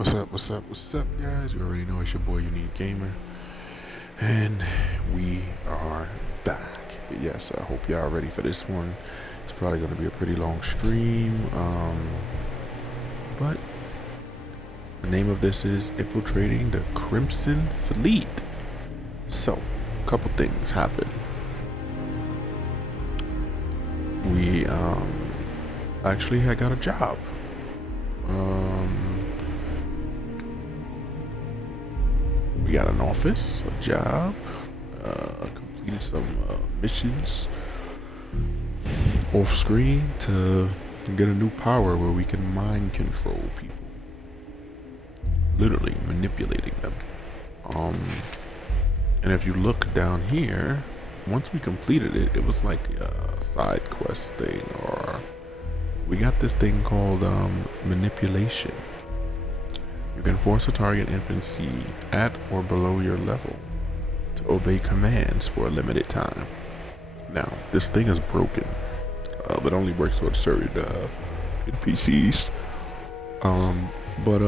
What's up, guys? You already know it's your boy, Unique Gamer, and we are back. Yes, I hope y'all ready for this one. It's probably going to be a pretty long stream, but the name of this is Infiltrating the Crimson Fleet. So, a couple things happened. We actually had got a job. We got an office, a job, completed some missions off screen to get a new power where we can mind control people, literally manipulating them. And if you look down here, once we completed it, it was like a side quest thing, or we got this thing called manipulation. You can force a target NPC at or below your level to obey commands for a limited time. Now, this thing is broken, but only works with certain NPCs. But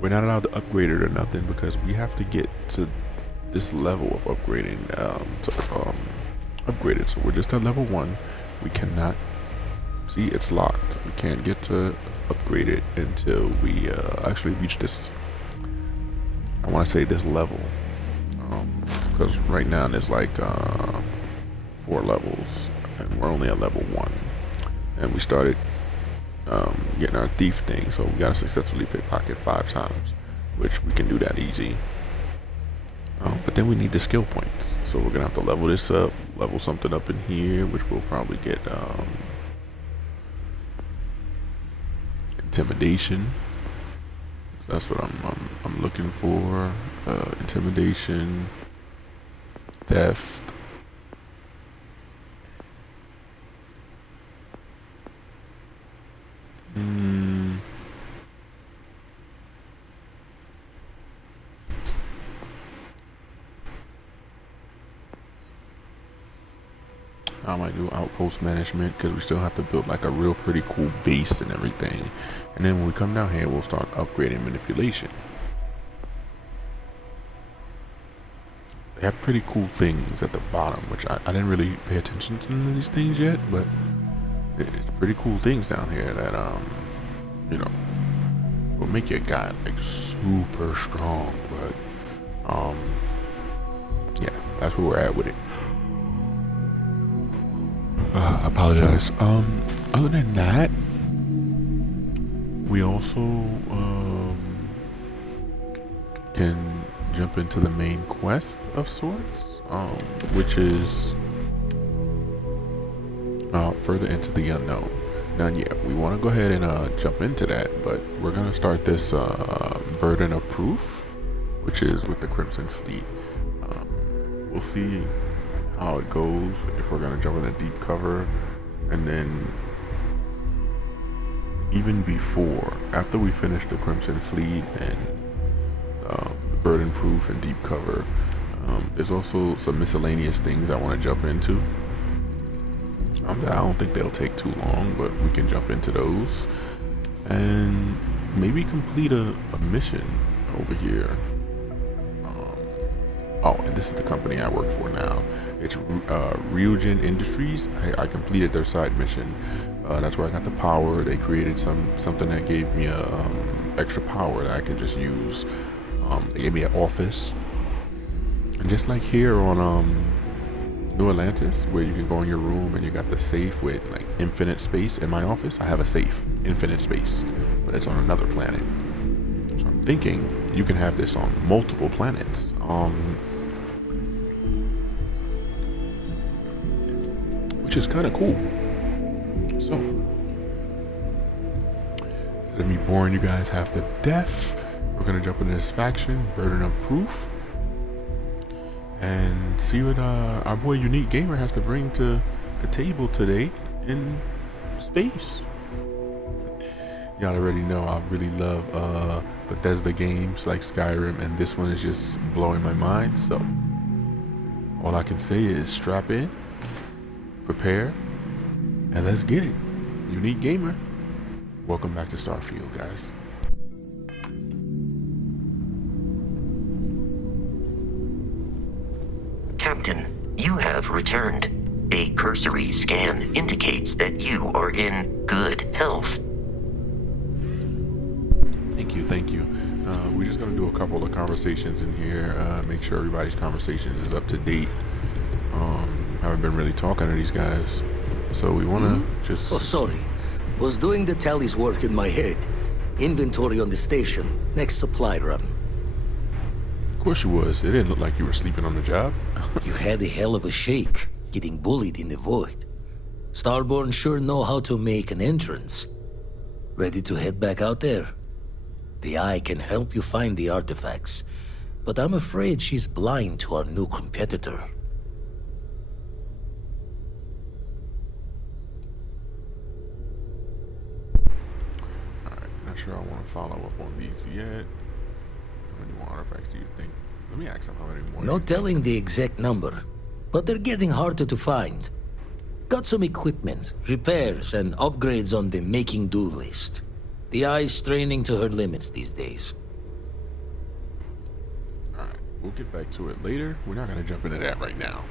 we're not allowed to upgrade it or nothing because we have to get to this level of upgrading to upgrade it. So we're just at level 1. We cannot see, it's locked. We can't get to upgrade it until we actually reach this, I want to say this level, because right now there's like 4 levels and we're only at level 1, and we started getting our thief thing, so we gotta successfully pickpocket 5 times, which we can do that easy. But then we need the skill points, so we're gonna have to level this up, level something up in here, which we'll probably get intimidation. That's what I'm looking for. Intimidation, theft. I might do outpost management because we still have to build like a real pretty cool base and everything. And then when we come down here, we'll start upgrading manipulation. They have pretty cool things at the bottom, which I didn't really pay attention to none of these things yet, but it's pretty cool things down here that you know, will make your guy like super strong. But yeah, that's where we're at with it. I apologize. Other than that, we also can jump into the main quest of sorts, which is further into the unknown. Now, yeah, we want to go ahead and jump into that, but we're gonna start this burden of proof, which is with the Crimson Fleet. We'll see how it goes if we're gonna jump in a deep cover, and then even before, after we finish the Crimson Fleet and burden proof and deep cover, there's also some miscellaneous things I want to jump into. I don't think they'll take too long, but we can jump into those and maybe complete a mission over here. Oh, and this is the company I work for now. It's Ryujin Industries. I completed their side mission. That's where I got the power. They created something that gave me a extra power that I can just use. They gave me an office, and just like here on New Atlantis, where you can go in your room and you got the safe with like infinite space. In my office, I have a safe, infinite space, but it's on another planet. So I'm thinking you can have this on multiple planets. Which is kind of cool. So, instead of me boring you guys half to death, we're gonna jump into this faction, burden of proof, and see what our boy Unique Gamer has to bring to the table today in space. Y'all already know I really love Bethesda games like Skyrim, and this one is just blowing my mind. So, all I can say is strap in, prepare, and let's get it. Unique Gamer, welcome back to Starfield, guys. have returned. A cursory scan indicates that you are in good health. Thank you, thank you. We're just gonna do a couple of conversations in here, make sure everybody's conversation is up to date. Haven't been really talking to these guys, so we wanna just... Oh, sorry. Was doing the tallies work in my head. Inventory on the station, next supply run. Of course you was. It didn't look like you were sleeping on the job. You had a hell of a shake, getting bullied in the void. Starborn sure know how to make an entrance. Ready to head back out there? The Eye can help you find the artifacts, but I'm afraid she's blind to our new competitor. Alright, not sure I want to follow up on these yet. How many more artifacts do you think? Let me ask them how many more. No telling the exact number, but they're getting harder to find. Got some equipment, repairs, and upgrades on the making do list. The Eye's straining to her limits these days. Alright, we'll get back to it later. We're not going to jump into that right now.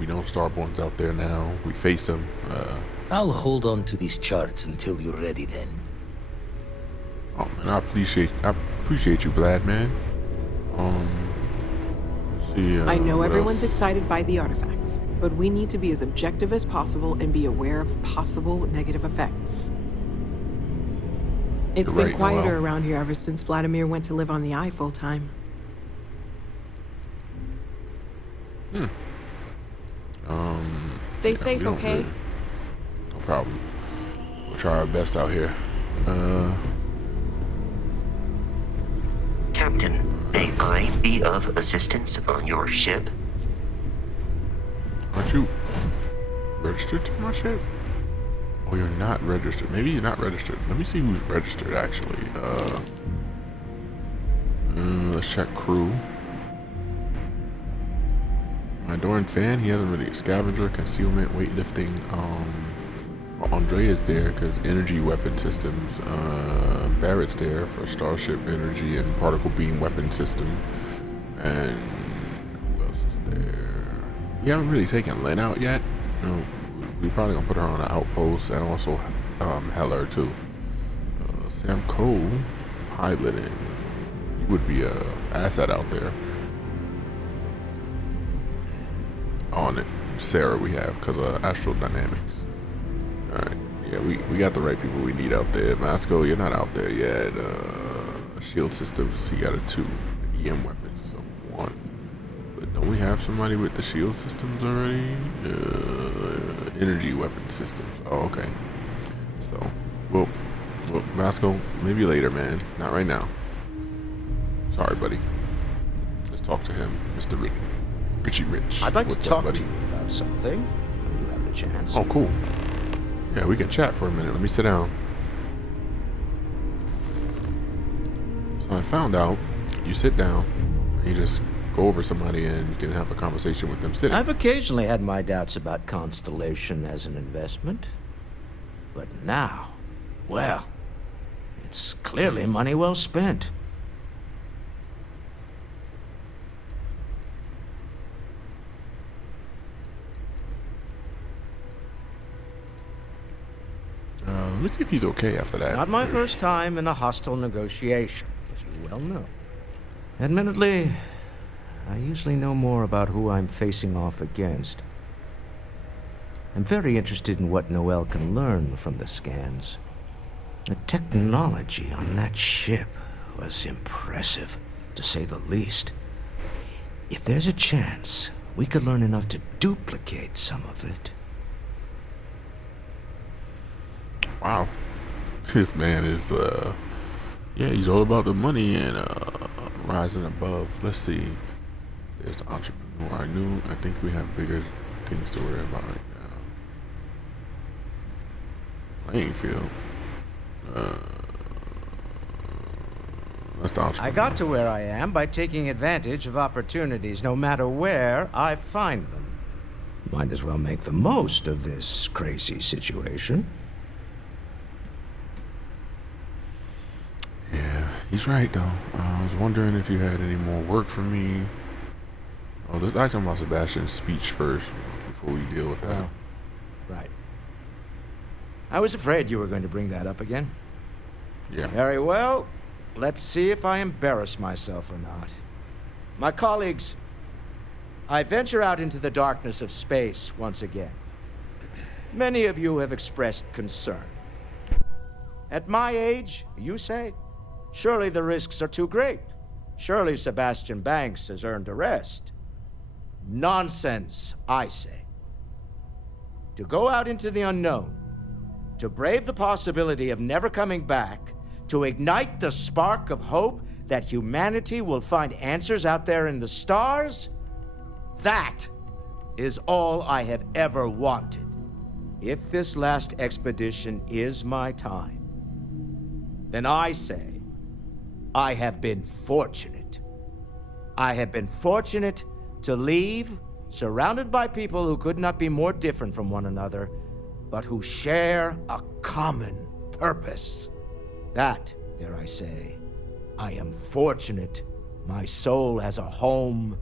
We know Starborn's out there now. We face them. I'll hold on to these charts until you're ready then. Oh man, I appreciate you, Vlad, man. Let's see. I know what everyone's else? excited by the artifacts, but we need to be as objective as possible and be aware of possible negative effects. It's You're been right, quieter Noelle. around here ever since Vladimir went to live on the Eye full time. Stay Yeah, safe, we don't okay? really- No problem. We'll try our best out here. Captain, may I be of assistance on your ship? Aren't you registered to my ship? Oh, you're not registered. Maybe he's not registered. Let me see who's registered, actually. Let's check crew. My Doran fan, he hasn't really... Scavenger, concealment, weightlifting. Andre is there because energy weapon systems. Barrett's there for starship energy and particle beam weapon system. And who else is there? We haven't really taken Lynn out yet. We're probably gonna put her on an outpost, and also Heller too. Sam Cole piloting. He would be a asset out there. On it, Sarah we have because of astrodynamics. All right, yeah, we got the right people we need out there. Masco, you're not out there yet. Shield systems, he got a 2. EM weapons, so 1. But don't we have somebody with the shield systems already? Energy weapon systems. Oh, okay. So, well, Masco, maybe later, man. Not right now. Sorry, buddy. Let's talk to him, Mr. Richie Rich. I'd like What's to up, talk buddy? to you about something when you have the chance. Oh, cool. Yeah, we can chat for a minute. Let me sit down. So I found out you sit down, you just go over somebody and you can have a conversation with them sitting. I've occasionally had my doubts about Constellation as an investment. But now, well, it's clearly money well spent. Let me see if he's okay after that. Not my first time in a hostile negotiation, as you well know. Admittedly, I usually know more about who I'm facing off against. I'm very interested in what Noelle can learn from the scans. The technology on that ship was impressive, to say the least. If there's a chance, we could learn enough to duplicate some of it. Wow. This man is, yeah, he's all about the money and rising above. Let's see. There's the entrepreneur. I think we have bigger things to worry about right now. Playing field. That's the entrepreneur. I got to where I am by taking advantage of opportunities, no matter where I find them. Might as well make the most of this crazy situation. Yeah, he's right though. I was wondering if you had any more work for me. Oh, let's talk about Sebastian's speech first before we deal with that. Well, right. I was afraid you were going to bring that up again. Yeah. Very well. Let's see if I embarrass myself or not. My colleagues, I venture out into the darkness of space once again. Many of you have expressed concern. At my age, you say, surely the risks are too great. Surely Sebastian Banks has earned a rest. Nonsense, I say. To go out into the unknown, to brave the possibility of never coming back, to ignite the spark of hope that humanity will find answers out there in the stars, that is all I have ever wanted. If this last expedition is my time, then I say, I have been fortunate. I have been fortunate to leave surrounded by people who could not be more different from one another, but who share a common purpose. That, dare I say, I am fortunate my soul has a home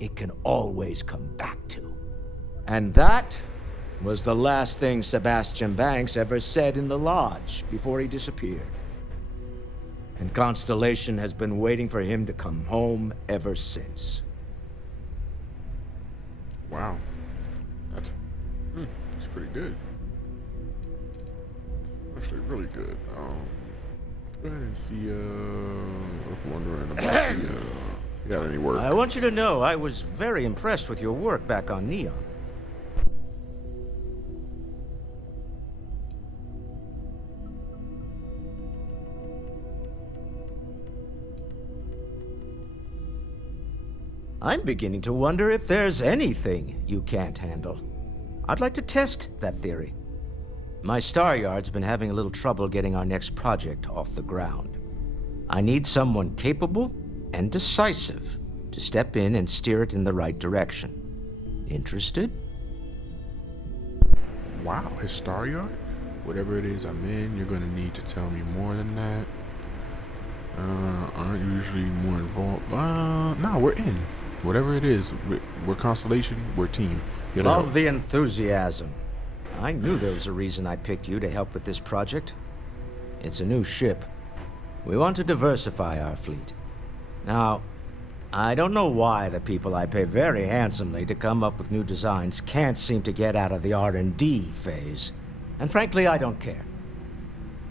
it can always come back to. And that was the last thing Sebastian Banks ever said in the lodge before he disappeared. And Constellation has been waiting for him to come home ever since. Wow. That's pretty good. Actually really good. Let's go ahead and see, I was wondering about the, you got any work? I want you to know I was very impressed with your work back on Neon. I'm beginning to wonder if there's anything you can't handle. I'd like to test that theory. My Star Yard's been having a little trouble getting our next project off the ground. I need someone capable and decisive to step in and steer it in the right direction. Interested? Wow, his Star Yard? Whatever it is I'm in, you're gonna need to tell me more than that. Aren't usually more involved. No, we're in. Whatever it is, we're Constellation, we're team. Here to Love help. the enthusiasm. I knew there was a reason I picked you to help with this project. It's a new ship. We want to diversify our fleet. Now, I don't know why the people I pay very handsomely to come up with new designs can't seem to get out of the R&D phase. And frankly, I don't care.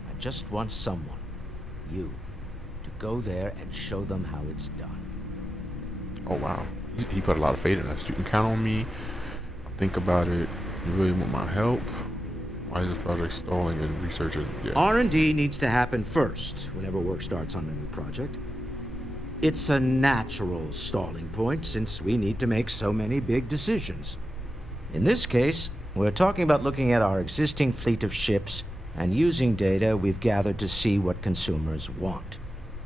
I just want someone, you, to go there and show them how it's done. Oh wow, he put a lot of faith in us. You can count on me. I'll think about it. You really want my help? Why is this project stalling and researching? Yeah. R&D needs to happen first whenever work starts on a new project. It's a natural stalling point since we need to make so many big decisions. In this case, we're talking about looking at our existing fleet of ships and using data we've gathered to see what consumers want.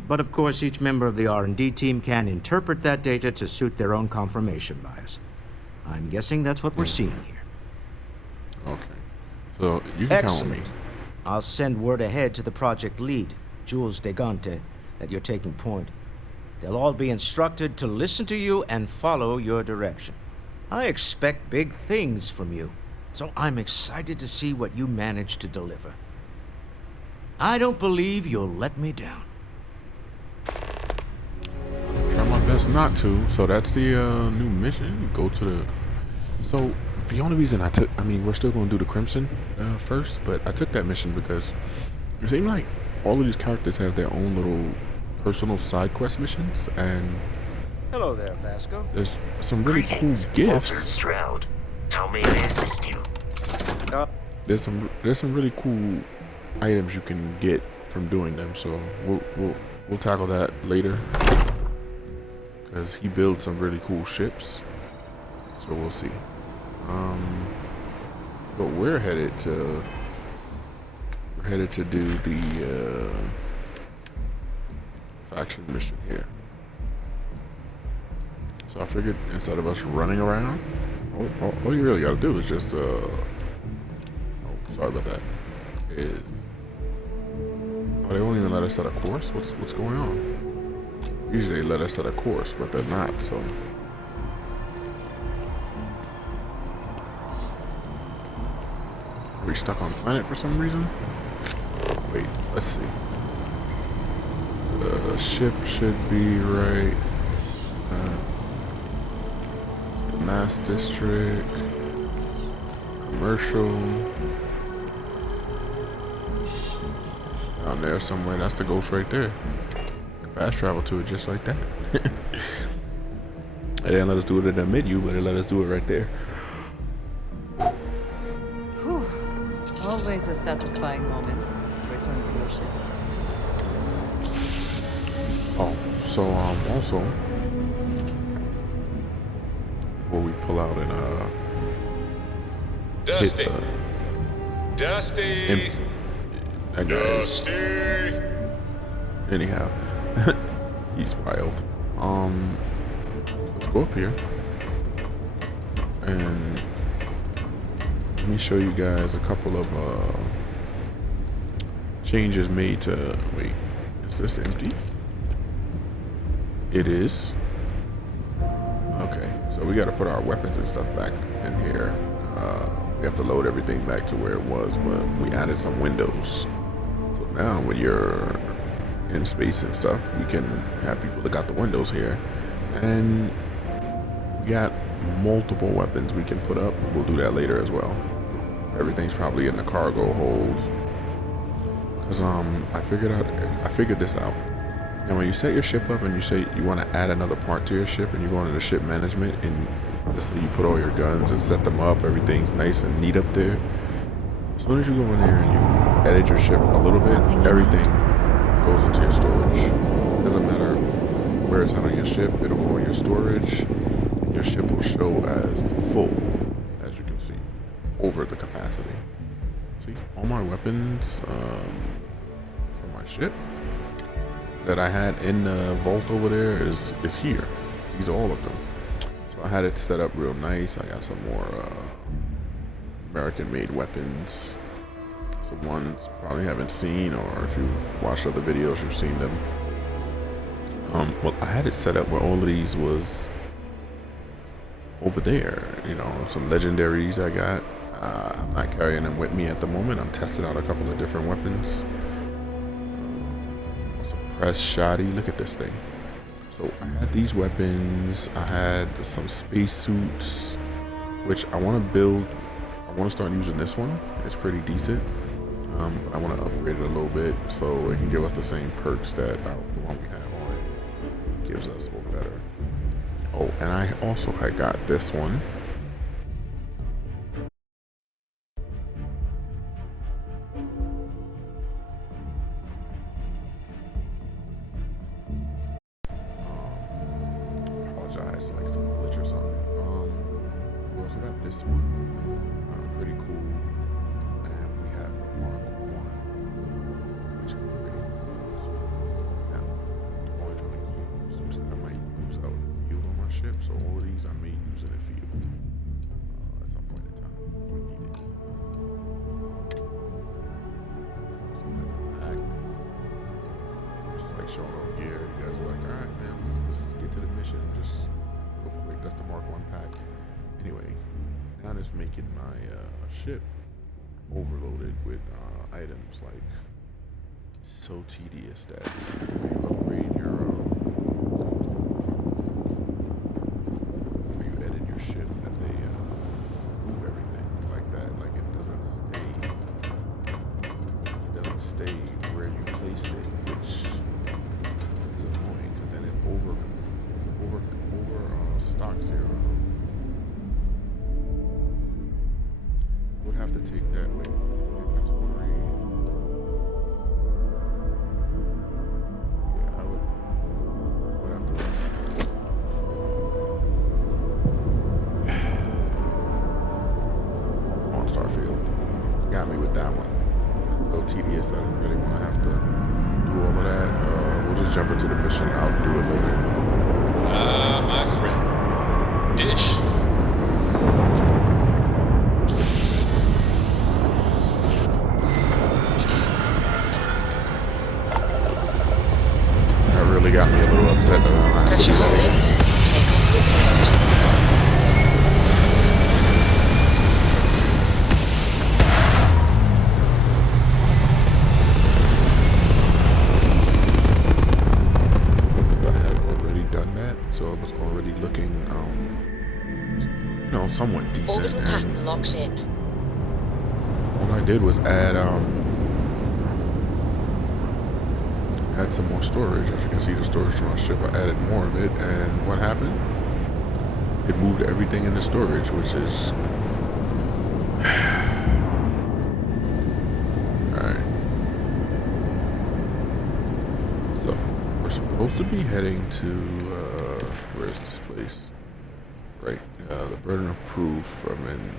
But of course, each member of the R&D team can interpret that data to suit their own confirmation bias. I'm guessing that's what we're seeing here. Okay. So you can count on me. Excellent. I'll send word ahead to the project lead, Jules Degante, that you're taking point. They'll all be instructed to listen to you and follow your direction. I expect big things from you, so I'm excited to see what you manage to deliver. I don't believe you'll let me down. Try my best not to. So that's the new mission. Go to the. So the only reason I mean, we're still going to do the Crimson first, but I took that mission because it seemed like all of these characters have their own little personal side quest missions, and Hello there, Vasco. there's some really cool Greetings, Walter gifts. Stroud. How may I assist you? There's some really cool items you can get from doing them. So we'll tackle that later because he builds some really cool ships. So we'll see. But we're headed to do the faction mission here. So I figured instead of us running around, all you really got to do is just oh, sorry about that. Is oh, they won't even let us set a course. What's going on? Usually they let us set a course, but they're not. So we stuck on planet for some reason? Wait, let's see. The ship should be right. The mass district. Commercial. Down there somewhere. That's the ghost right there. Fast travel to it just like that. They didn't let us do it in the menu, but they let us do it right there. Whew. Always a satisfying moment. Return to your ship. Oh, so also before we pull out and Dusty. hit Dusty. that guy is, Dusty. anyhow, he's wild. Let's go up here and let me show you guys a couple of changes made to. Wait, is this empty? It is. Okay, so we got to put our weapons and stuff back in here. We have to load everything back to where it was, but we added some windows. So now when you're in space and stuff, we can have people that got the windows here. And we got multiple weapons we can put up. We'll do that later as well. Everything's probably in the cargo hold. Cause I figured this out. And when you set your ship up and you say you want to add another part to your ship and you go into the ship management and let's say you put all your guns and set them up, everything's nice and neat up there. As soon as you go in there and you edit your ship a little bit, everything goes into your storage. Doesn't matter where it's at on your ship, it'll go in your storage. Your ship will show as full, as you can see, over the capacity. See, all my weapons from my ship that I had in the vault over there is here. These are all of them. So I had it set up real nice. I got some more American-made weapons. Some ones you probably haven't seen, or if you've watched other videos, you've seen them. Well, I had it set up where all of these was over there. You know, some legendaries I got. I'm not carrying them with me at the moment. I'm testing out a couple of different weapons. Press shoddy. Look at this thing. So I had these weapons. I had some space suits, which I want to build. I want to start using this one. It's pretty decent. But I want to upgrade it a little bit so it can give us the same perks that the one we have on it gives us, or better. Oh, and I also had got this one. Like some glitch or something. We also got this one. Pretty cool. And we have the Mark 1, which is pretty cool. Now, I'm only trying to keep some stuff I might use out in the field on my ship, so all of these I may use in the field at some point in time. We need it. Also have an axe, which is like showing off gear. You guys are like, alright man, let's get to the mission. Just real quick, that's the Mark 1 pack. Anyway, now it's making my ship overloaded with items. Like, so tedious that when you upgrade your when you edit your ship, that they move everything like that. Like it doesn't stay where you placed it, which is annoying because then it over stocks here. Would have to take that with inventory. Yeah, I would have to. On Starfield, got me with that one. It's so tedious. I didn't really want to have to do all of that. We'll just jump into the mission. I'll do it later. My friend. Dish. That really got me a little upset that I don't have to do Pressure that holding. again. Takeoff observed. did was add some more storage. As you can see, the storage from my ship, I added more of it, and what happened? It moved everything into storage, which is alright. So we're supposed to be heading to where's this place? Right, the burden of proof from in.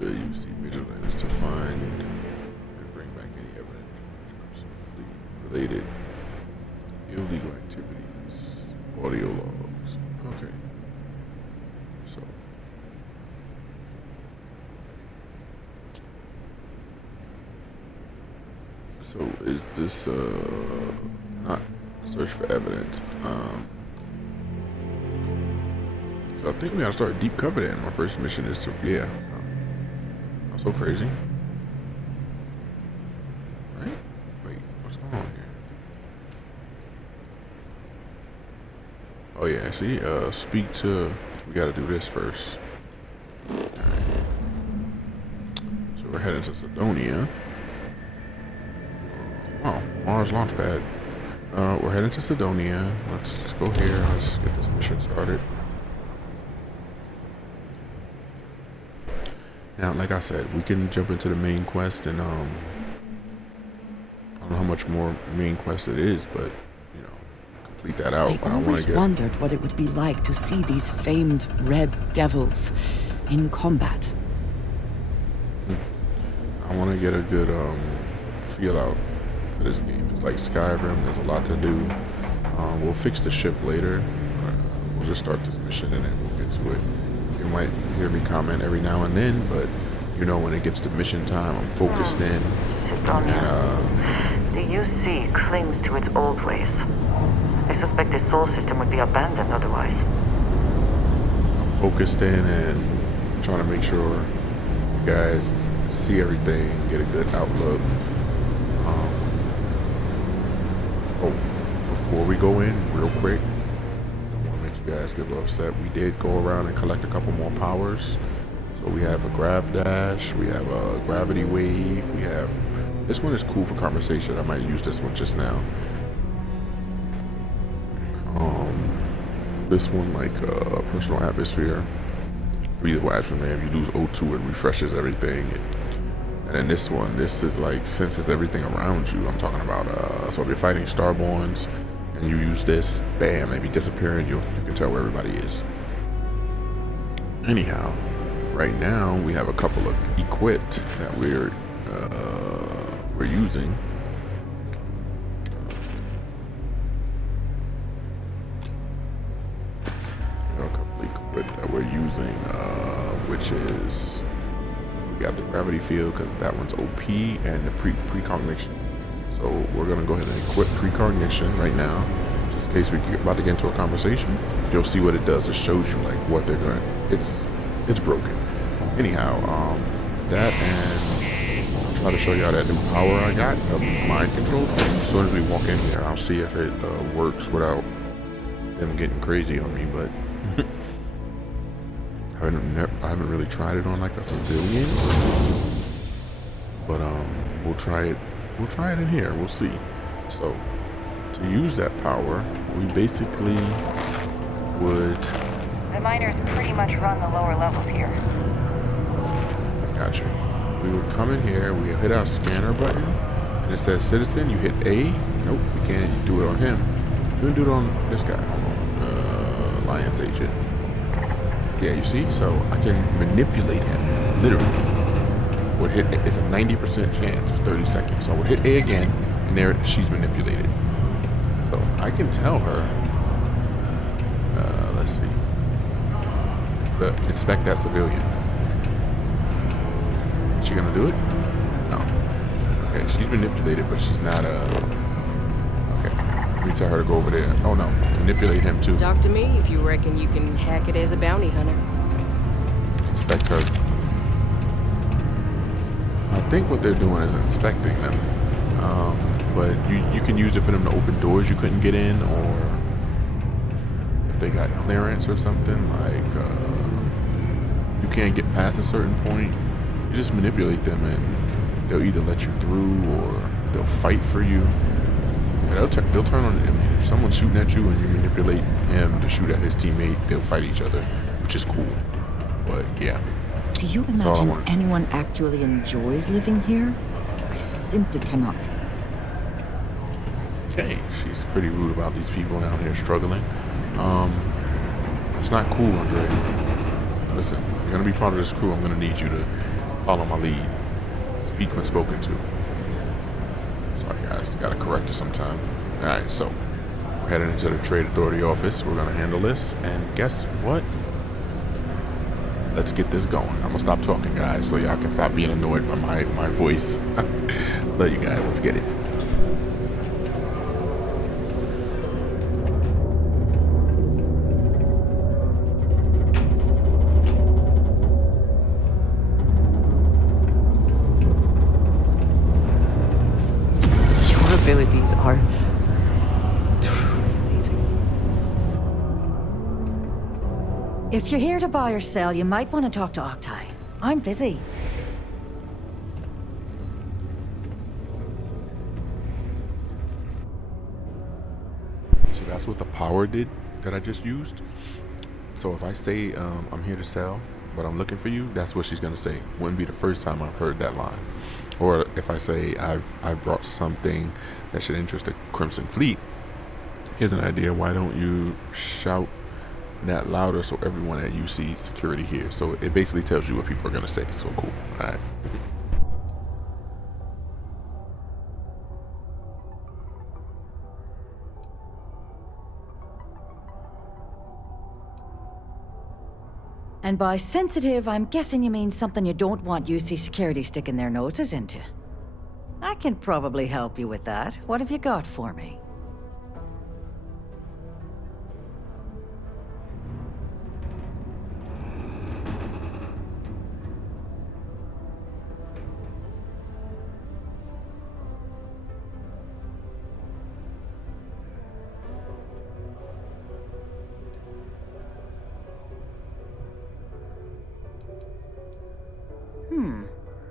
The UC vigilance to find and bring back any evidence of fleet related illegal activities, audio logs. Okay. So is this not search for evidence? So I think we gotta start deep cover then. My first mission is to so crazy. Right? Wait, what's going on here? Oh yeah, see, speak to, we gotta do this first. Alright. So we're heading to Sidonia. Wow, Mars Launchpad. We're heading to Sidonia. Let's go here. Let's get this mission started. Now, like I said, we can jump into the main quest, and I don't know how much more main quest it is, but you know, complete that out. I always wondered what it would be like to see these famed red devils in combat. I want to get a good feel out for this game. It's like Skyrim. There's a lot to do. We'll fix the ship later. We'll just start this mission and then we'll get to it. You might hear me comment every now and then, but you know, when it gets to mission time, I'm focused in. Sidonia. The UC clings to its old ways. I suspect the soul system would be abandoned otherwise. I'm focused in and trying to make sure you guys see everything, get a good outlook. Before we go in, real quick, you guys get a little upset. We did go around and collect a couple more powers. So we have a grav dash, we have a gravity wave, we have this one is cool for conversation. I might use this one just now. This one like personal atmosphere. Breathe wise man, you lose O2 and refreshes everything. And then this one, this is like senses everything around you. I'm talking about so if you're fighting Starborns and you use this, bam, maybe disappearing, you can tell where everybody is. Anyhow, right now we have a couple of equipped that we're using. A couple equipped that we're using, which is we got the gravity field because that one's OP and the precognition. So we're gonna go ahead and equip precognition right now, just in case we're about to get into a conversation. You'll see what it does. It shows you like what they're going. It's broken. Anyhow, that and I'll try to show y'all that new power I got, the mind control thing. As soon as we walk in here, I'll see if it works without them getting crazy on me. But I haven't really tried it on like a civilian. But we'll try it. We'll try it in here. We'll see. So to use that power, we basically would. The miners pretty much run the lower levels here. Gotcha. We would come in here. We hit our scanner button, and it says citizen. You hit A. Nope, you can't do it on him. You can do it on this guy. Alliance agent. Yeah, you see. So I can manipulate him literally. Would hit, it's a 90% chance for 30 seconds. So I would hit A again, and there she's manipulated. So I can tell her, let's see, inspect that civilian. Is she gonna do it? No. Okay, she's manipulated, but she's not okay. Let me tell her to go over there. Oh no, manipulate him too. Talk to me if you reckon you can hack it as a bounty hunter. Inspect her. I think what they're doing is inspecting them, but you can use it for them to open doors you couldn't get in, or if if they got clearance or something, like you can't get past a certain point, you just manipulate them and they'll either let you through or they'll fight for you. And they'll turn on it. I mean, if someone's shooting at you and you manipulate him to shoot at his teammate, they'll fight each other, which is cool. But yeah. Do you imagine anyone actually enjoys living here? I simply cannot. Okay, she's pretty rude about these people down here struggling. It's not cool, Andre. Listen, you're gonna be part of this crew. I'm gonna need you to follow my lead. Speak when spoken to. Sorry guys, gotta correct her sometime. Alright, so we're heading into the Trade Authority office. We're gonna handle this, and guess what? Let's get this going. I'm gonna stop talking, guys, so y'all can stop being annoyed by my voice. Love you guys, let's get it. Abilities are truly amazing. If you're here to buy or sell, you might want to talk to Octai. I'm busy. So that's what the power did that I just used. So if I say I'm here to sell, but I'm looking for you, that's what she's gonna say. Wouldn't be the first time I've heard that line. Or if I say I've brought something that should interest the Crimson Fleet, here's an idea. Why don't you shout that louder so everyone at UC security hears? So it basically tells you what people are gonna say. So cool. All right. And by sensitive, I'm guessing you mean something you don't want UC security sticking their noses into. I can probably help you with that. What have you got for me?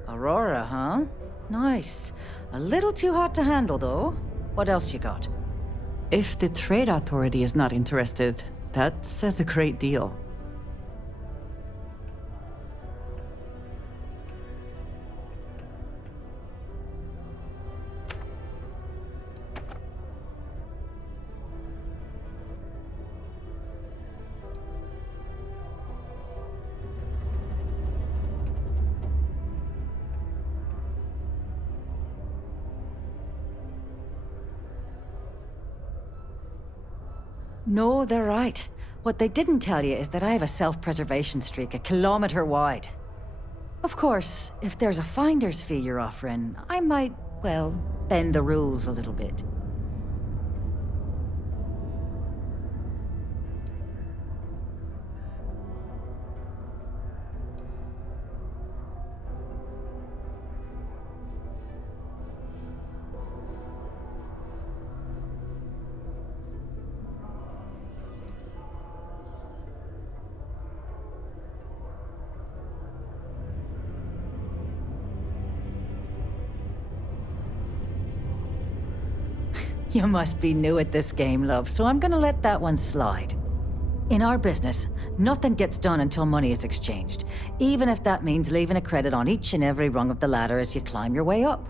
Aurora, huh? Nice. A little too hot to handle, though. What else you got? If the Trade Authority is not interested, that says a great deal. No, they're right. What they didn't tell you is that I have a self-preservation streak a kilometer wide. Of course, if there's a finder's fee you're offering, I might, well, bend the rules a little bit. You must be new at this game, love, so I'm gonna let that one slide. In our business, nothing gets done until money is exchanged, even if that means leaving a credit on each and every rung of the ladder as you climb your way up.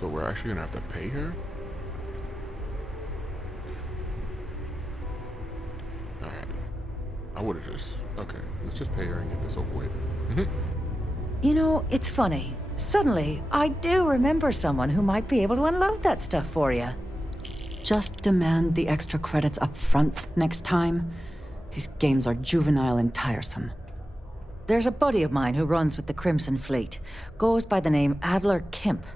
So we're actually gonna have to pay her? Alright. I would've just... Okay, let's just pay her and get this over with. You know, it's funny. Suddenly, I do remember someone who might be able to unload that stuff for you. Just demand the extra credits up front next time. These games are juvenile and tiresome. There's a buddy of mine who runs with the Crimson Fleet. Goes by the name Adler Kemp.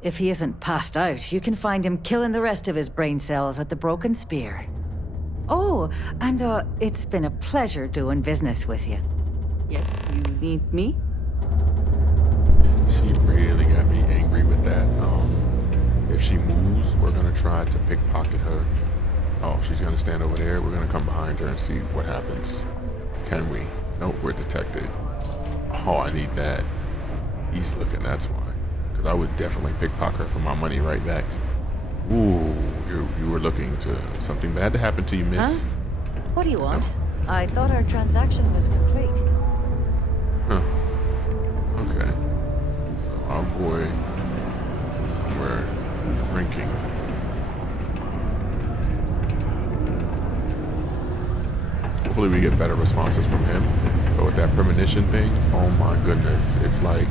If he isn't passed out, you can find him killing the rest of his brain cells at the Broken Spear. Oh, and it's been a pleasure doing business with you. Yes, you need me? She really got me angry with that. If she moves, we're gonna try to pickpocket her. Oh, she's gonna stand over there. We're gonna come behind her and see what happens. Can we? Nope, we're detected. Oh, I need that. He's looking, that's why. Because I would definitely pickpocket her for my money right back. Ooh, you were looking to something bad to happen to you, miss. Huh? What do you want? I thought our transaction was complete. Huh. Okay. So our boy somewhere drinking. Hopefully we get better responses from him. But with that premonition thing, oh my goodness, it's like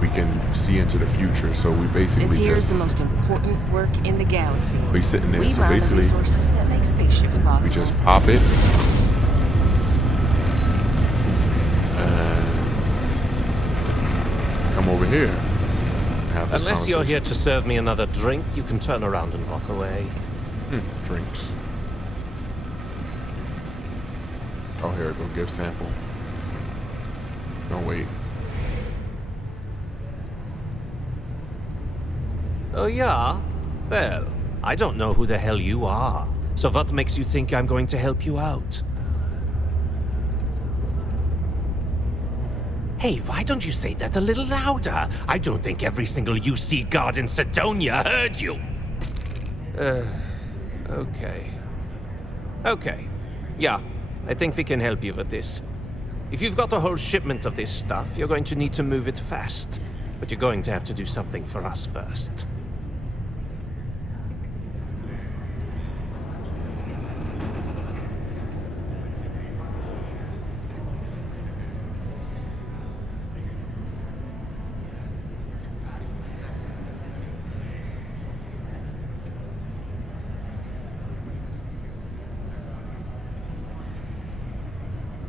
we can see into the future. So we basically this here is just the most important work in the galaxy. we sitting there. We So mine the basically resources that make spaceships possible. we just pop it. And come over here. and have this Unless you're conversation. here to serve me another drink, you can turn around and walk away. Drinks. Oh, here we go. Give sample. Don't wait. Oh, yeah? Well, I don't know who the hell you are. So what makes you think I'm going to help you out? Hey, why don't you say that a little louder? I don't think every single UC guard in Sidonia heard you. Okay. Okay. Yeah, I think we can help you with this. If you've got a whole shipment of this stuff, you're going to need to move it fast. But you're going to have to do something for us first.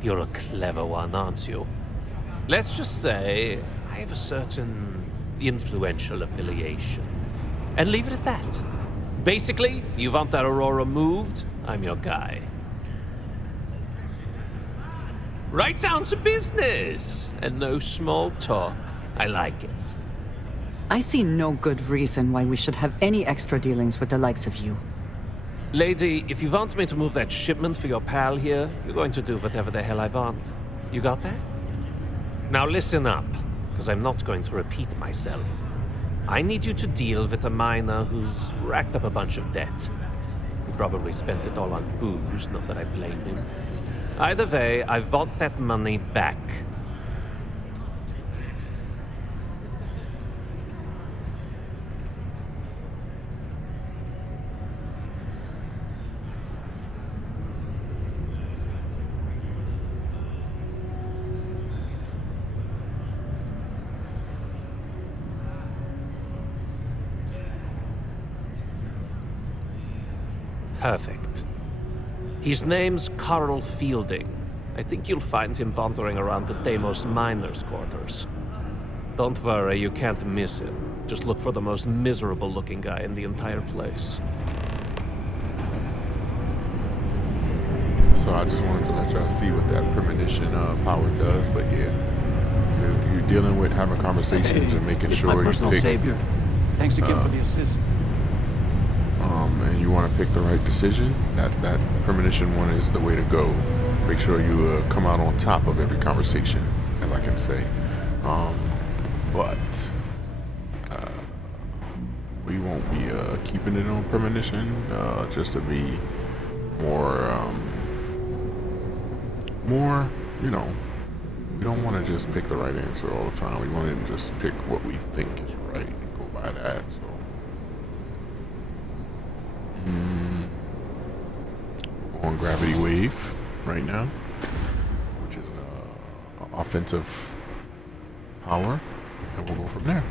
You're a clever one, aren't you? Let's just say I have a certain influential affiliation. And leave it at that. Basically, you want that Aurora moved, I'm your guy. Right down to business! And no small talk. I like it. I see no good reason why we should have any extra dealings with the likes of you. Lady, if you want me to move that shipment for your pal here, you're going to do whatever the hell I want. You got that? Now listen up, because I'm not going to repeat myself. I need you to deal with a miner who's racked up a bunch of debt. He probably spent it all on booze, not that I blame him. Either way, I want that money back. Perfect. His name's Carl Fielding. I think you'll find him wandering around the Deimos miners' quarters. Don't worry, you can't miss him. Just look for the most miserable-looking guy in the entire place. So I just wanted to let y'all see what that premonition power does, but yeah, you're dealing with having conversations and making sure my you personal pick, savior. Thanks again for the assist. And you want to pick the right decision. That premonition one is the way to go. Make sure you come out on top of every conversation, as I can say. But we won't be keeping it on premonition, just to be more, you know, we don't want to just pick the right answer all the time. We want to just pick what we think is right and go by that. So, we're on Gravity Wave right now, which is an offensive power, and we'll go from there.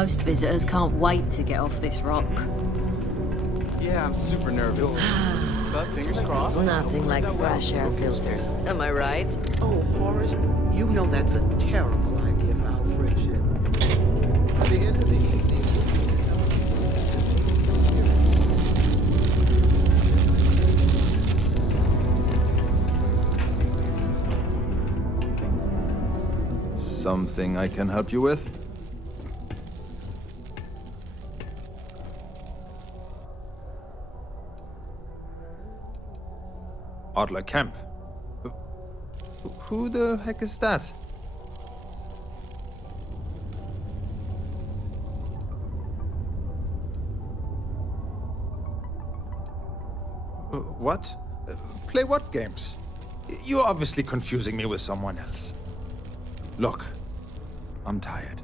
Most visitors can't wait to get off this rock. Yeah, I'm super nervous. But fingers crossed. It's nothing like fresh air filters. Am I right? Oh, Horace, you know that's a terrible idea for our friendship. By the end of the evening, something I can help you with? Adler Kemp. Who the heck is that? What? Play what games? You're obviously confusing me with someone else. Look, I'm tired.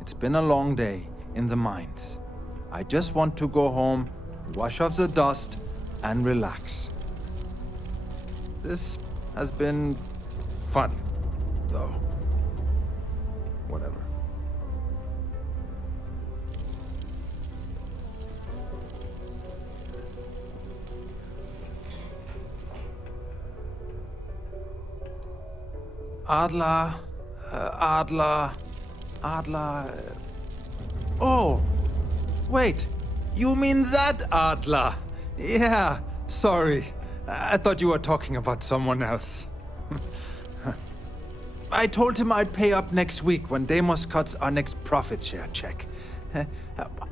It's been a long day in the mines. I just want to go home, wash off the dust, and relax. This has been fun, though. Whatever. Adler. Oh, wait. You mean that Adler? Yeah, sorry. I thought you were talking about someone else. I told him I'd pay up next week when Deimos cuts our next profit share check.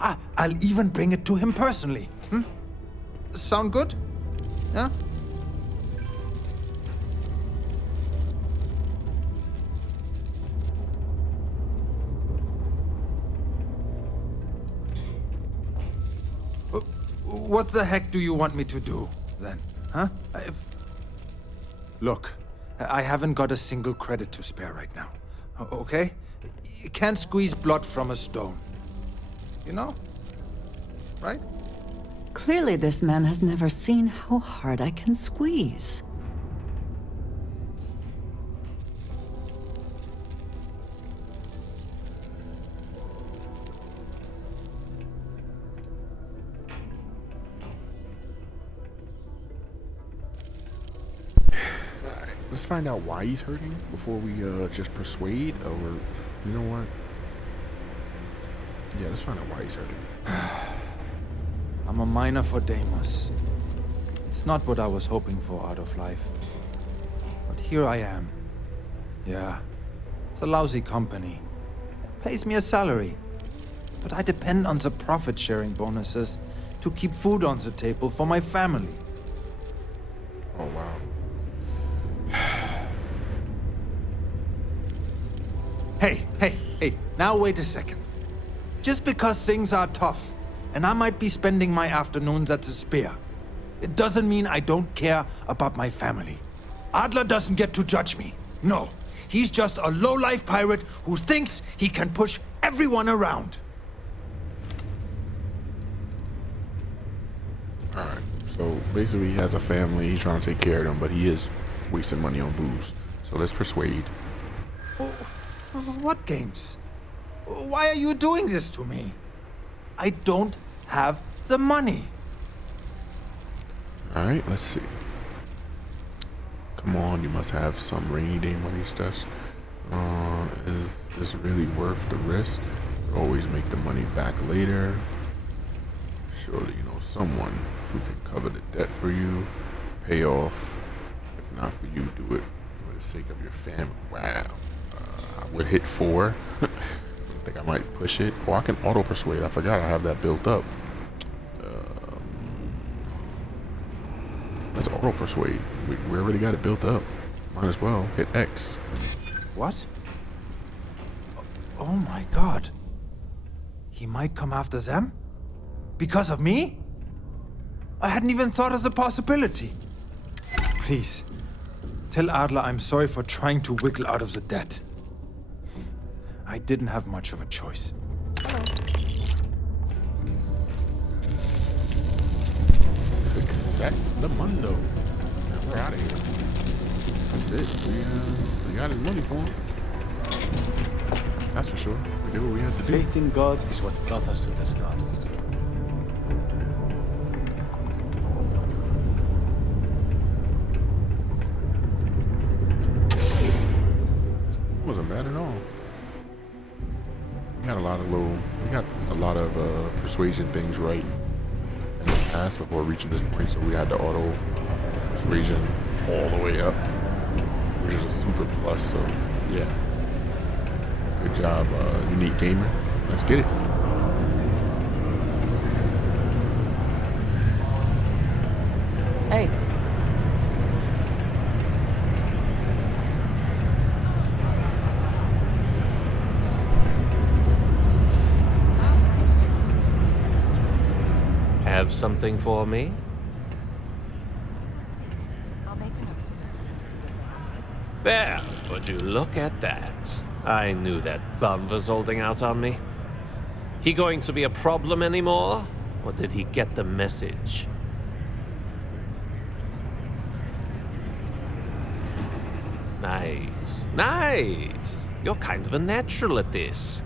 I'll even bring it to him personally. Sound good? Yeah? What the heck do you want me to do, then? Huh? Look, I haven't got a single credit to spare right now. Okay? You can't squeeze blood from a stone. You know? Right? Clearly this man has never seen how hard I can squeeze. Let's find out why he's hurting before we just persuade, or you know what? Yeah, let's find out why he's hurting. I'm a miner for Deimos. It's not what I was hoping for out of life. But here I am. Yeah, it's a lousy company. It pays me a salary. But I depend on the profit-sharing bonuses to keep food on the table for my family. Oh, wow. Hey, now wait a second. Just because things are tough, and I might be spending my afternoons at the spear, it doesn't mean I don't care about my family. Adler doesn't get to judge me. No, he's just a low-life pirate who thinks he can push everyone around. Alright, so basically he has a family, he's trying to take care of them, but he is wasting money on booze. So let's persuade. What games? Why are you doing this to me? I don't have the money. Alright, let's see. Come on, you must have some rainy day money stuff. Is this really worth the risk? Always make the money back later. Surely you know someone who can cover the debt for you, pay off. If not for you, do it for the sake of your family. Wow. I would hit 4. I think I might push it. Oh, I can auto persuade. I forgot I have that built up. Let's auto persuade. We already got it built up. Might as well hit X. What? Oh my god. He might come after them? Because of me? I hadn't even thought of the possibility. Please, tell Adler I'm sorry for trying to wiggle out of the debt. I didn't have much of a choice. Success the mundo. Now we're out of here. That's it. We got his money for him. That's for sure. We did what we had to do. Faith in God is what brought us to the stars. Wasn't bad at all. We got a lot of persuasion things right in the past before reaching this point, so we had the auto persuasion all the way up, which is a super plus. So yeah, good job, Unique Gamer. Let's get it. Hey. Have something for me? There, would you look at that? I knew that bum was holding out on me. He going to be a problem anymore? Or did he get the message? Nice, nice. You're kind of a natural at this.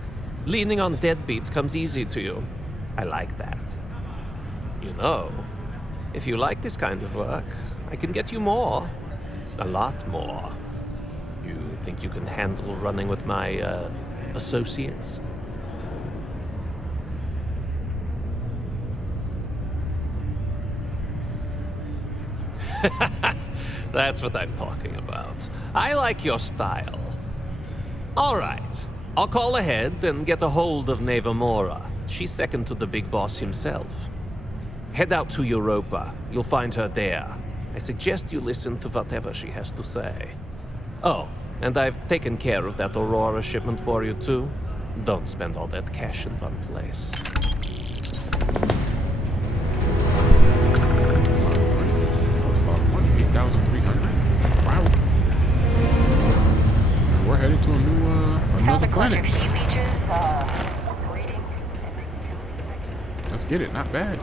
Leaning on deadbeats comes easy to you. I like that. You know, if you like this kind of work, I can get you more. A lot more. You think you can handle running with my, associates? That's what I'm talking about. I like your style. All right. I'll call ahead and get a hold of Nevamora. She's second to the big boss himself. Head out to Europa. You'll find her there. I suggest you listen to whatever she has to say. Oh, and I've taken care of that Aurora shipment for you too. Don't spend all that cash in one place. 8,300. Wow. We're headed to a new another planet. Heat leeches, breeding. Let's get it. Not bad.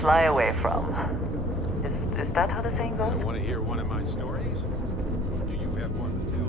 Fly away from. Is that how the saying goes? Want to hear one of my stories? Or do you have one to tell?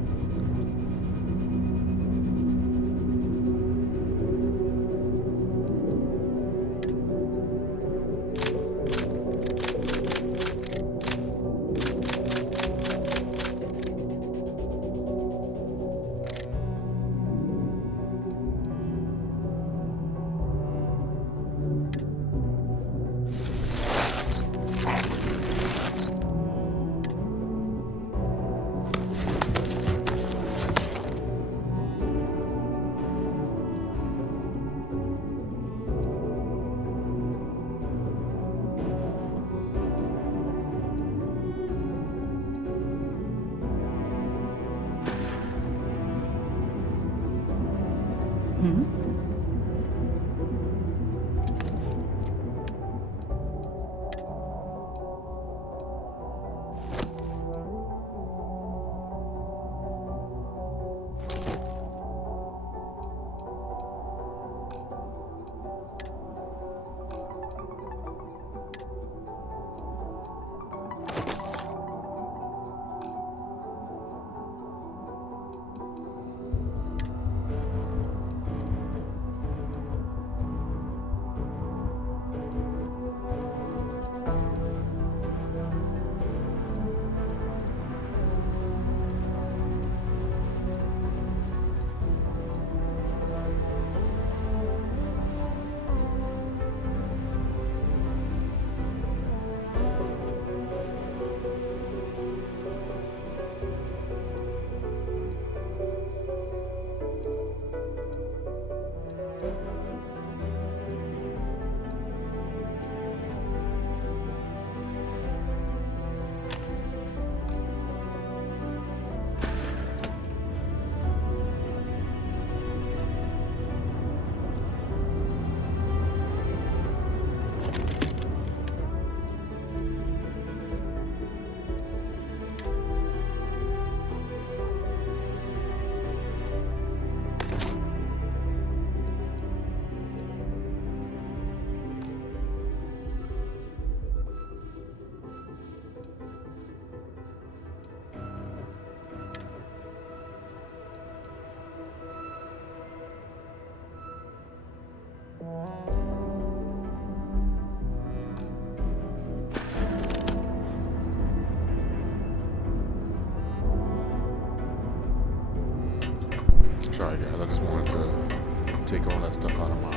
because I just wanted to take all that stuff out of my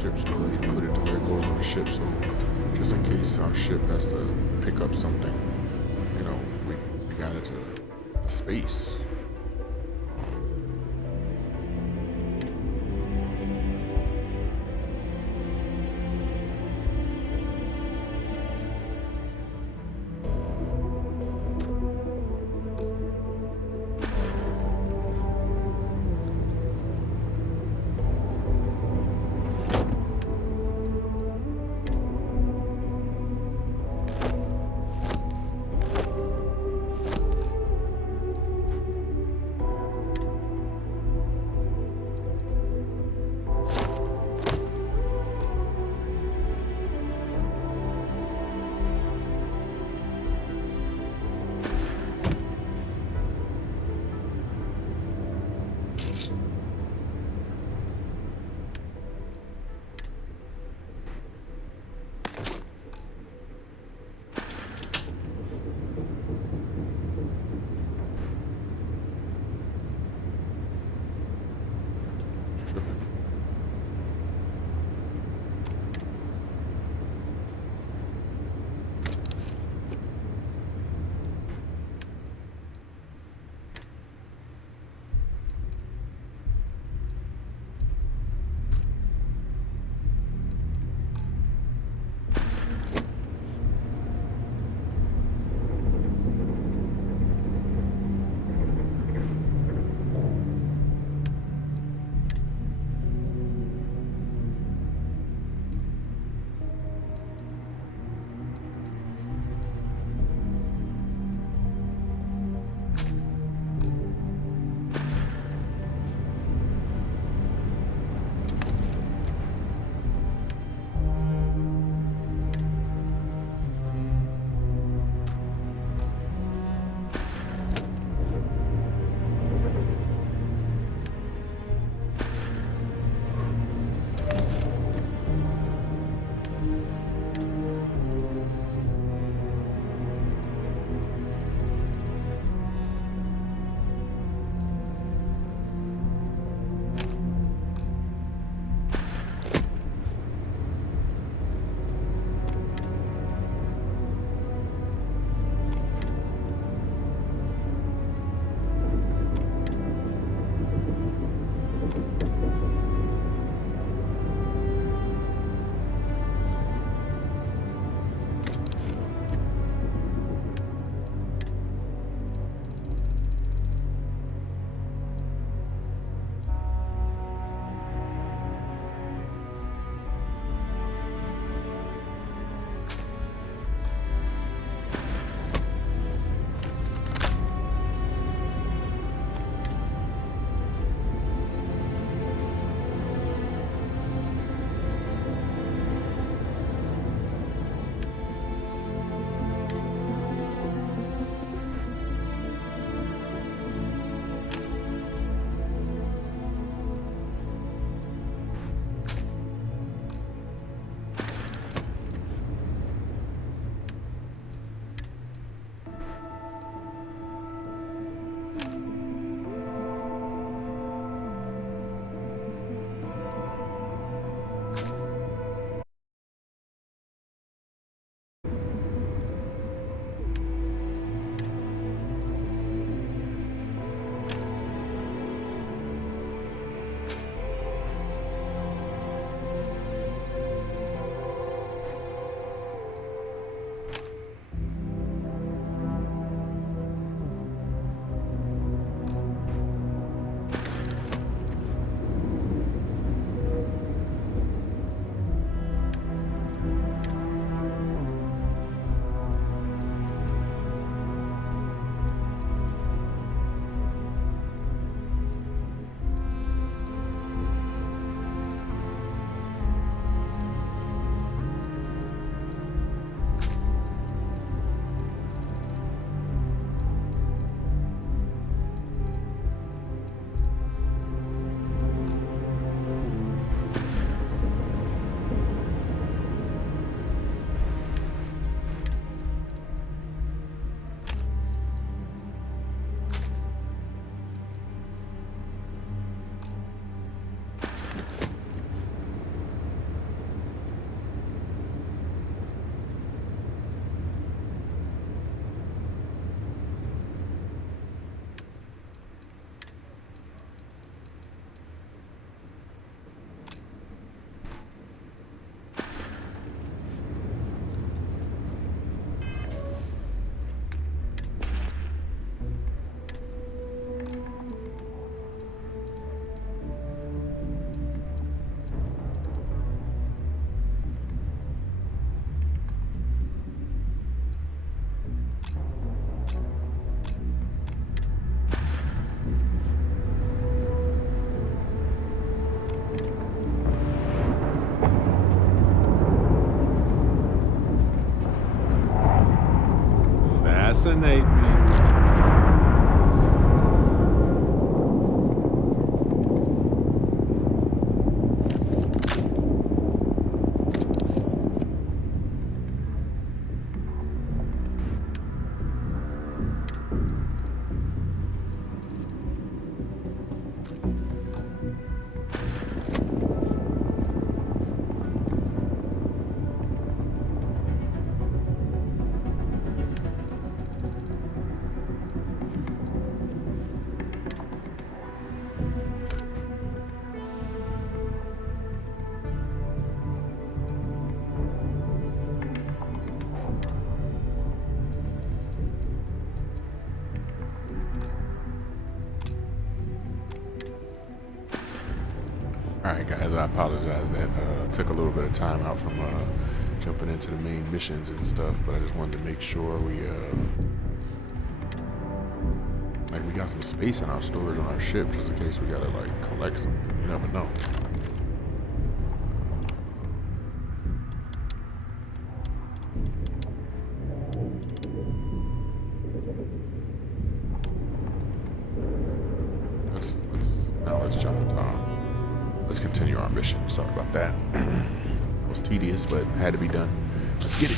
ship storage and put it to where it goes on the ship, so just in case our ship has to pick up something, you know, we got it to space. Fascinate me. Alright guys, I apologize that took a little bit of time out from jumping into the main missions and stuff, but I just wanted to make sure we got some space in our storage on our ship just in case we gotta like collect something. You never know. Let's jump into let's continue our mission. Sorry about that. It was tedious, but had to be done. Let's get it.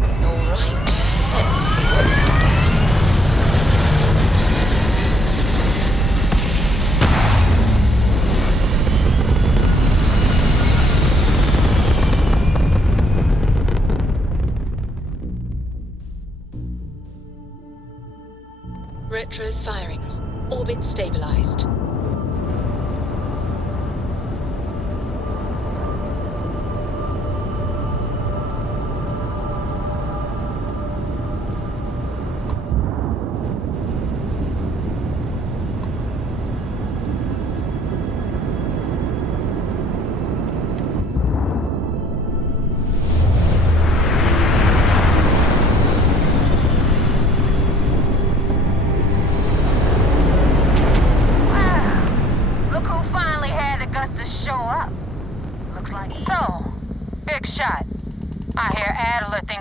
Alright, let's see what's out Retros firing. Orbit stabilized.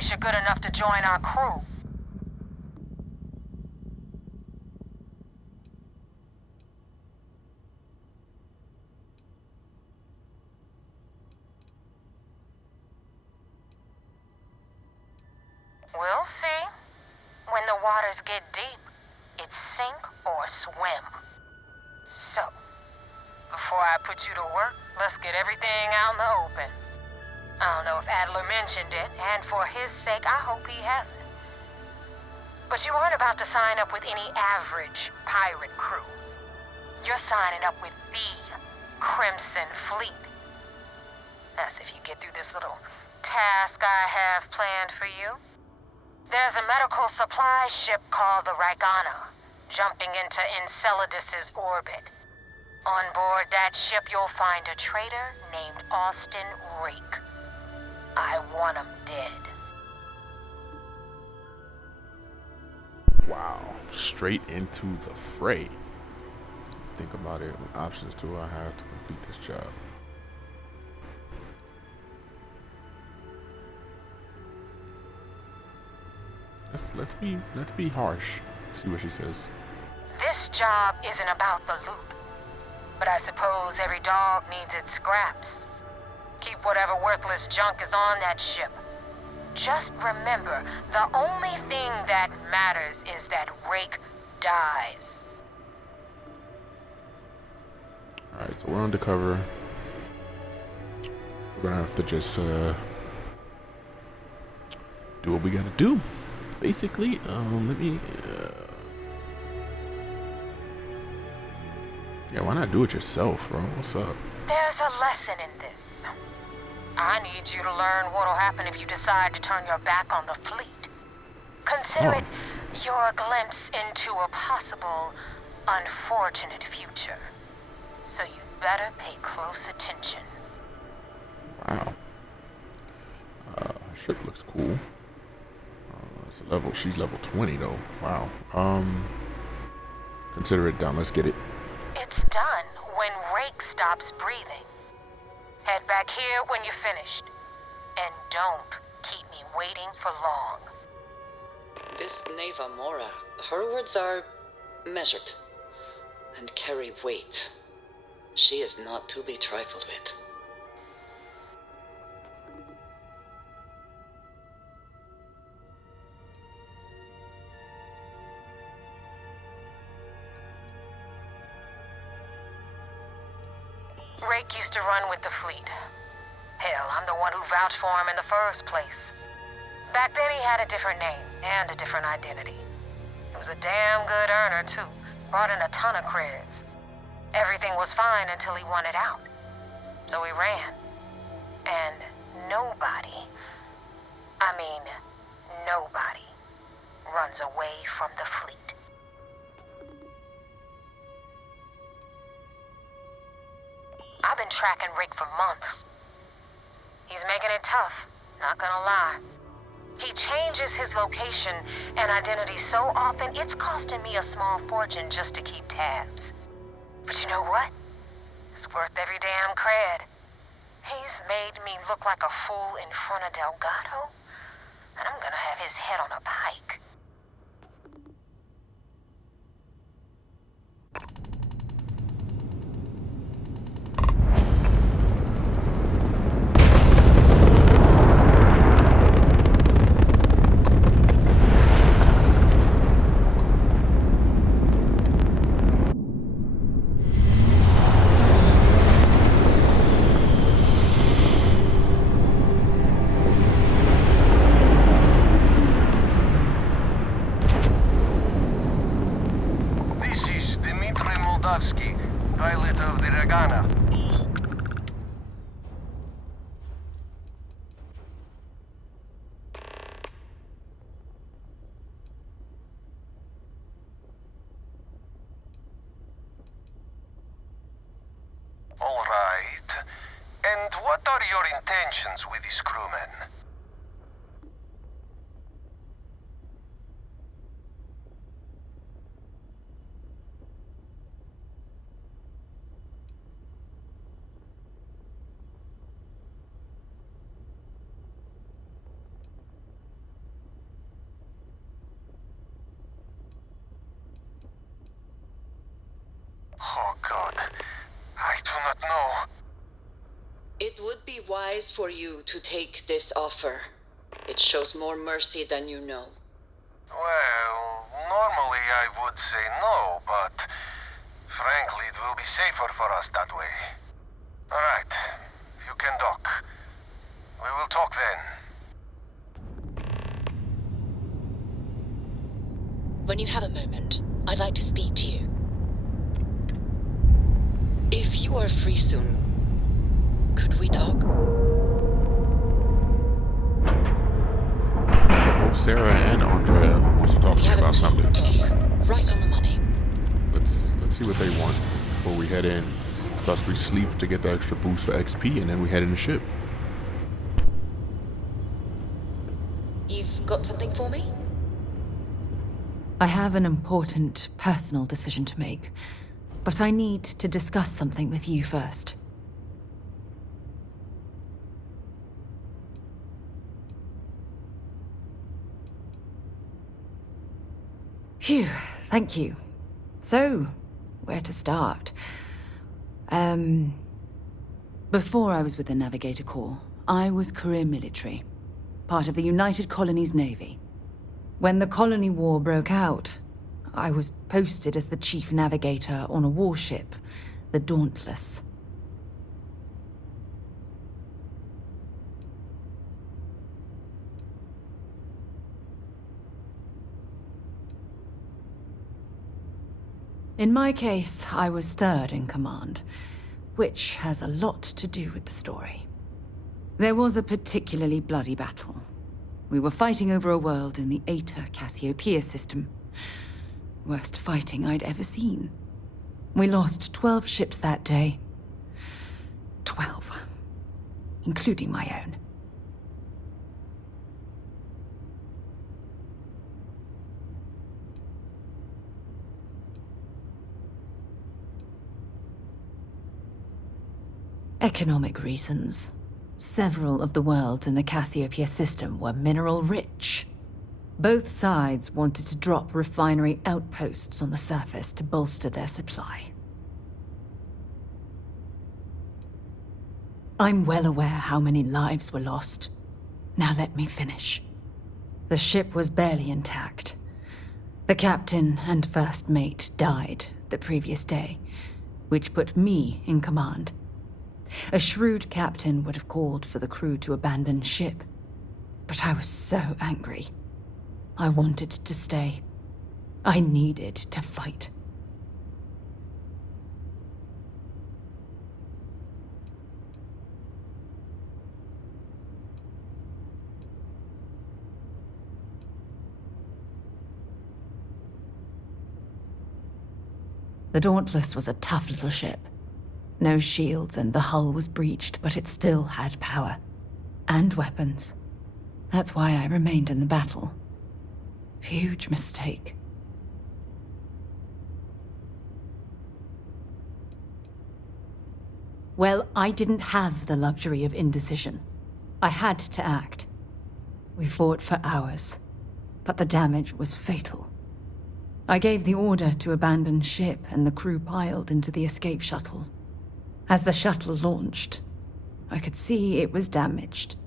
You're good enough to join our crew. We'll see. When the waters get deep, it's sink or swim. So, before I put you to work, let's get everything out in the open. I don't know if Adler mentioned it, and for his sake, I hope he hasn't. But you aren't about to sign up with any average pirate crew. You're signing up with the Crimson Fleet. That's if you get through this little task I have planned for you. There's a medical supply ship called the Rygana, jumping into Enceladus's orbit. On board that ship, you'll find a traitor named Austin Rake. I want him dead. Wow, straight into the fray. Think about it. What options do I have to complete this job? Let's be harsh. See what she says. This job isn't about the loot, but I suppose every dog needs its scraps. Keep whatever worthless junk is on that ship. Just remember, the only thing that matters is that Rake dies. Alright, so we're undercover. We're gonna have to just do what we gotta do. Basically, let me yeah, why not do it yourself, bro? What's up? There's a lesson in this. I need you to learn what'll happen if you decide to turn your back on the fleet. Consider it your glimpse into a possible, unfortunate future. So you better pay close attention. Wow. Her ship looks cool. It's a level. She's level 20 though. Wow. Consider it done. Let's get it. It's done when Rake stops breathing. Head back here when you're finished. And don't keep me waiting for long. This Neva Mora, her words are measured and carry weight. She is not to be trifled with. Rake used to run with the fleet. Hell, I'm the one who vouched for him in the first place. Back then he had a different name and a different identity. He was a damn good earner, too. Brought in a ton of creds. Everything was fine until he wanted out. So he ran. And nobody, nobody runs away from the fleet. I've been tracking Rick for months. He's making it tough, not gonna lie. He changes his location and identity so often, it's costing me a small fortune just to keep tabs. But you know what? It's worth every damn cred. He's made me look like a fool in front of Delgado, and I'm gonna have his head on a pike. Pilot of the Regana. All right. And what are your intentions with these crewmen? Oh, God. I do not know. It would be wise for you to take this offer. It shows more mercy than you know. Well, normally I would say no, but frankly, it will be safer for us that way. All right. You can dock. We will talk then. When you have a moment, I'd like to speak to you. If you are free soon, could we talk? Both Sarah and Andrea wants to talk to me about something. Right on the money. Let's see what they want before we head in. Plus we sleep to get the extra boost for XP, and then we head in the ship. You've got something for me? I have an important personal decision to make, but I need to discuss something with you first. Phew, thank you. So, where to start? Before I was with the Navigator Corps, I was career military, part of the United Colonies Navy. When the Colony War broke out, I was posted as the chief navigator on a warship, the Dauntless. In my case, I was third in command, which has a lot to do with the story. There was a particularly bloody battle. We were fighting over a world in the Eta Cassiopeia system. Worst fighting I'd ever seen. We lost 12 ships that day. 12. Including my own. Economic reasons. Several of the worlds in the Cassiopeia system were mineral-rich. Both sides wanted to drop refinery outposts on the surface to bolster their supply. I'm well aware how many lives were lost. Now let me finish. The ship was barely intact. The captain and first mate died the previous day, which put me in command. A shrewd captain would have called for the crew to abandon ship, but I was so angry. I wanted to stay. I needed to fight. The Dauntless was a tough little ship. No shields and the hull was breached, but it still had power. And weapons. That's why I remained in the battle. Huge mistake. Well, I didn't have the luxury of indecision. I had to act. We fought for hours, but the damage was fatal. I gave the order to abandon ship and the crew piled into the escape shuttle. As the shuttle launched, I could see it was damaged.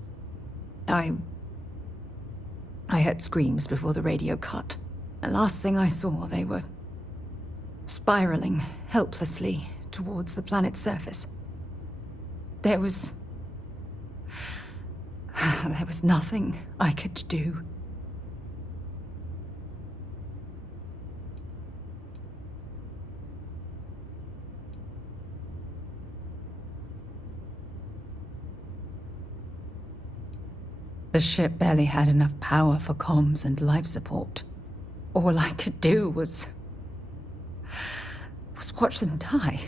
I heard screams before the radio cut. The last thing I saw, they were spiraling helplessly towards the planet's surface. There was nothing I could do. The ship barely had enough power for comms and life support. All I could do was watch them die.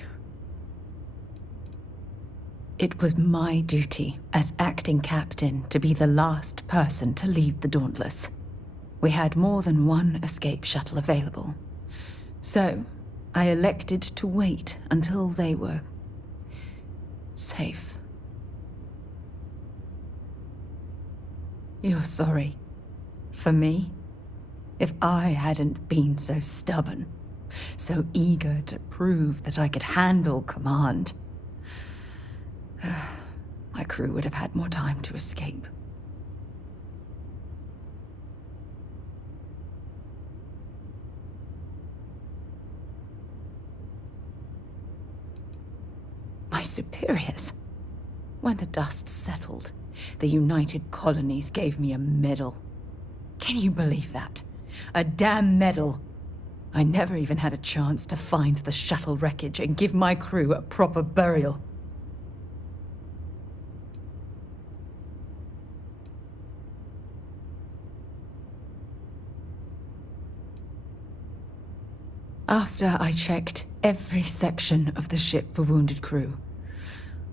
It was my duty as acting captain to be the last person to leave the Dauntless. We had more than one escape shuttle available. So, I elected to wait until they were safe. You're sorry. For me? If I hadn't been so stubborn, so eager to prove that I could handle command, my crew would have had more time to escape. My superiors. When the dust settled, the United Colonies gave me a medal. Can you believe that? A damn medal. I never even had a chance to find the shuttle wreckage and give my crew a proper burial. After I checked every section of the ship for wounded crew,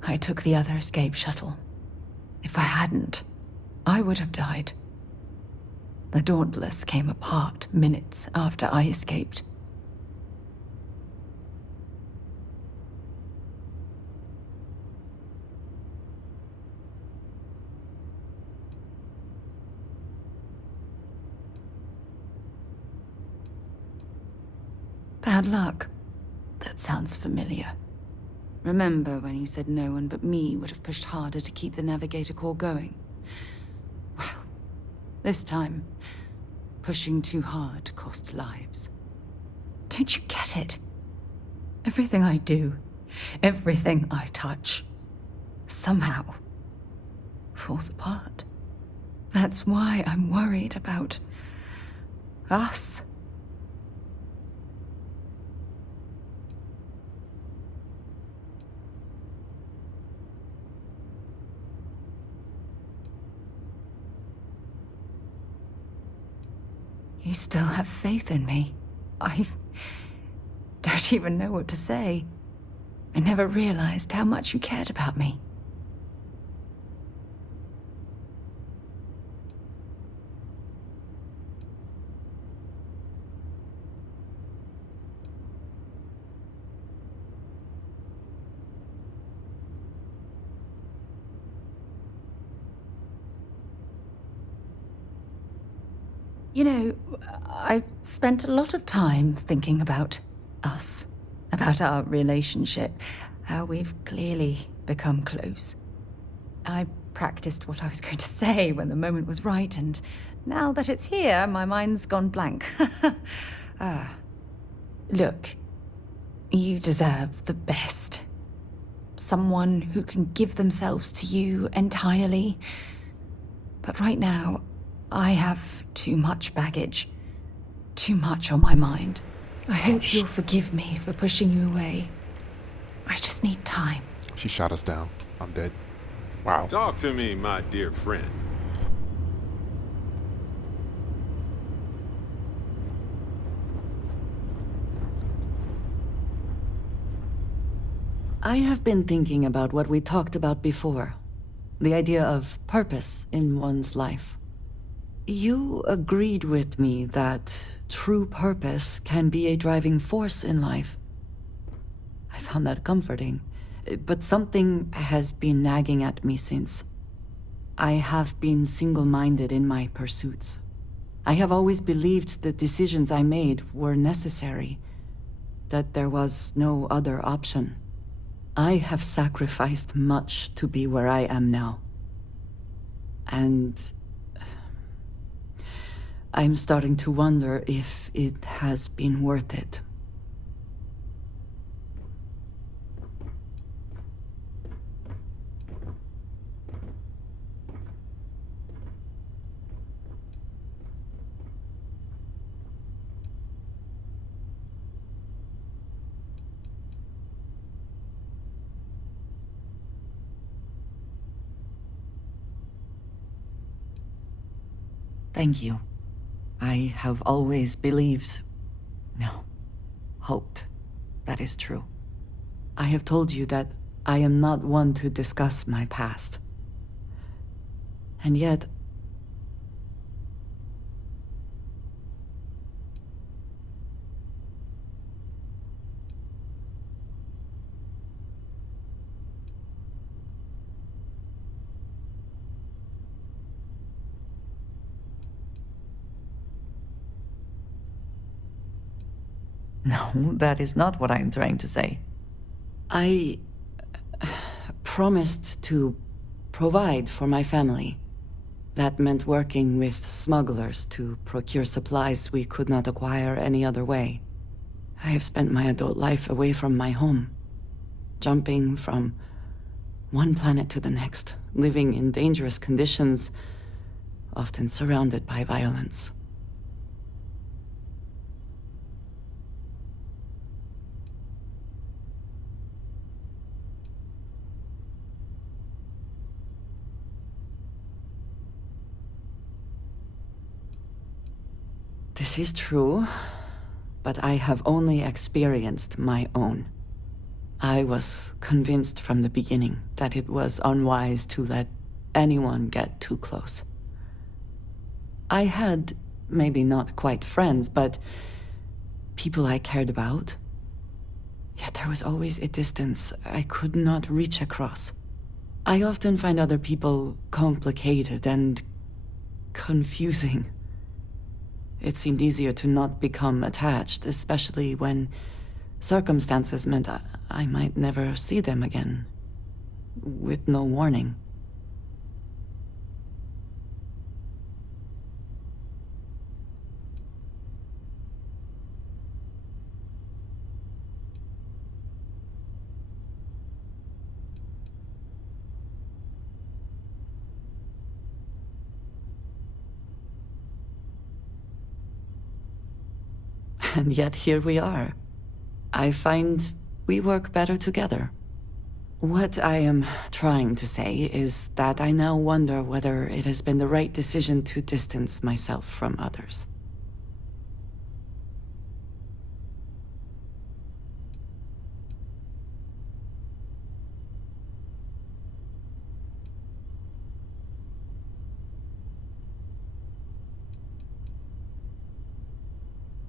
I took the other escape shuttle. If I hadn't, I would have died. The Dauntless came apart minutes after I escaped. Bad luck. That sounds familiar. Remember when you said no one but me would have pushed harder to keep the Navigator core going? Well, this time, pushing too hard cost lives. Don't you get it? Everything I do, everything I touch, somehow falls apart. That's why I'm worried about us. You still have faith in me. I don't even know what to say. I never realized how much you cared about me. You know, I've spent a lot of time thinking about us, about our relationship, how we've clearly become close. I practiced what I was going to say when the moment was right, and now that it's here, my mind's gone blank. Look, you deserve the best. Someone who can give themselves to you entirely. But right now, I have too much baggage. Too much on my mind. I hope you'll forgive me for pushing you away. I just need time. She shot us down. I'm dead. Wow. Talk to me, my dear friend. I have been thinking about what we talked about before. The idea of purpose in one's life. You agreed with me that true purpose can be a driving force in life. I found that comforting, but something has been nagging at me since. I have been single-minded in my pursuits. I have always believed the decisions I made were necessary, that there was no other option. I have sacrificed much to be where I am now. And I'm starting to wonder if it has been worth it. Thank you. I have always believed, no, hoped that is true. I have told you that I am not one to discuss my past. And yet, no, that is not what I am trying to say. I promised to provide for my family. That meant working with smugglers to procure supplies we could not acquire any other way. I have spent my adult life away from my home, jumping from one planet to the next, living in dangerous conditions, often surrounded by violence. This is true, but I have only experienced my own. I was convinced from the beginning that it was unwise to let anyone get too close. I had, maybe not quite friends, but people I cared about. Yet there was always a distance I could not reach across. I often find other people complicated and confusing. It seemed easier to not become attached, especially when circumstances meant I might never see them again, with no warning. And yet here we are. I find we work better together. What I am trying to say is that I now wonder whether it has been the right decision to distance myself from others.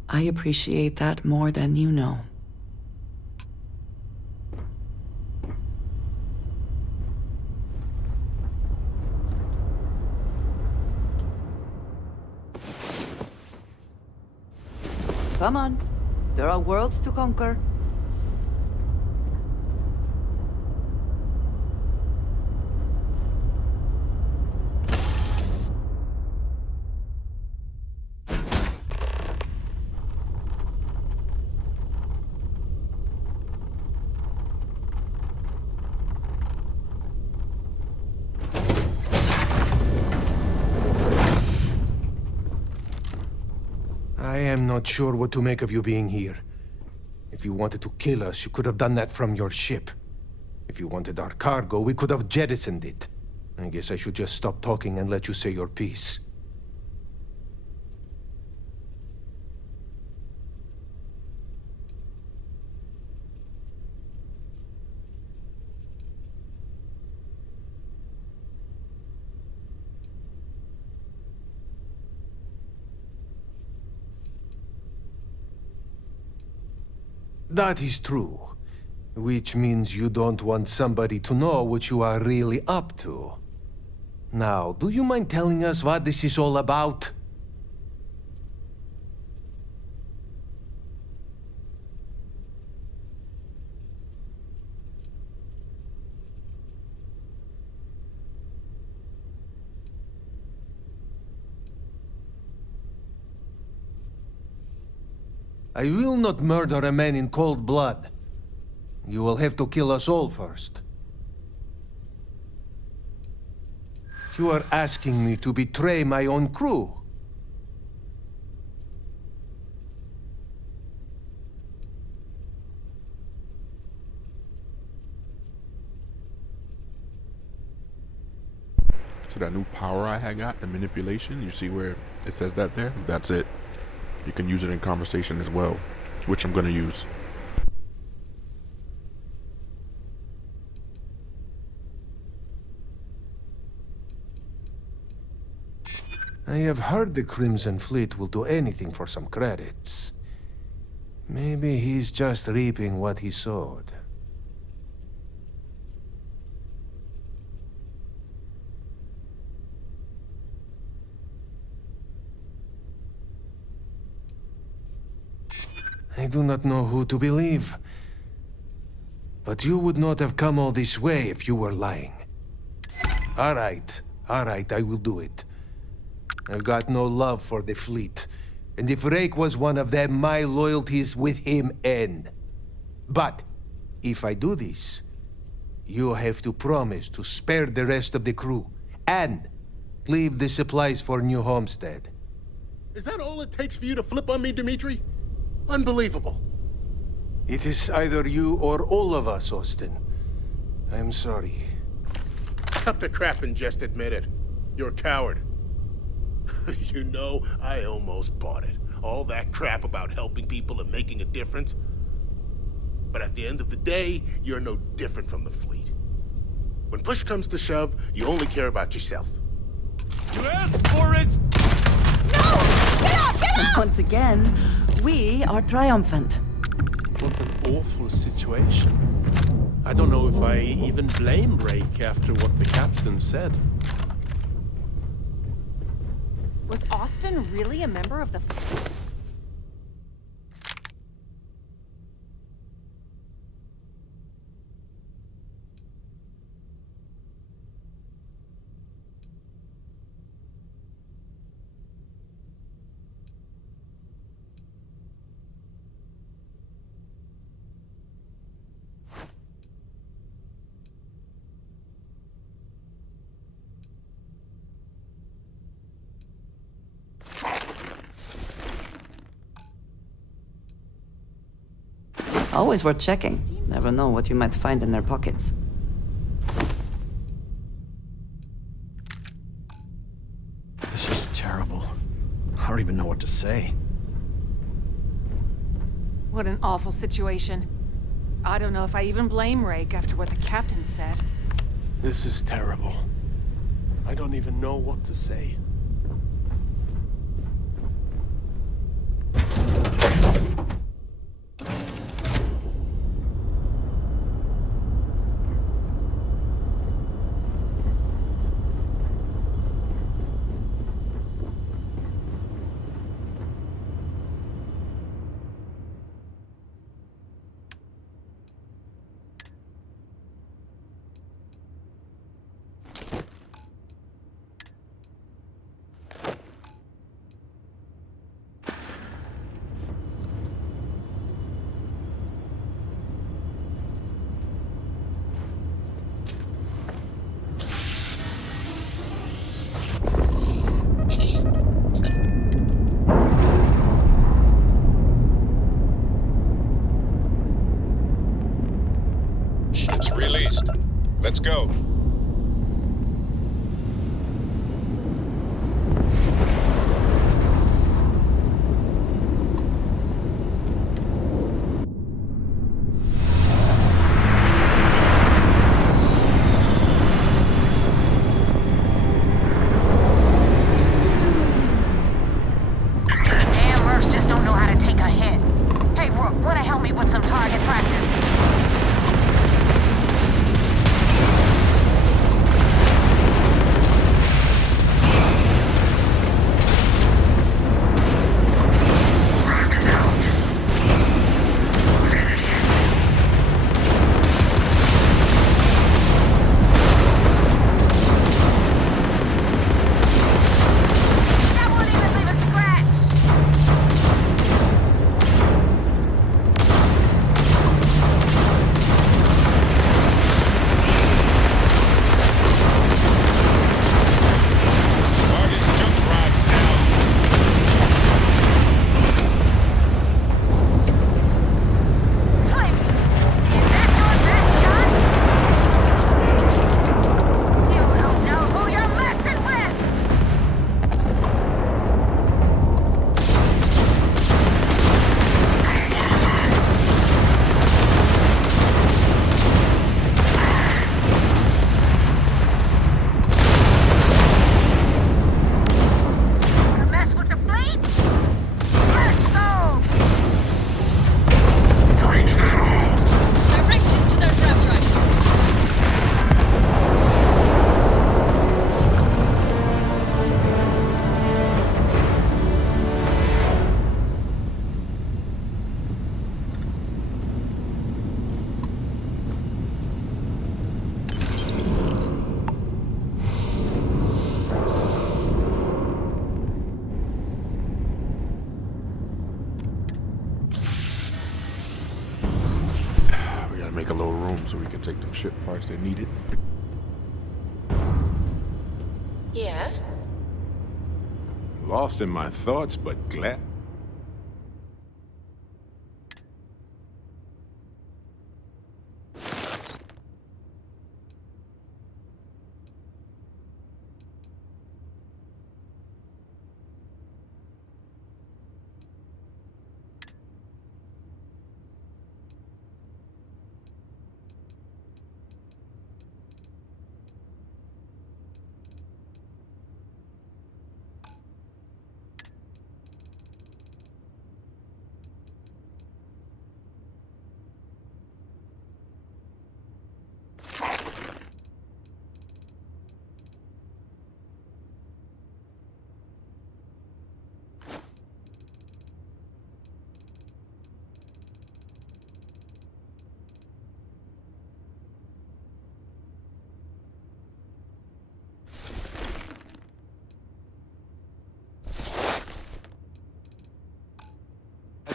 I appreciate that more than you know. Come on. There are worlds to conquer. I am not sure what to make of you being here. If you wanted to kill us, you could have done that from your ship. If you wanted our cargo, we could have jettisoned it. I guess I should just stop talking and let you say your piece. That is true. Which means you don't want somebody to know what you are really up to. Now, do you mind telling us what this is all about? I will not murder a man in cold blood. You will have to kill us all first. You are asking me to betray my own crew. So that new power I had got, the manipulation, you see where it says that there? That's it. You can use it in conversation as well, which I'm going to use. I have heard the Crimson Fleet will do anything for some credits. Maybe he's just reaping what he sowed. I do not know who to believe. But you would not have come all this way if you were lying. All right, I will do it. I've got no love for the fleet. And if Rake was one of them, my loyalties with him end. But, if I do this, you have to promise to spare the rest of the crew, and leave the supplies for New Homestead. Is that all it takes for you to flip on me, Dimitri? Unbelievable. It is either you or all of us, Austin. I'm sorry. Cut the crap and just admit it. You're a coward. You know, I almost bought it. All that crap about helping people and making a difference. But at the end of the day, you're no different from the fleet. When push comes to shove, you only care about yourself. You asked for it! And once again, we are triumphant. What an awful situation. I don't know if I even blame Rake after what the captain said. Was Austin really a member of the... Always worth checking. Never know what you might find in their pockets. This is terrible. I don't even know what to say. What an awful situation. I don't know if I even blame Rake after what the captain said. This is terrible. I don't even know what to say. east. Let's go. Damn mercs just don't know how to take a hit. Hey, Rook, wanna help me with some target practice? We gotta make a little room so we can take them ship parts that need it. Yeah? Lost in my thoughts, but glad.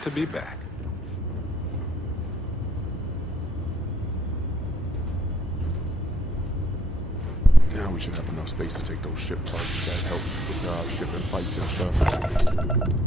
Glad to be back. Now we should have enough space to take those ship parts. That helps with shipping fights and stuff.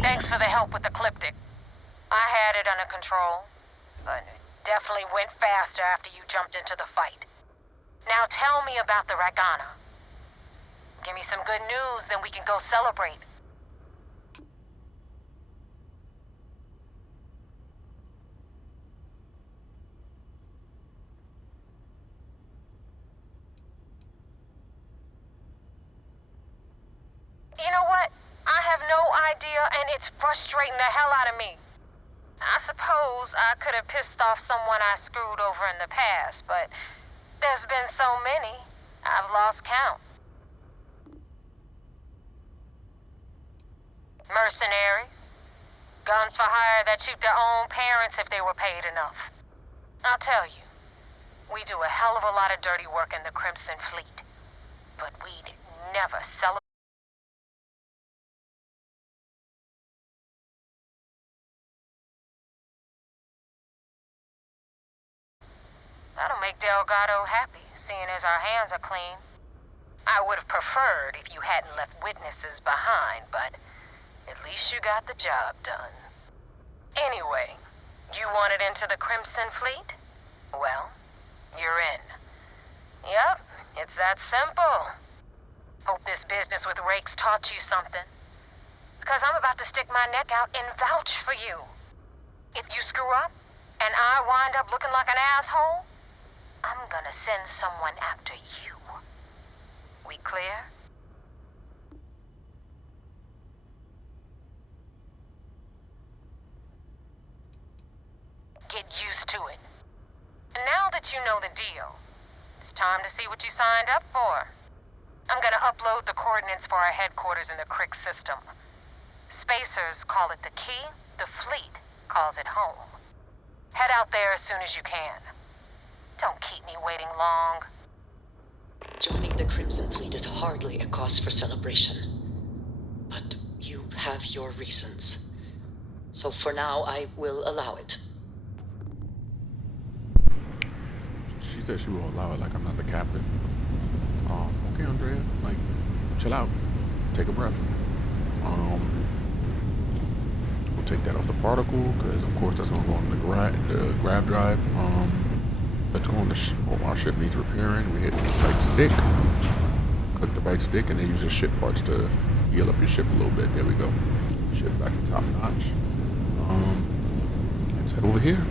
Thanks for the help with the Cliptic. I had it under control, but it definitely went faster after you jumped into the fight. Now tell me about the Ragana. Give me some good news, then we can go celebrate. idea, and it's frustrating the hell out of me. I suppose I could have pissed off someone I screwed over in the past, but there's been so many, I've lost count. Mercenaries. Guns for hire that shoot their own parents if they were paid enough. I'll tell you, we do a hell of a lot of dirty work in the Crimson Fleet, but we'd never celebrate. That'll make Delgado happy, seeing as our hands are clean. I would have preferred if you hadn't left witnesses behind, but at least you got the job done. Anyway, you wanted into the Crimson Fleet? Well, you're in. Yep, it's that simple. Hope this business with Rakes taught you something. Because I'm about to stick my neck out and vouch for you. If you screw up, and I wind up looking like an asshole, I'm gonna send someone after you. We clear? Get used to it. And now that you know the deal, it's time to see what you signed up for. I'm gonna upload the coordinates for our headquarters in the Crick system. Spacers call it the key, the fleet calls it home. Head out there as soon as you can. Don't keep me waiting long. Joining the Crimson Fleet is hardly a cause for celebration. But you have your reasons. So for now, I will allow it. She said she will allow it like I'm not the captain. Okay, Andrea, like, chill out. Take a breath. We'll take that off the particle, because of course that's gonna go on the grab drive. Let's go on our ship needs repairing. We hit the right stick, click the right stick, and then use your ship parts to heal up your ship a little bit. There we go. Ship back to top notch. Let's head over here.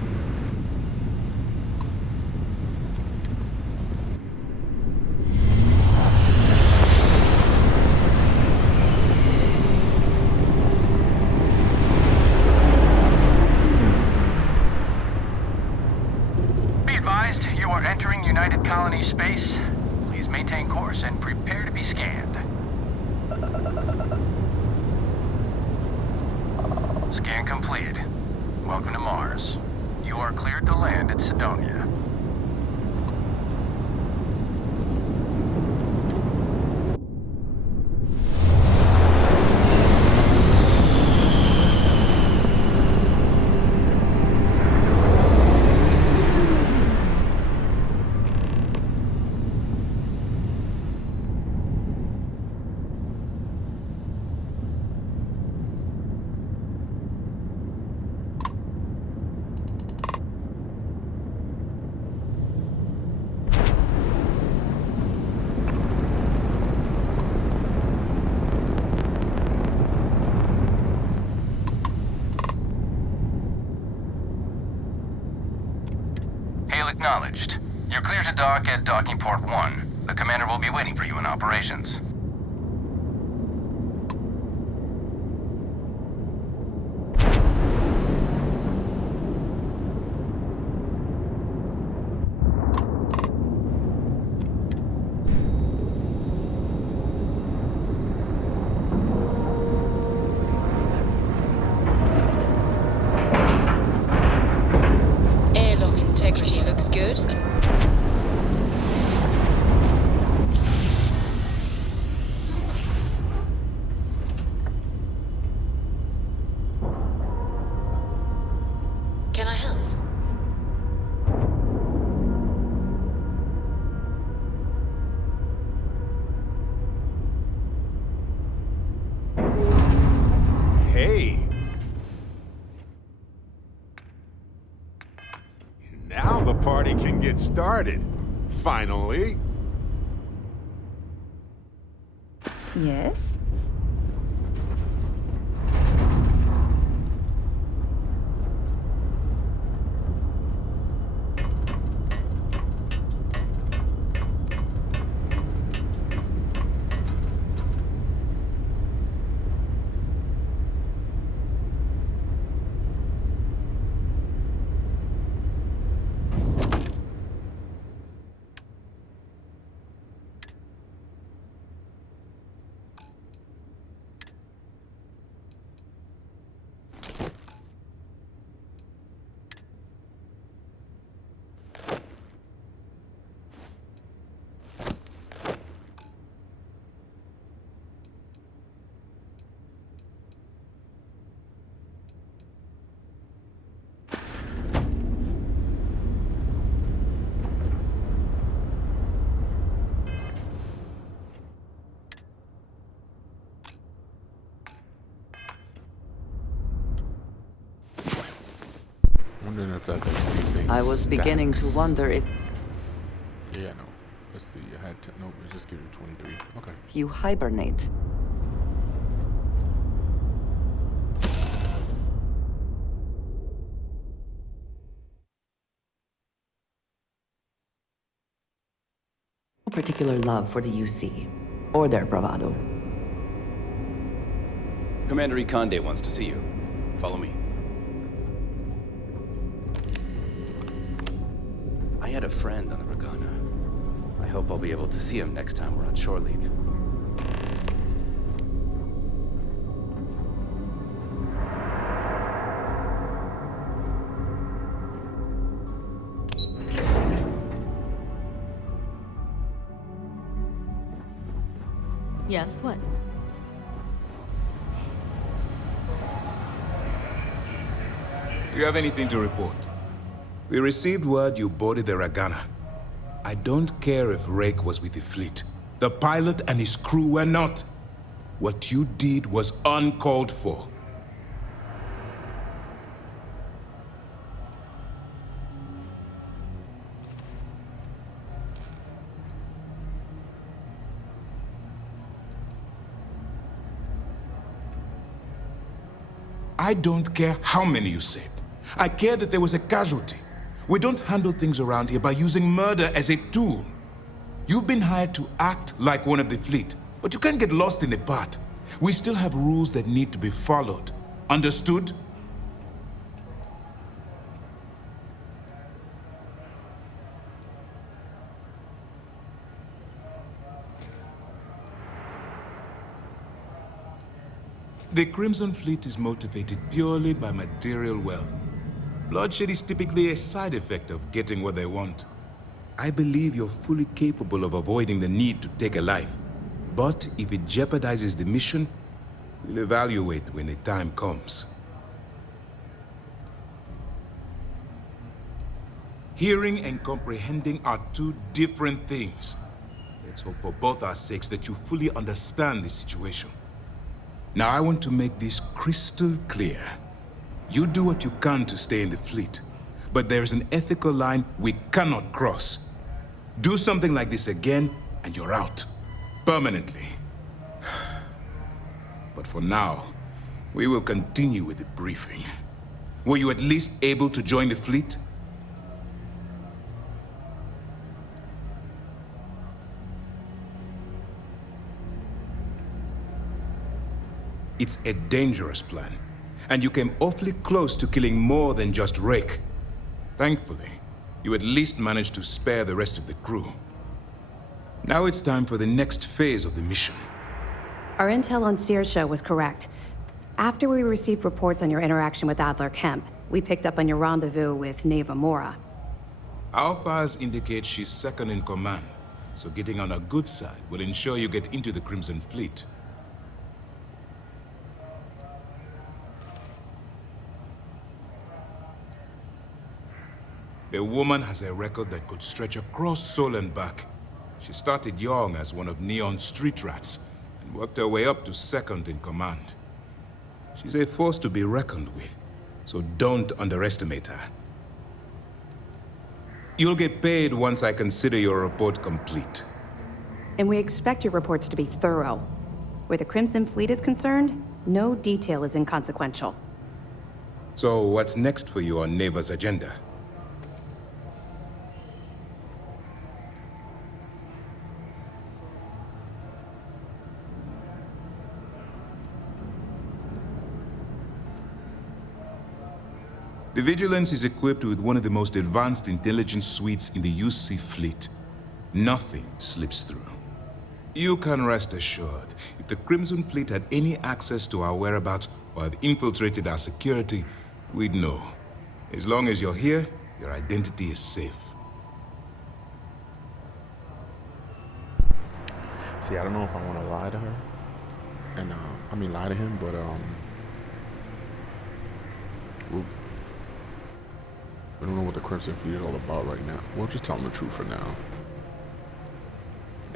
Space. Please maintain course and prepare to be scanned. Scan completed. Welcome to Mars. You are cleared to land at Sidonia. Acknowledged. You're clear to dock at Docking Port 1. The commander will be waiting for you in operations. Party can get started. Finally. Yes? Wondering if that makes anything. I was beginning to wonder if Yeah, no. Let's see. I had 10. Nope, let's just give you 23. Okay. you hibernate. No particular love for the UC or their bravado. Commander Ikonde wants to see you. Follow me. I had a friend on the Regana. I hope I'll be able to see him next time we're on shore leave. Yes, what? Do you have anything to report? We received word you boarded the Regana. I don't care if Rake was with the fleet. The pilot and his crew were not. What you did was uncalled for. I don't care how many you saved. I care that there was a casualty. We don't handle things around here by using murder as a tool. You've been hired to act like one of the fleet, but you can't get lost in the part. We still have rules that need to be followed. Understood? The Crimson Fleet is motivated purely by material wealth. Bloodshed is typically a side effect of getting what they want. I believe you're fully capable of avoiding the need to take a life. But if it jeopardizes the mission, we'll evaluate when the time comes. Hearing and comprehending are two different things. Let's hope for both our sakes that you fully understand the situation. Now I want to make this crystal clear. You do what you can to stay in the fleet, but there's an ethical line we cannot cross. Do something like this again, and you're out. Permanently. But for now, we will continue with the briefing. Were you at least able to join the fleet? It's a dangerous plan, and you came awfully close to killing more than just Rake. Thankfully, you at least managed to spare the rest of the crew. Now it's time for the next phase of the mission. Our intel on Saoirse was correct. After we received reports on your interaction with Adler Kemp, we picked up on your rendezvous with Neva Mora. Our files indicate she's second in command, so getting on her good side will ensure you get into the Crimson Fleet. The woman has a record that could stretch across Sol and back. She started young as one of Neon's street rats and worked her way up to second in command. She's a force to be reckoned with, so don't underestimate her. You'll get paid once I consider your report complete. And we expect your reports to be thorough. Where the Crimson Fleet is concerned, no detail is inconsequential. So what's next for you on Neva's agenda? The Vigilance is equipped with one of the most advanced intelligence suites in the UC fleet. Nothing slips through. You can rest assured, if the Crimson Fleet had any access to our whereabouts or have infiltrated our security, we'd know. As long as you're here, your identity is safe. See, I don't know if I want to lie to her. And, lie to him, but, I don't know what the Crimson Fleet is all about right now. We'll just tell him the truth for now.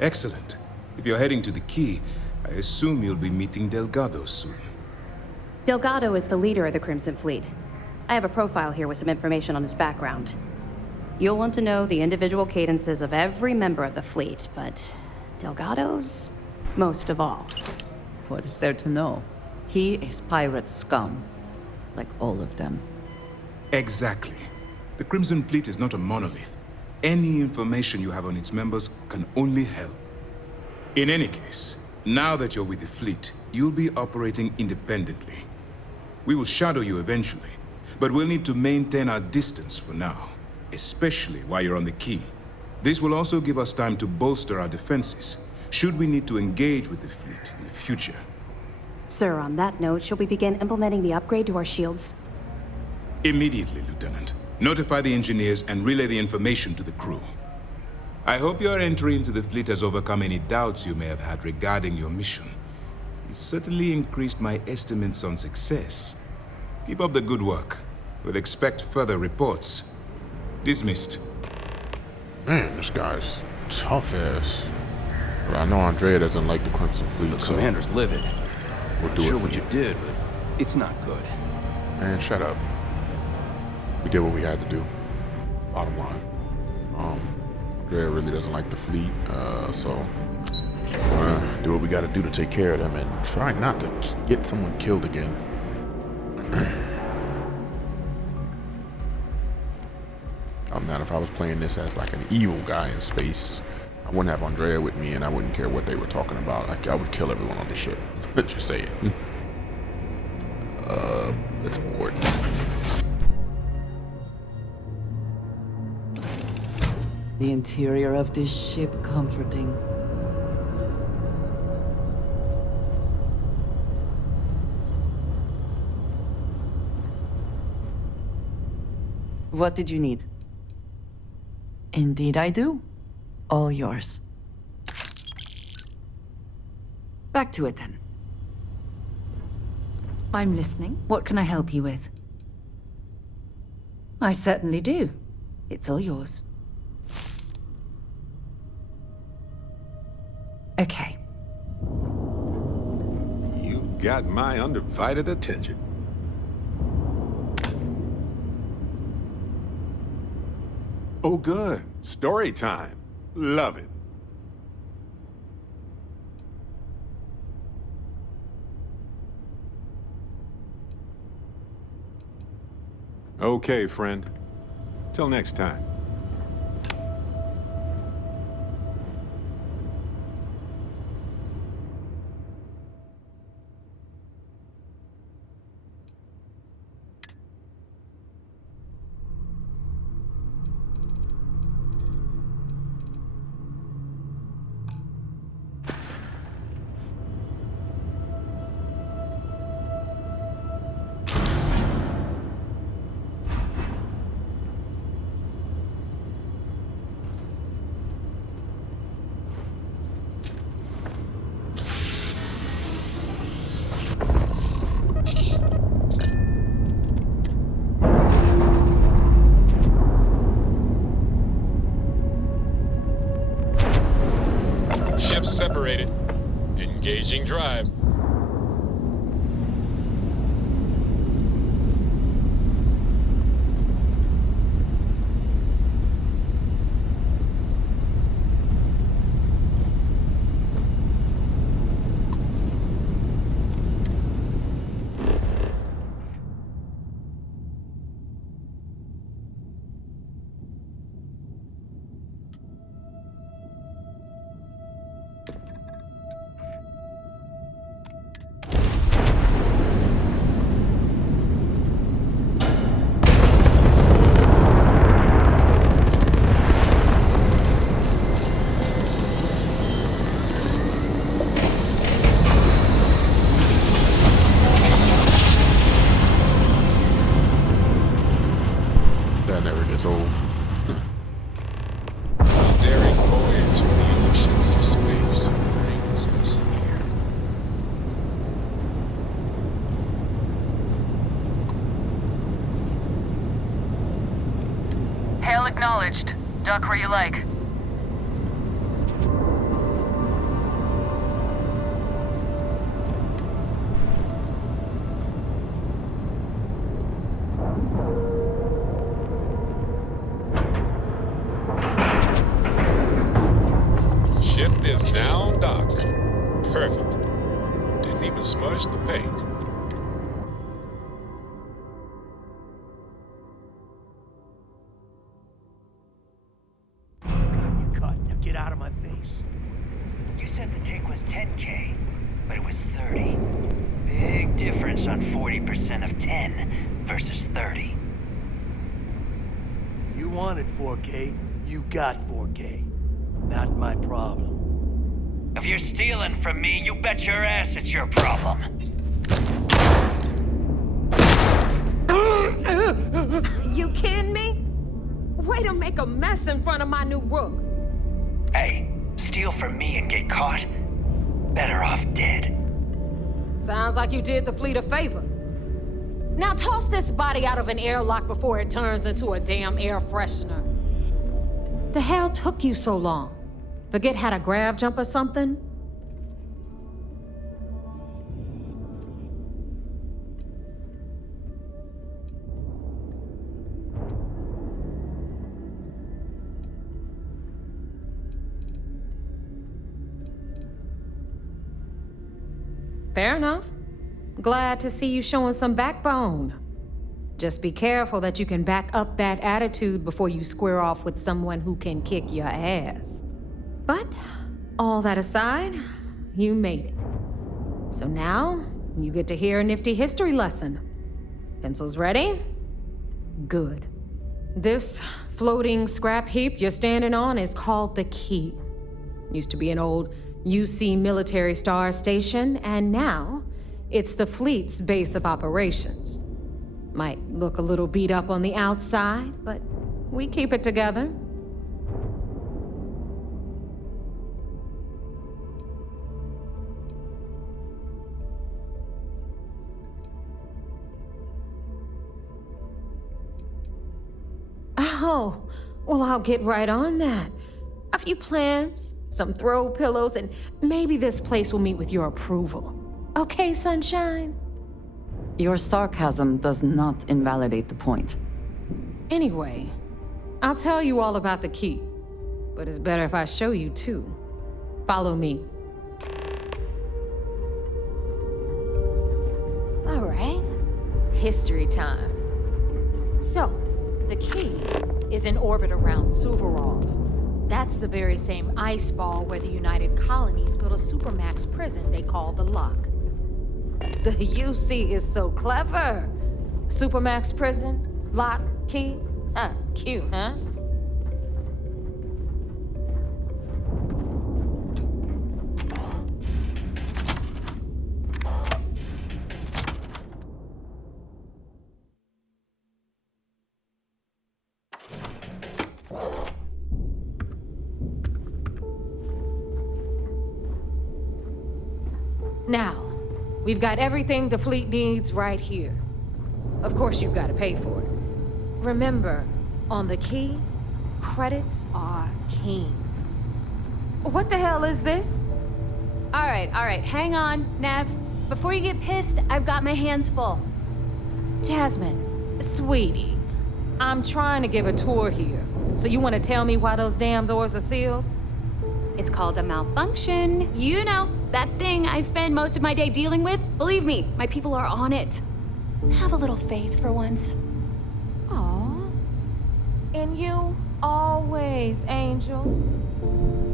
Excellent. If you're heading to the Key, I assume you'll be meeting Delgado soon. Delgado is the leader of the Crimson Fleet. I have a profile here with some information on his background. You'll want to know the individual cadences of every member of the fleet, but Delgado's most of all. What is there to know? He is pirate scum, like all of them. Exactly. The Crimson Fleet is not a monolith. Any information you have on its members can only help. In any case, now that you're with the fleet, you'll be operating independently. We will shadow you eventually, but we'll need to maintain our distance for now, especially while you're on the Key. This will also give us time to bolster our defenses, should we need to engage with the fleet in the future. Sir, on that note, shall we begin implementing the upgrade to our shields? Immediately, Lieutenant. Notify the engineers and relay the information to the crew. I hope your entry into the fleet has overcome any doubts you may have had regarding your mission. It certainly increased my estimates on success. Keep up the good work. We'll expect further reports. Dismissed. Man, this guy's tough ass. But I know Andrea doesn't like the Crimson Fleet. The commander's livid. We'll Not do sure it for what you did, but it's not good. Man, shut up. We did what we had to do. Bottom line. Andrea really doesn't like the fleet, so we're gonna do what we gotta do to take care of them and try not to get someone killed again. Man, if I was playing this as like an evil guy in space, I wouldn't have Andrea with me and I wouldn't care what they were talking about. Like, I would kill everyone on the ship. Let's just say it. Let's board. The interior of this ship comforting. What did you need? Indeed I do. All yours. Back to it then. I'm listening. What can I help you with? I certainly do. It's all yours. Okay. You've got my undivided attention. Oh, good. Story time. Love it. Okay, friend. Till next time. Ships separated. Engaging drive. That never gets old. Daring voyage in the oceans of space brings us here. Hail acknowledged. Duck where you like. price. You said the take was 10K, but it was 30. Big difference on 40% of 10 versus 30. You wanted 4K, you got 4K. Not my problem. If you're stealing from me, you bet your ass it's your problem. You kidding me? Way to make a mess in front of my new rook. Hey, steal from me and get caught? Better off dead. Sounds like you did the fleet a favor. Now toss this body out of an airlock before it turns into a damn air freshener. The hell took you so long? Forget how to grav jump or something? Fair enough. Glad to see you showing some backbone. Just be careful that you can back up that attitude before you square off with someone who can kick your ass. But, all that aside, you made it. So now, you get to hear a nifty history lesson. Pencils ready? Good. This floating scrap heap you're standing on is called the Key. Used to be an old UC military star station, and now it's the fleet's base of operations. Might look a little beat up on the outside, but we keep it together. Oh, well, I'll get right on that. A few plans, some throw pillows, and maybe this place will meet with your approval. Okay, sunshine? Your sarcasm does not invalidate the point. Anyway, I'll tell you all about the Key. But it's better if I show you too. Follow me. All right. History time. So, the Key is in orbit around Suvorov. That's the very same ice ball where the United Colonies built a supermax prison they call the Lock. The UC is so clever. Supermax prison, lock, key. Cute, huh? Now, we've got everything the fleet needs right here. Of course, you've got to pay for it. Remember, on the Key, credits are king. What the hell is this? All right, hang on, Nev. Before you get pissed, I've got my hands full. Jasmine, sweetie, I'm trying to give a tour here. So you want to tell me why those damn doors are sealed? It's called a malfunction. You know, that thing I spend most of my day dealing with. Believe me, my people are on it. Have a little faith for once. Aw. In you, always, Angel.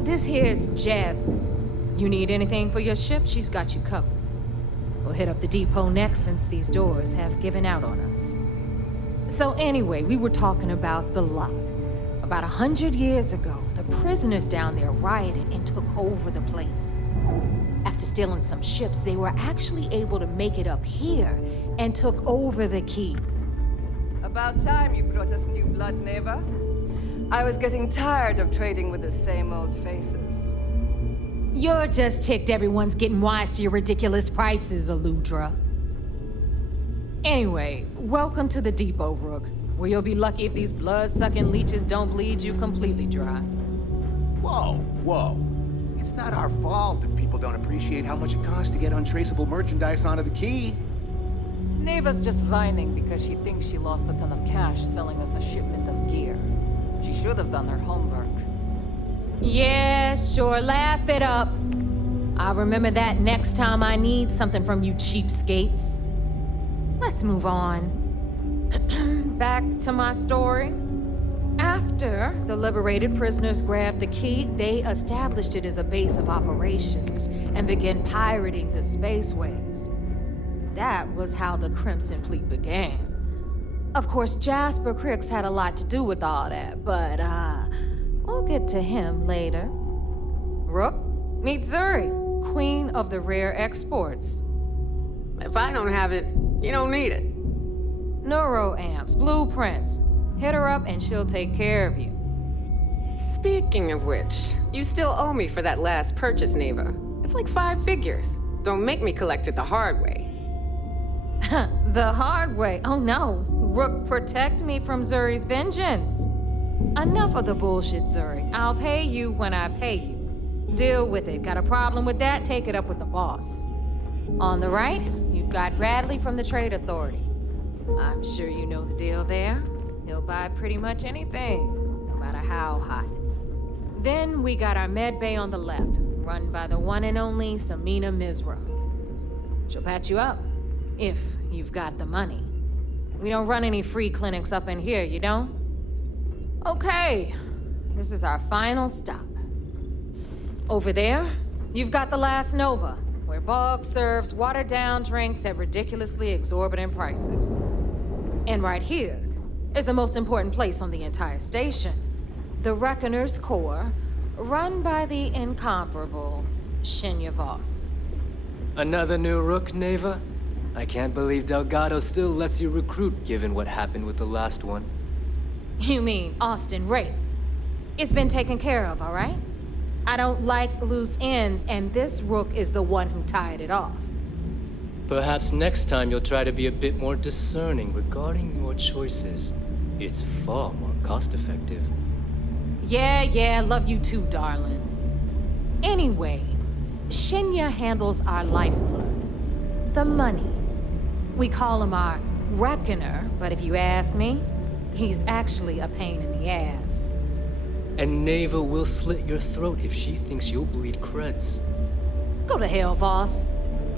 This here's Jasmine. You need anything for your ship, she's got you covered. We'll hit up the depot next since these doors have given out on us. So anyway, we were talking about the Lock. About 100 years ago, the prisoners down there rioted and took over the place. After stealing some ships, they were actually able to make it up here and took over the Key. About time you brought us new blood, Neva. I was getting tired of trading with the same old faces. You're just ticked everyone's getting wise to your ridiculous prices, Aludra. Anyway, welcome to the depot, Rook, where you'll be lucky if these blood-sucking leeches don't bleed you completely dry. Whoa. It's not our fault that people don't appreciate how much it costs to get untraceable merchandise onto the Key. Neva's just whining because she thinks she lost a ton of cash selling us a shipment of gear. She should have done her homework. Yeah, sure, laugh it up. I'll remember that next time I need something from you cheapskates. Let's move on. Back to my story. After the liberated prisoners grabbed the key, they established it as a base of operations and began pirating the spaceways. That was how the Crimson Fleet began. Of course, Jasper Cricks had a lot to do with all that, but, we'll get to him later. Rook, meet Zuri, queen of the rare exports. If I don't have it, you don't need it. Neuroamps, blueprints. Hit her up and she'll take care of you. Speaking of which, you still owe me for that last purchase, Neva. It's like 5 figures. Don't make me collect it the hard way. The hard way? Oh no. Rook, protect me from Zuri's vengeance. Enough of the bullshit, Zuri. I'll pay you when I pay you. Deal with it. Got a problem with that? Take it up with the boss. On the right, you've got Bradley from the Trade Authority. I'm sure you know the deal there. He'll buy pretty much anything, no matter how hot. Then we got our med bay on the left, run by the one and only Samina Mizra. She'll patch you up, if you've got the money. We don't run any free clinics up in here, you don't? Okay, this is our final stop. Over there, you've got the Last Nova, where Bog serves watered-down drinks at ridiculously exorbitant prices. And right here is the most important place on the entire station. The Reckoner's Core, run by the incomparable Shinya Voss. Another new Rook, Neva? I can't believe Delgado still lets you recruit given what happened with the last one. You mean Austin Rape? It's been taken care of, all right? I don't like loose ends, and this Rook is the one who tied it off. Perhaps next time you'll try to be a bit more discerning regarding your choices. It's far more cost-effective. Yeah, love you too, darling. Anyway, Shinya handles our lifeblood. The money. We call him our Reckoner, but if you ask me, he's actually a pain in the ass. And Neva will slit your throat if she thinks you'll bleed creds. Go to hell, boss.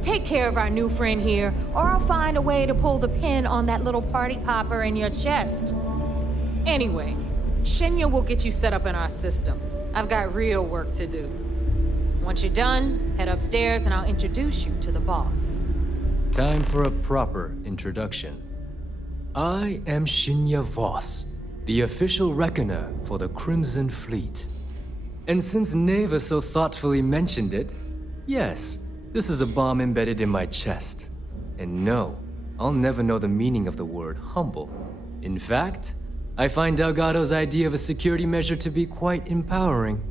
Take care of our new friend here, or I'll find a way to pull the pin on that little party popper in your chest. Anyway, Shinya will get you set up in our system. I've got real work to do. Once you're done, head upstairs and I'll introduce you to the boss. Time for a proper introduction. I am Shinya Voss, the official reckoner for the Crimson Fleet. And since Neva so thoughtfully mentioned it, yes, this is a bomb embedded in my chest. And no, I'll never know the meaning of the word humble. In fact, I find Delgado's idea of a security measure to be quite empowering.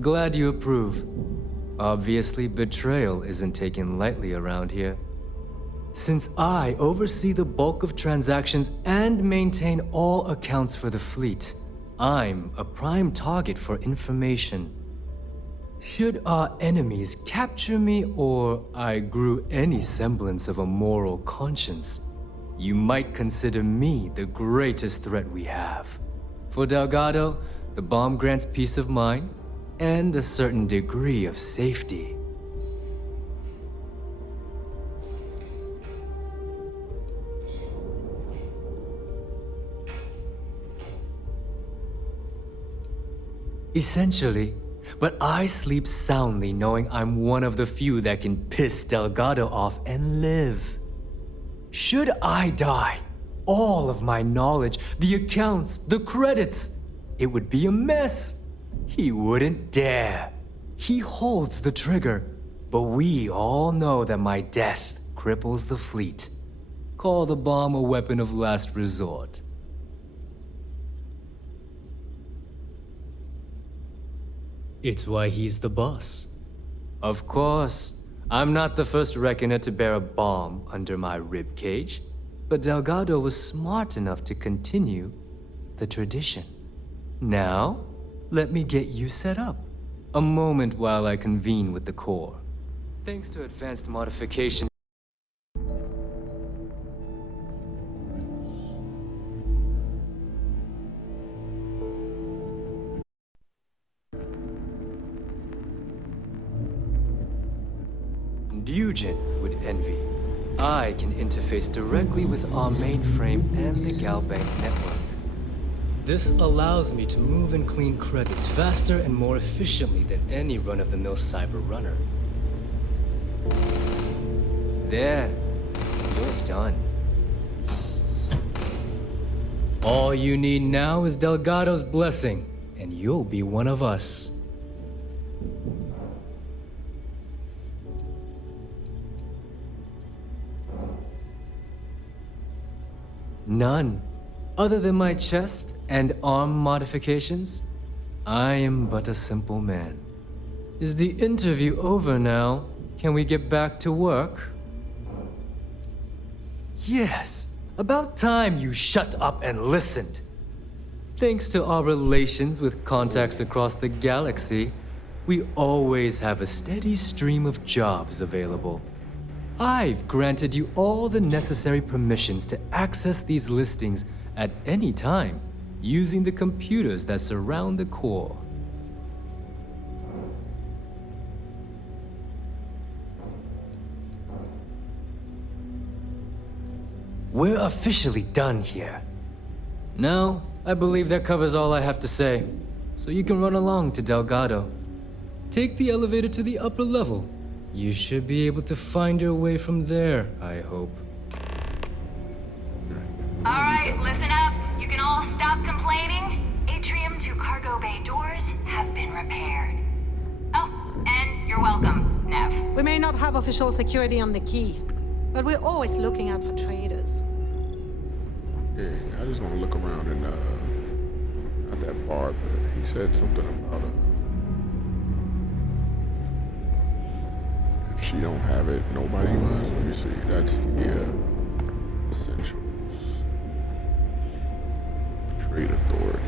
Glad you approve. Obviously, betrayal isn't taken lightly around here. Since I oversee the bulk of transactions and maintain all accounts for the fleet, I'm a prime target for information. Should our enemies capture me or I grew any semblance of a moral conscience, you might consider me the greatest threat we have. For Delgado, the bomb grants peace of mind and a certain degree of safety. Essentially, but I sleep soundly knowing I'm one of the few that can piss Delgado off and live. Should I die, all of my knowledge, the accounts, the credits, it would be a mess. He wouldn't dare. He holds the trigger, but we all know that my death cripples the fleet. Call the bomb a weapon of last resort. It's why he's the boss. Of course, I'm not the first reckoner to bear a bomb under my ribcage, but Delgado was smart enough to continue the tradition. Now, let me get you set up. A moment while I convene with the core. Thanks to advanced modifications. Eugen would envy. I can interface directly with our mainframe and the Galbank network. This allows me to move and clean credits faster and more efficiently than any run-of-the-mill cyber runner. There, you're done. All you need now is Delgado's blessing, and you'll be one of us. None. Other than my chest and arm modifications, I am but a simple man. Is the interview over now? Can we get back to work? Yes. About time you shut up and listened. Thanks to our relations with contacts across the galaxy, we always have a steady stream of jobs available. I've granted you all the necessary permissions to access these listings at any time, using the computers that surround the core. We're officially done here. Now, I believe that covers all I have to say, so you can run along to Delgado. Take the elevator to the upper level. You should be able to find your way from there, I hope. Alright, listen up. You can all stop complaining. Atrium to cargo bay doors have been repaired. Oh, and you're welcome, Nev. We may not have official security on the key, but we're always looking out for traders. Yeah, I just want to look around and, not that bar, but he said something about, if she don't have it, nobody must. Let me see, that's the, essentials. Trade authority.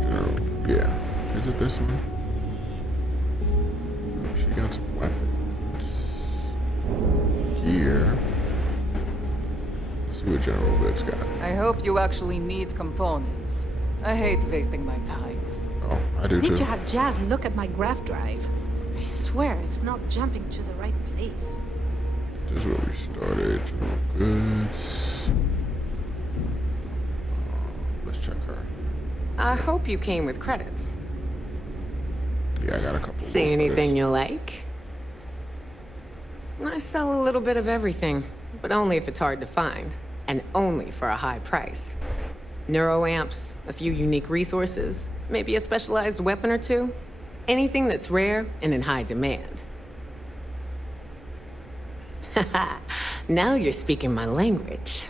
General, yeah. Is it this one? She got some weapons. Gear. Let's see what General Good's got. I hope you actually need components. I hate wasting my time. Oh, I do Need too. to have Jazz look at my graph drive. I swear it's not jumping to the right place. This is where we started. General Goods. Let's check her. I hope you came with credits. Yeah, I got a couple. See anything you like? I sell a little bit of everything, but only if it's hard to find, and only for a high price. Neuroamps, a few unique resources, maybe a specialized weapon or two. Anything that's rare and in high demand. Haha, now you're speaking my language.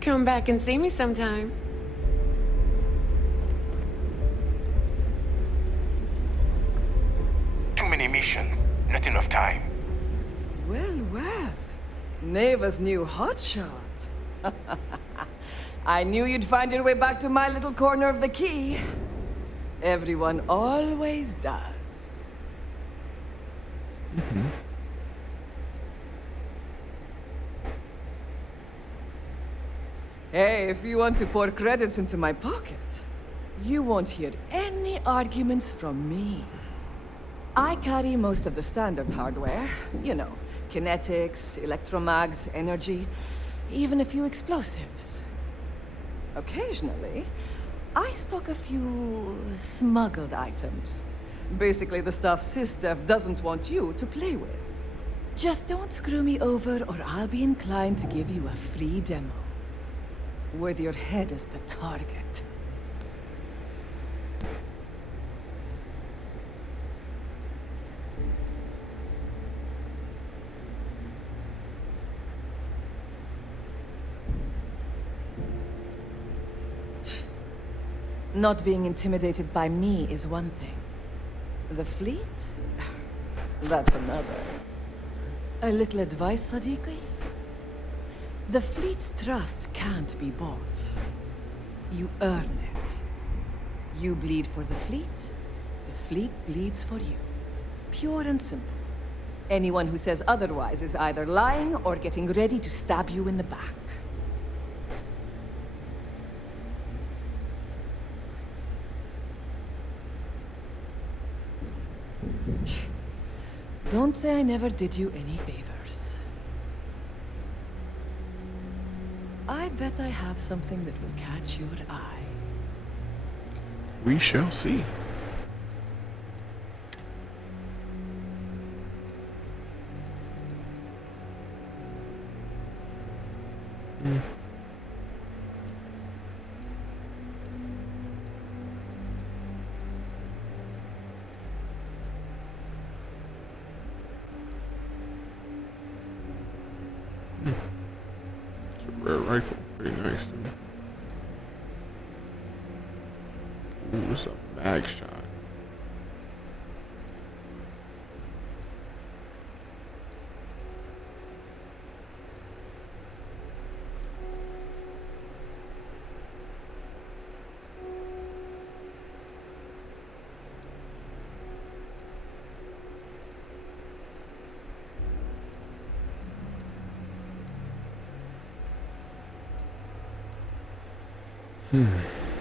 Come back and see me sometime. Too many missions, not enough time. Well, well. Neva's new hotshot. I knew you'd find your way back to my little corner of the key. Everyone always does. Mm-hmm. Hey, if you want to pour credits into my pocket, you won't hear any arguments from me. I carry most of the standard hardware. You know, kinetics, electromags, energy, even a few explosives. Occasionally, I stock a few smuggled items. Basically the stuff SysDev doesn't want you to play with. Just don't screw me over or I'll be inclined to give you a free demo. With your head as the target. Not being intimidated by me is one thing. The fleet? That's another. A little advice, Sadiqi? The fleet's trust can't be bought. You earn it. You bleed for the fleet bleeds for you. Pure and simple. Anyone who says otherwise is either lying or getting ready to stab you in the back. Don't say I never did you any favors. I bet I have something that will catch your eye. We shall see. Mm. It's a rare rifle. Pretty nice, dude. Ooh, it's a mag shot.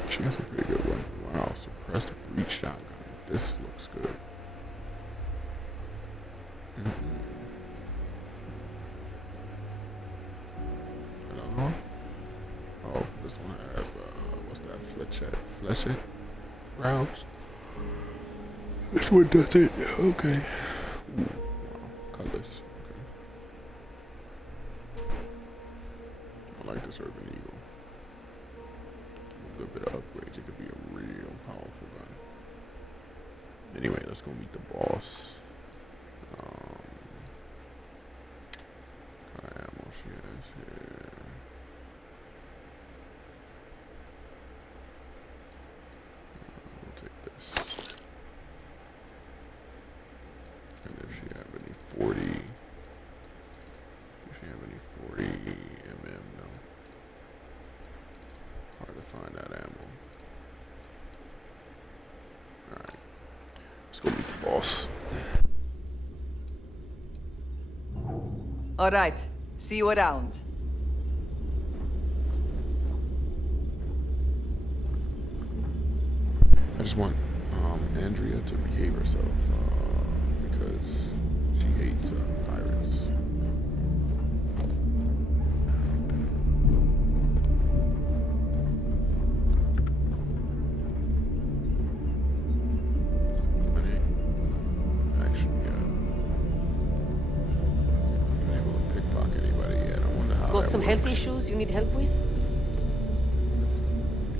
She has a pretty good one. Wow, suppressed breach shotgun. This looks good. Hello? Oh, this one has, what's that, fletchet rounds? This one does it. Okay. Ooh, wow, colors. Okay. I like this Urban Eagle. A bit of upgrades, it could be a real powerful gun. Anyway, let's go meet the boss. What kind of ammo she has here? We'll take this. And if she have any 40, if she have any 40 mm, no. Hard to find that ammo. Alright. Let's go meet the boss. Alright. See you around. I just want Andrea to behave herself because she hates pirates. Got some health issues you need help with?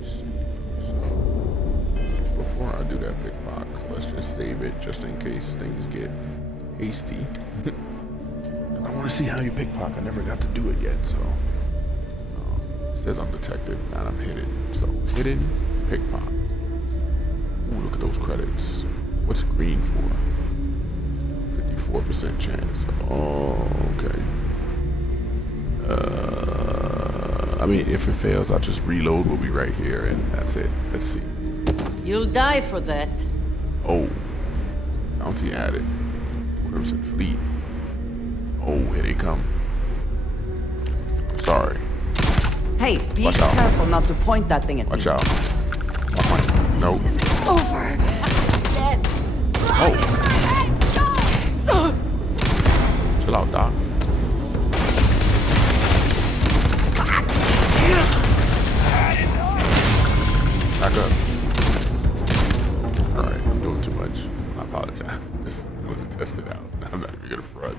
So, before I do that pickpocket, let's just save it just in case things get hasty. I want to see how you pickpocket. I never got to do it yet, so says I'm detective, and I'm hidden. So hidden, pickpocket. Ooh, look at those credits. What's green for? 54% chance. Oh, okay. I mean, if it fails, I'll just reload. We'll be right here, and that's it. Let's see. You'll die for that. Oh, bounty added. Crimson Fleet. Oh, here they come. Sorry. Hey, be careful not to point that thing at me. Watch out. Nope. This is over. Oh. Chill out, Doc. Back up. Alright, I'm doing too much. I apologize. Just wanted to test it out. I'm not even gonna front.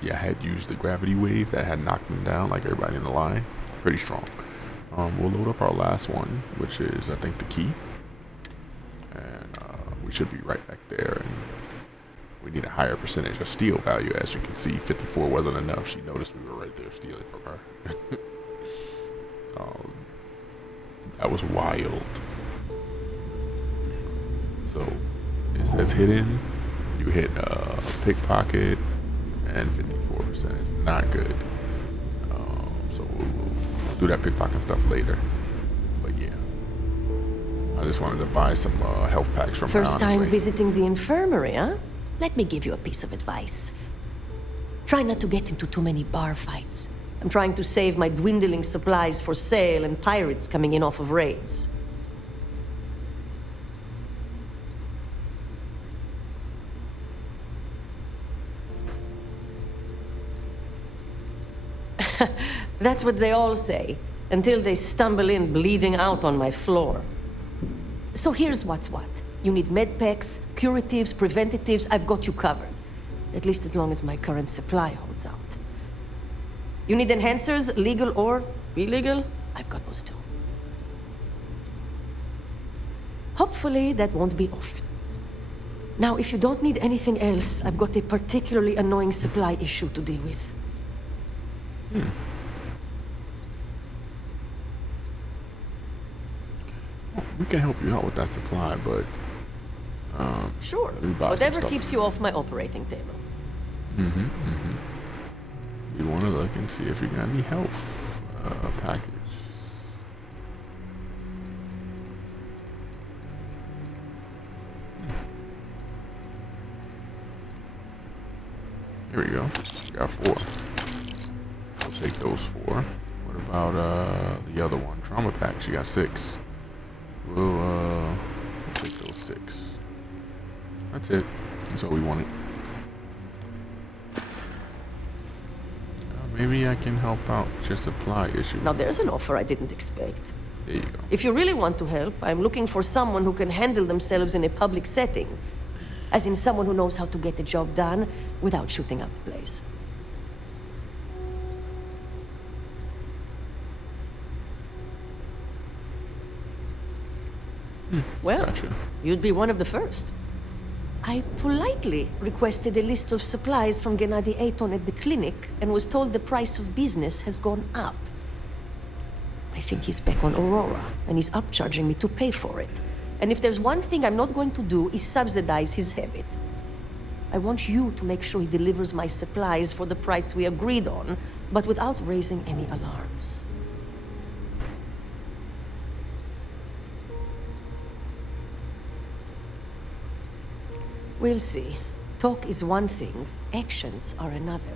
Yeah, I had used the gravity wave that had knocked them down like everybody in the line. Pretty strong. We'll load up our last one, which is, I think, the key. And we should be right back there. And we need a higher percentage of steal value. As you can see, 54 wasn't enough. She noticed we were right there stealing from her. That was wild. So it says hidden. You hit pickpocket, and 54% is not good. So we'll do that pickpocket stuff later. But yeah, I just wanted to buy some health packs from her. First time visiting the infirmary, huh? Let me give you a piece of advice. Try not to get into too many bar fights. I'm trying to save my dwindling supplies for sale and pirates coming in off of raids. That's what they all say, until they stumble in bleeding out on my floor. So here's what's what. You need med packs, curatives, preventatives. I've got you covered. At least as long as my current supply holds out. You need enhancers, legal or illegal? I've got those too. Hopefully that won't be often. Now, if you don't need anything else, I've got a particularly annoying supply issue to deal with. We can help you out with that supply, but sure. Whatever keeps you off my operating table. We want to look and see if you got any health package. Here we go. Got 4. We'll take those 4. What about the other one? Trauma packs. You got 6. We'll take those 6. That's it. That's all we wanted. Maybe I can help out with your supply issue. Now there's an offer I didn't expect. There you go. If you really want to help, I'm looking for someone who can handle themselves in a public setting. As in someone who knows how to get the job done without shooting up the place. Well, gotcha. You'd be one of the first. I politely requested a list of supplies from Gennady Aton at the clinic and was told the price of business has gone up. I think he's back on Aurora, and he's upcharging me to pay for it. And if there's one thing I'm not going to do is subsidize his habit. I want you to make sure he delivers my supplies for the price we agreed on, but without raising any alarms. We'll see. Talk is one thing, actions are another.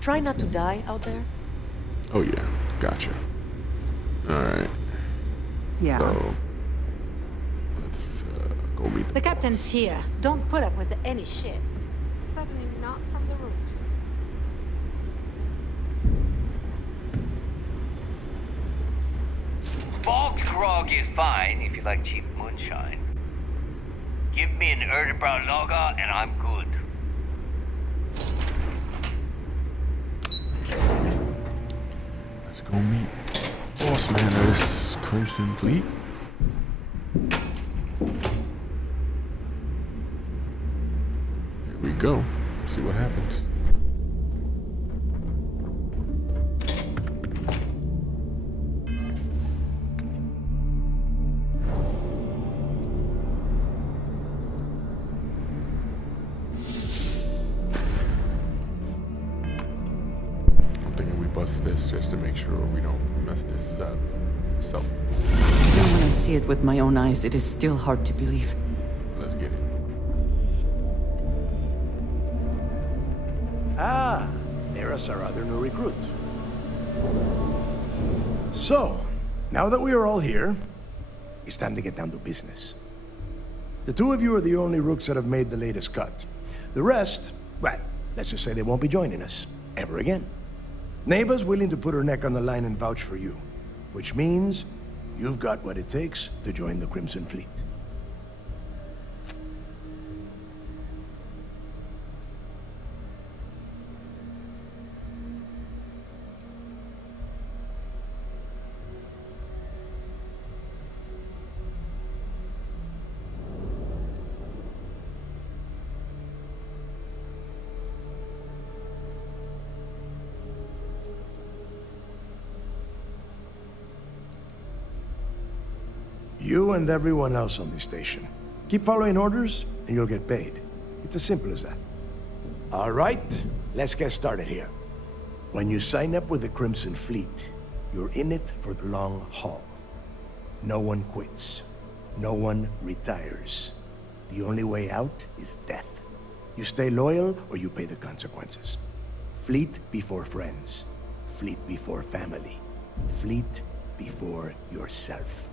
Try not to die out there. Oh yeah, gotcha. Alright. Yeah. So, let's go meet The captain's here. Don't put up with any shit. Certainly not from the roots. Bogged grog is fine if you like cheap moonshine. Give me an Erdebrow lager and I'm good. Let's go meet boss man of this Crimson Fleet. we go. See what happens. I'm thinking we bust this just to make sure we don't mess this up. So, Even when I see it with my own eyes, it is still hard to believe. let's get it. Ah, there's our other new recruit. So, now that we are all here, it's time to get down to business. The two of you are the only rooks that have made the latest cut. The rest, well, let's just say they won't be joining us ever again. Neva's willing to put her neck on the line and vouch for you, which means you've got what it takes to join the Crimson Fleet. You and everyone else on this station. Keep following orders, and you'll get paid. It's as simple as that. All right, let's get started here. When you sign up with the Crimson Fleet, you're in it for the long haul. No one quits. No one retires. The only way out is death. You stay loyal, or you pay the consequences. Fleet before friends. Fleet before family. Fleet before yourself.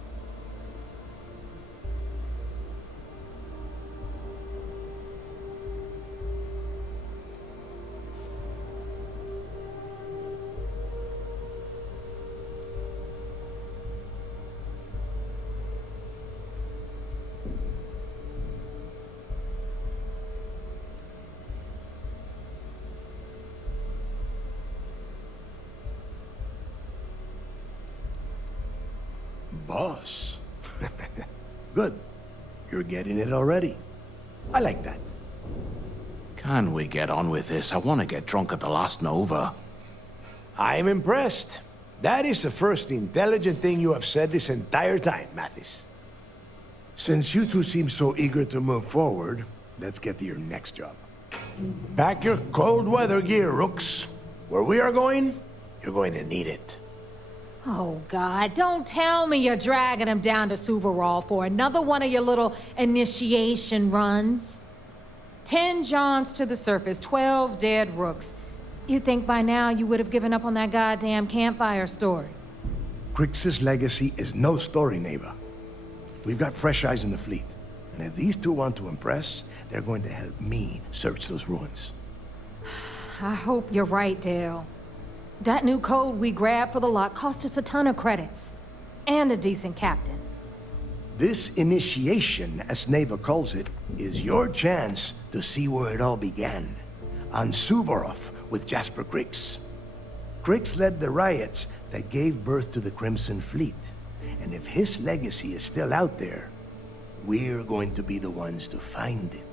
Boss. Good. You're getting it already. I like that. Can we get on with this? I want to get drunk at the last Nova. I'm impressed. That is the first intelligent thing you have said this entire time, Mathis. Since you two seem so eager to move forward, let's get to your next job. Pack your cold weather gear, Rooks. Where we are going, you're going to need it. Oh, God, don't tell me you're dragging him down to Suvarol for another one of your little initiation runs. 10 Johns to the surface, 12 dead Rooks. You'd think by now you would have given up on that goddamn campfire story. Crix's legacy is no story, Neva. We've got fresh eyes in the fleet. And if these two want to impress, they're going to help me search those ruins. I hope you're right, Dale. That new code we grabbed for the lot cost us a ton of credits. And a decent captain. This initiation, as Neva calls it, is your chance to see where it all began. On Suvorov with Jasper Crix. Crix led the riots that gave birth to the Crimson Fleet. And if his legacy is still out there, we're going to be the ones to find it.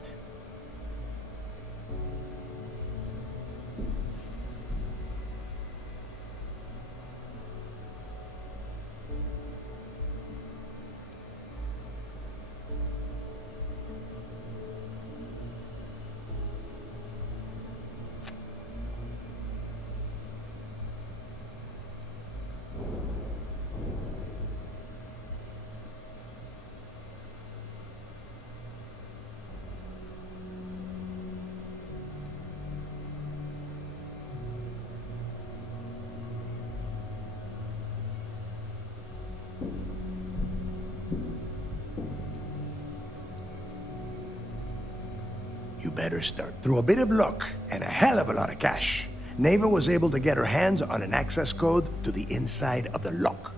You better start. Through a bit of luck and a hell of a lot of cash, Neva was able to get her hands on an access code to the inside of the lock.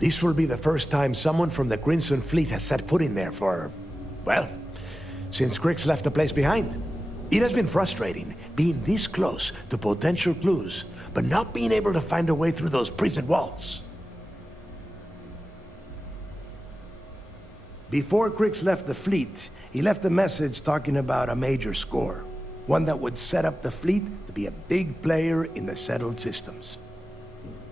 This will be the first time someone from the Crimson Fleet has set foot in there for, well, since Crix left the place behind. It has been frustrating, being this close to potential clues, but not being able to find a way through those prison walls. Before Crix left the fleet, he left a message talking about a major score. One that would set up the fleet to be a big player in the settled systems.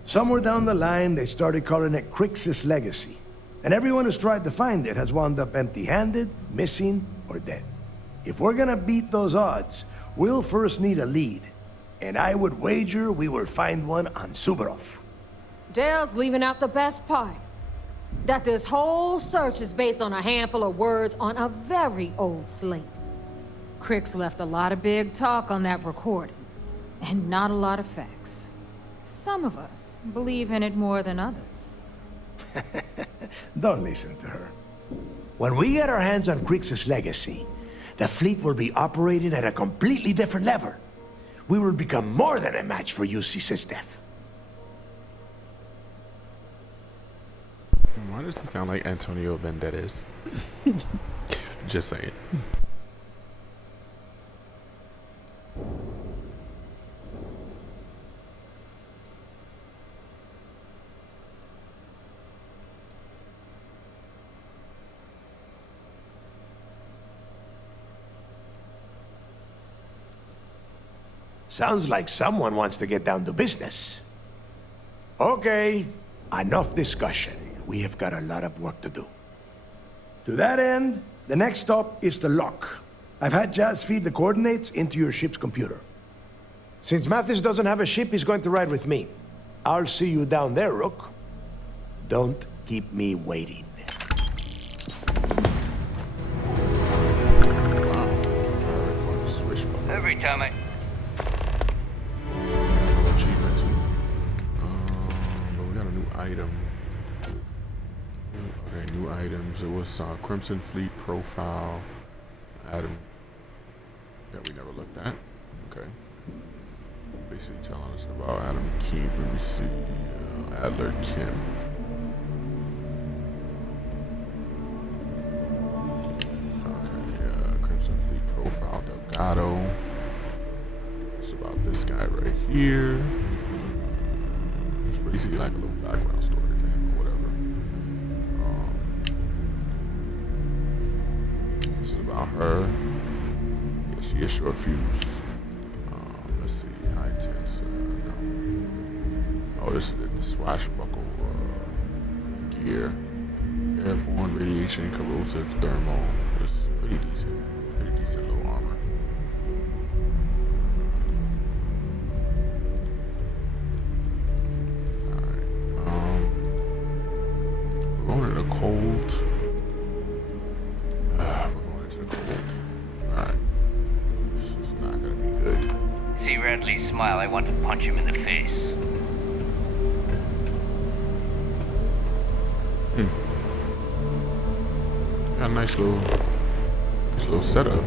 Somewhere down the line, they started calling it Crixus Legacy. And everyone who's tried to find it has wound up empty-handed, missing, or dead. If we're gonna beat those odds, we'll first need a lead. And I would wager we will find one on Suvorov. Dale's leaving out the best part. That this whole search is based on a handful of words on a very old slate. Crix left a lot of big talk on that recording, and not a lot of facts. Some of us believe in it more than others. Don't listen to her. When we get our hands on Crixus Legacy, the fleet will be operating at a completely different level. We will become more than a match for UC Systef. Why does he sound like Antonio Banderas? Just saying. Sounds like someone wants to get down to business. Okay, enough discussion. We have got a lot of work to do. To that end, the next stop is the lock. I've had Jazz feed the coordinates into your ship's computer. Since Mathis doesn't have a ship, he's going to ride with me. I'll see you down there, Rook. Don't keep me waiting. Every time I... Achievement 2. But we got a new item. Okay, new items. It was Crimson Fleet profile. Item that we never looked at. Okay. Basically telling us about Adam Keep. Let me see. Adler Kim. Okay, Crimson Fleet profile. Delgado. It's about this guy right here. It's basically like a little background story for him or whatever. This is about her. Yeah, she is short fuse. Let's see, high tense. No. Oh, this is the swashbuckle gear. Airborne, radiation, corrosive, thermal. It's pretty decent. Pretty decent little armor. We're going to the cold. We're going into the cold. Alright. This is not gonna be good. See Radley's smile, I want to punch him in the face. Got a nice little setup.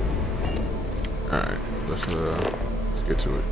Alright, let's get to it.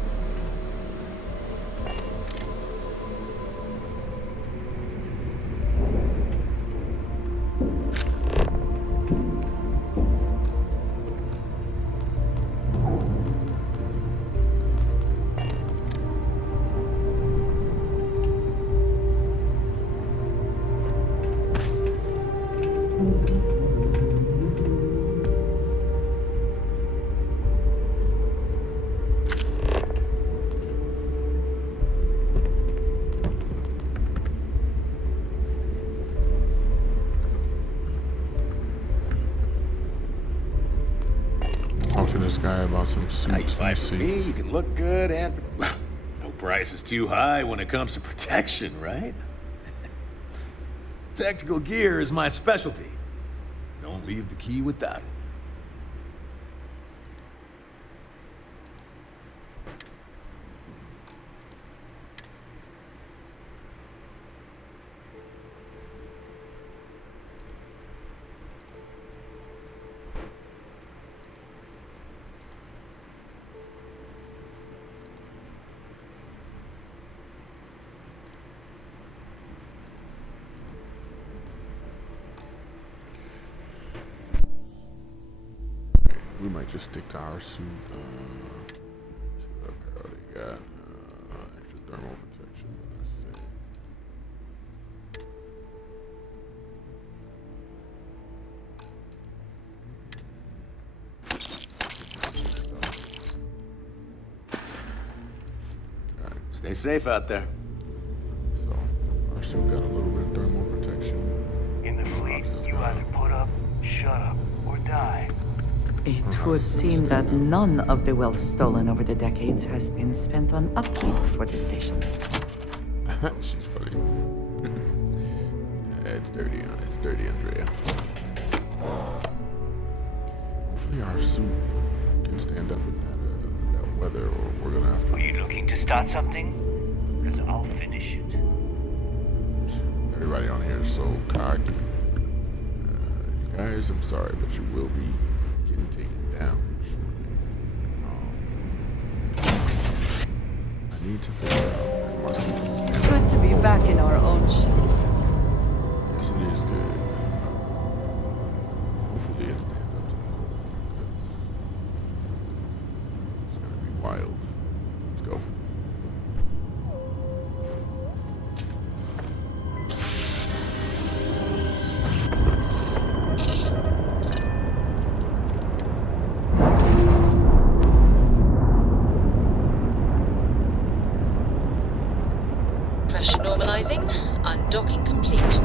To this guy about some suits. Buy from me, you can look good and no price is too high when it comes to protection, right? Tactical gear is my specialty. Don't leave the key without it. We might just stick to our suit. See what apparel they got. Extra thermal protection. That's it. Stay safe out there. So, our suit got a little bit of thermal protection. In the fleet, you either put up, shut up, or die. It would seem that none of the wealth stolen over the decades has been spent on upkeep for the station. She's funny. It's dirty, Andrea. Hopefully our suit can stand up with that weather, or we're gonna have to... Are you looking to start something? Because I'll finish it. Everybody on here is so cocky. Guys, I'm sorry, but you will be getting taken down. I need to figure out if my suit... It's good to be back in our own ship. Yes, it is good. Hopefully it stands up to the cold, because it's gonna be wild. Let's go. Pressure normalizing. Undocking complete.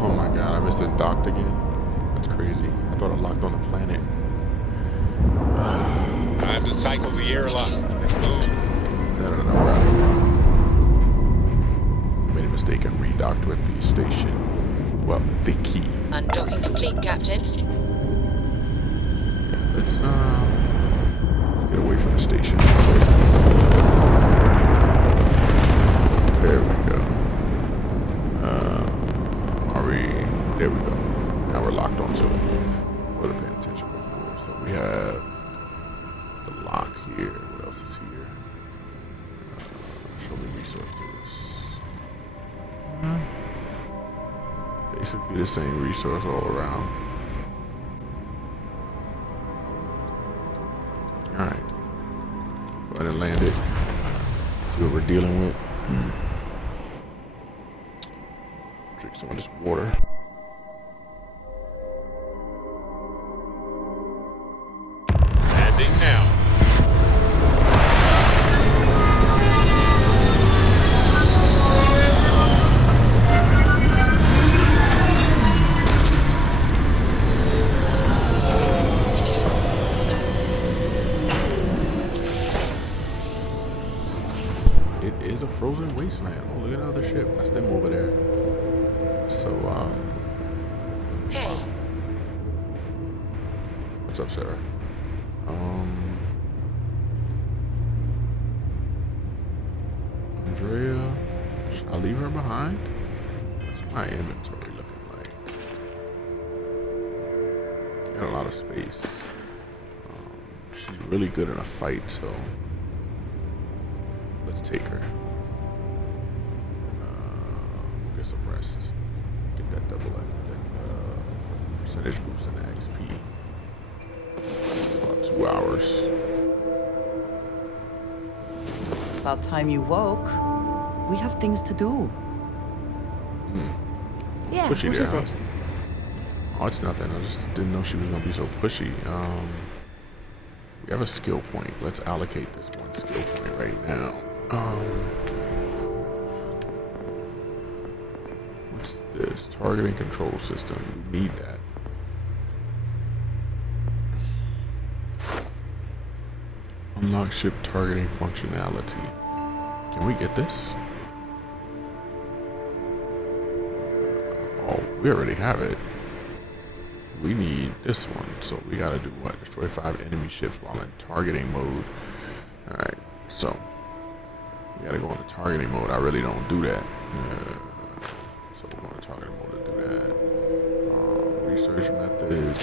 Oh my god, I missed it docked again. That's crazy. I thought I locked on the planet. Time to cycle the airlock and move. No, we're out of here. Made a mistake and redocked with the station. Well, the key. Undocking complete, Captain. Yeah, let's get away from the station. There we go. There we go. Now we're locked onto it. Wasn't paying attention before. So we have the lock here. What else is here? Show me resources. Basically the same resource all around. Alright. Go ahead and land it. See what we're dealing with. Drink some of this water. Landing now. It is a frozen wasteland. Oh, look at the other ship. That's them over there. So, Hey. what's up, Sarah? Andrea, should I leave her behind? What's my inventory looking like? Got a lot of space. She's really good in a fight, so let's take her. Get some rest. Get that double percentage boost in the XP. It's about 2 hours. About time you woke. We have things to do. Yeah, Pushy what there, is huh? it? Oh, it's nothing. I just didn't know she was gonna be so pushy. We have a skill point. Let's allocate this one skill point right now. What's this? Targeting control system. We need that. Unlock ship targeting functionality. Can we get this? Oh, we already have it. We need this one, so we gotta do what? Destroy 5 enemy ships while in targeting mode. Alright, so we gotta go into targeting mode. I really don't do that. So we're going to targeting mode to do that. Research methods.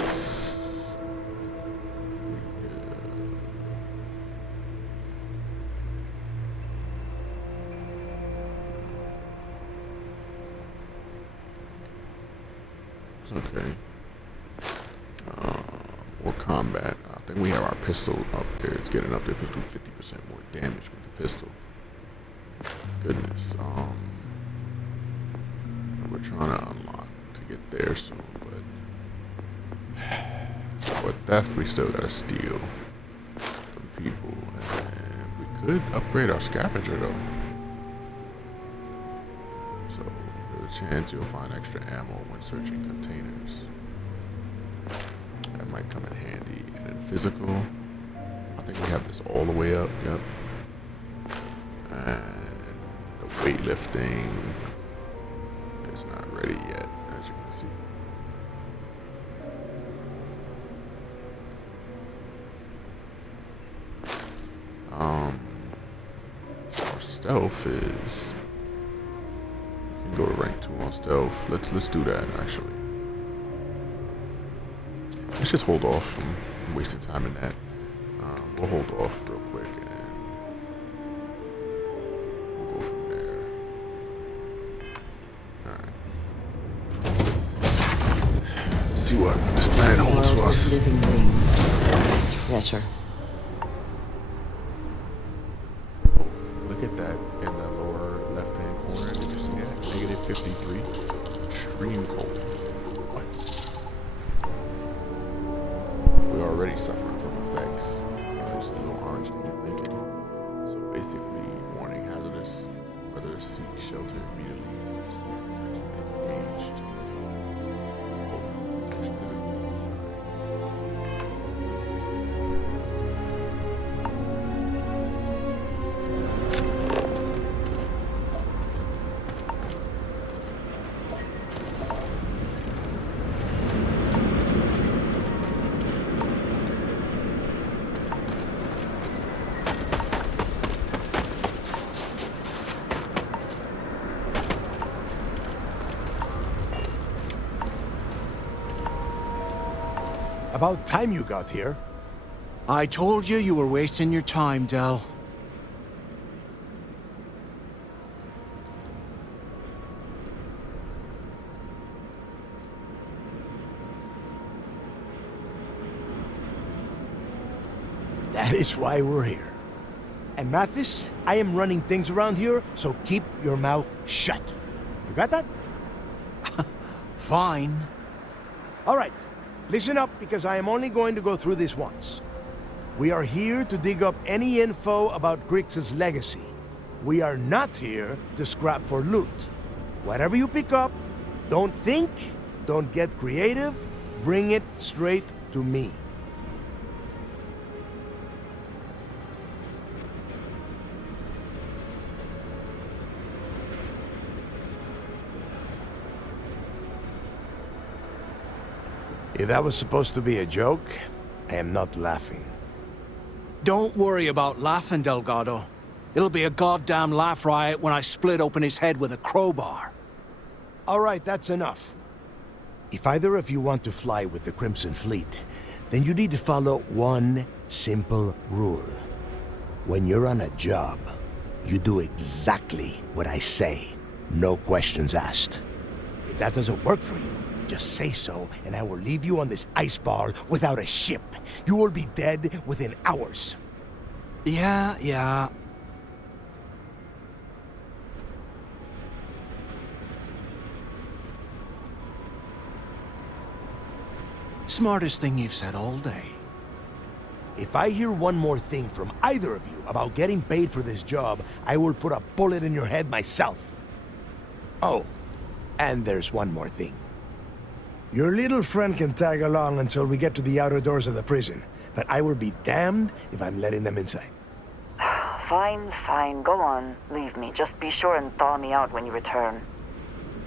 Okay. More combat. I think we have our pistol up there. It's getting up there. Let's do 50% more damage with the pistol. Goodness. We're trying to unlock to get there soon, but theft we still gotta steal from people, and we could upgrade our scavenger though. So there's a chance you'll find extra ammo when searching containers. That might come in handy. And then physical, I think we have this all the way up. Yep. And the weightlifting is not ready yet, as you can see. Our stealth is, you can go to rank 2 on stealth. Let's do that actually. Let's just hold off from wasting time in that. We'll hold off real quick and we'll go from there. Alright. Let's see what this planet holds for us. Living things. It's a treasure. Look at that in the lower left-hand corner. Did you see that? Negative 53. Extreme cold. What? We're already suffering from effects. There's a little orange blinking. So basically, warning hazardous. Whether seek shelter immediately. Engaged. Both protection isn't. About time you got here. I told you were wasting your time, Del. That is why we're here. And Mathis, I am running things around here, so keep your mouth shut. You got that? Fine. All right. Listen up, because I am only going to go through this once. We are here to dig up any info about Grix's legacy. We are not here to scrap for loot. Whatever you pick up, don't think, don't get creative, bring it straight to me. If that was supposed to be a joke, I am not laughing. Don't worry about laughing, Delgado. It'll be a goddamn laugh riot when I split open his head with a crowbar. All right, that's enough. If either of you want to fly with the Crimson Fleet, then you need to follow one simple rule. When you're on a job, you do exactly what I say. No questions asked. If that doesn't work for you, just say so, and I will leave you on this ice ball without a ship. You will be dead within hours. Yeah. Smartest thing you've said all day. If I hear one more thing from either of you about getting paid for this job, I will put a bullet in your head myself. Oh, and there's one more thing. Your little friend can tag along until we get to the outer doors of the prison, but I will be damned if I'm letting them inside. Fine, go on. Leave me. Just be sure and thaw me out when you return.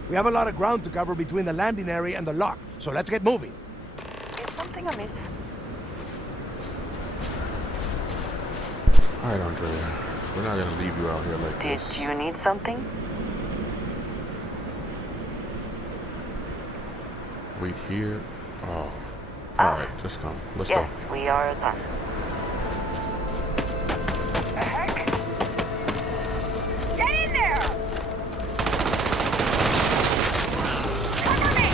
We have a lot of ground to cover between the landing area and the lock, so let's get moving. Is something amiss? Alright, Andrea. We're not gonna leave you out here like this. Did you need something? Wait here. Oh. Alright, just come. Let's go. Yes, we are done. The heck? Get in there! Cover me!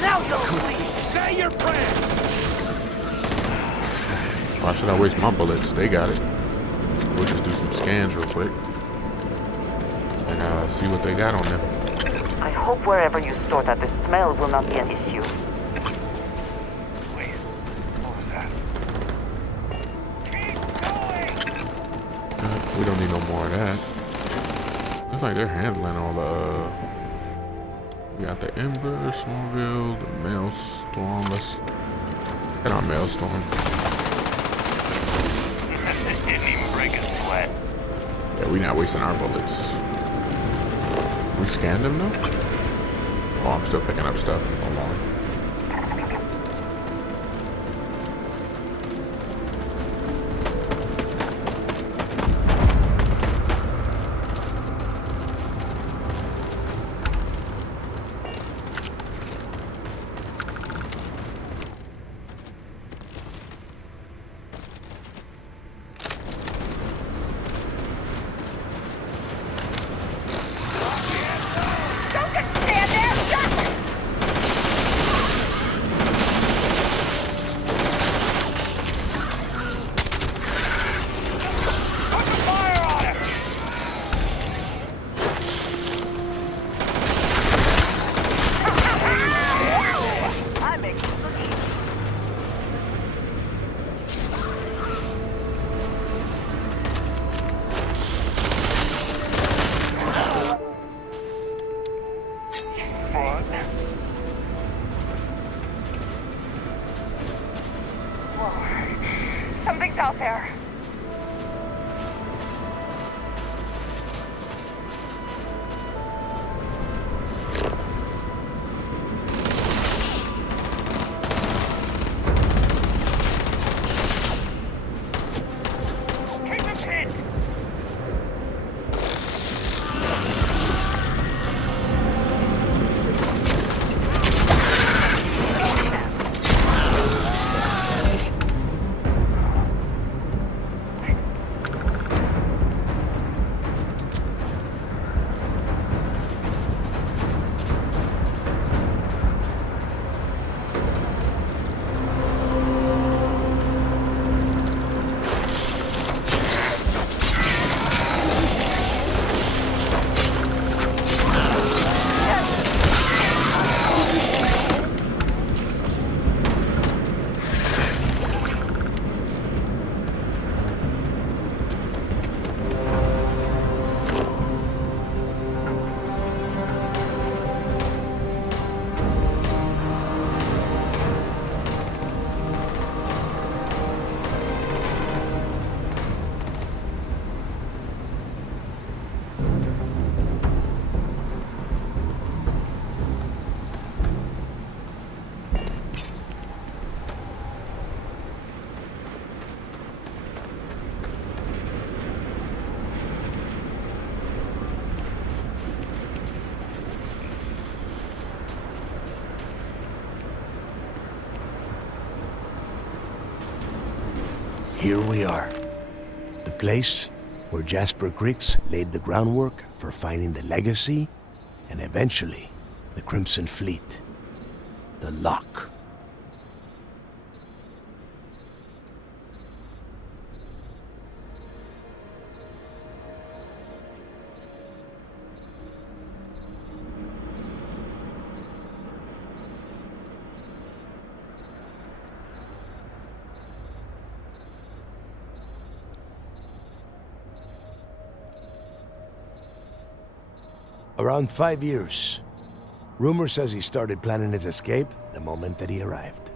Now go! Say your your friend! Why should I waste my bullets? They got it. We'll just do some scans real quick. And see what they got on them. I hope wherever you store that the smell will not be an issue. Wait, what was that? We don't need no more of that. Looks like they're handling all the, we got the Ember, Smallville, the Maelstrom. Let's get our Maelstrom. Didn't even break a sweat. Yeah, we not wasting our bullets. We scanned them though? Oh, I'm still picking up stuff. Hold on. Something's out there. Keep him hit! Here we are. The place where Jasper Griggs laid the groundwork for finding the Legacy and eventually the Crimson Fleet. The Lock. Around 5 years. Rumor says he started planning his escape the moment that he arrived.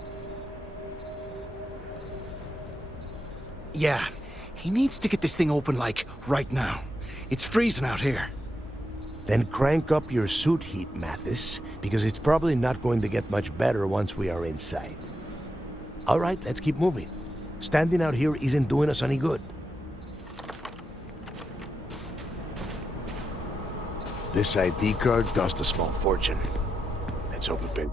Yeah, he needs to get this thing open, like, right now. It's freezing out here. Then crank up your suit heat, Mathis, because it's probably not going to get much better once we are inside. All right, let's keep moving. Standing out here isn't doing us any good. This ID card cost a small fortune. Let's hope it pays.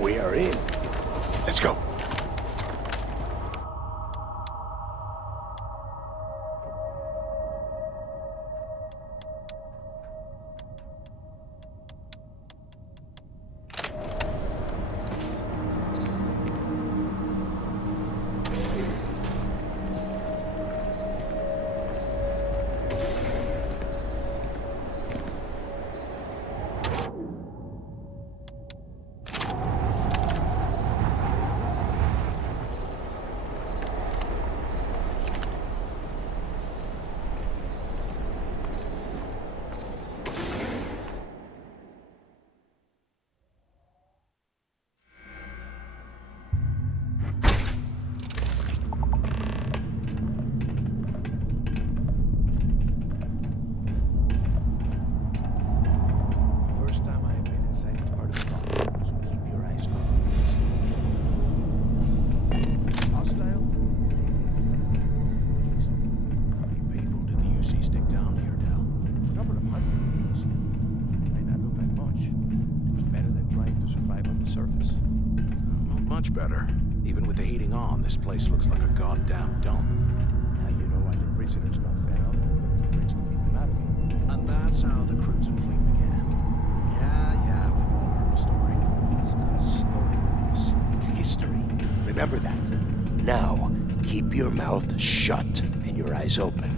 We are in. Let's go. much better. Even with the heating on, this place looks like a goddamn dump. Now you know why the prisoners got fed up. Bricks to keep them out of here. And that's how the Crimson Fleet began. Yeah, we've all heard the story. It's not a story, Reese. It's history. Remember that. Now, keep your mouth shut and your eyes open.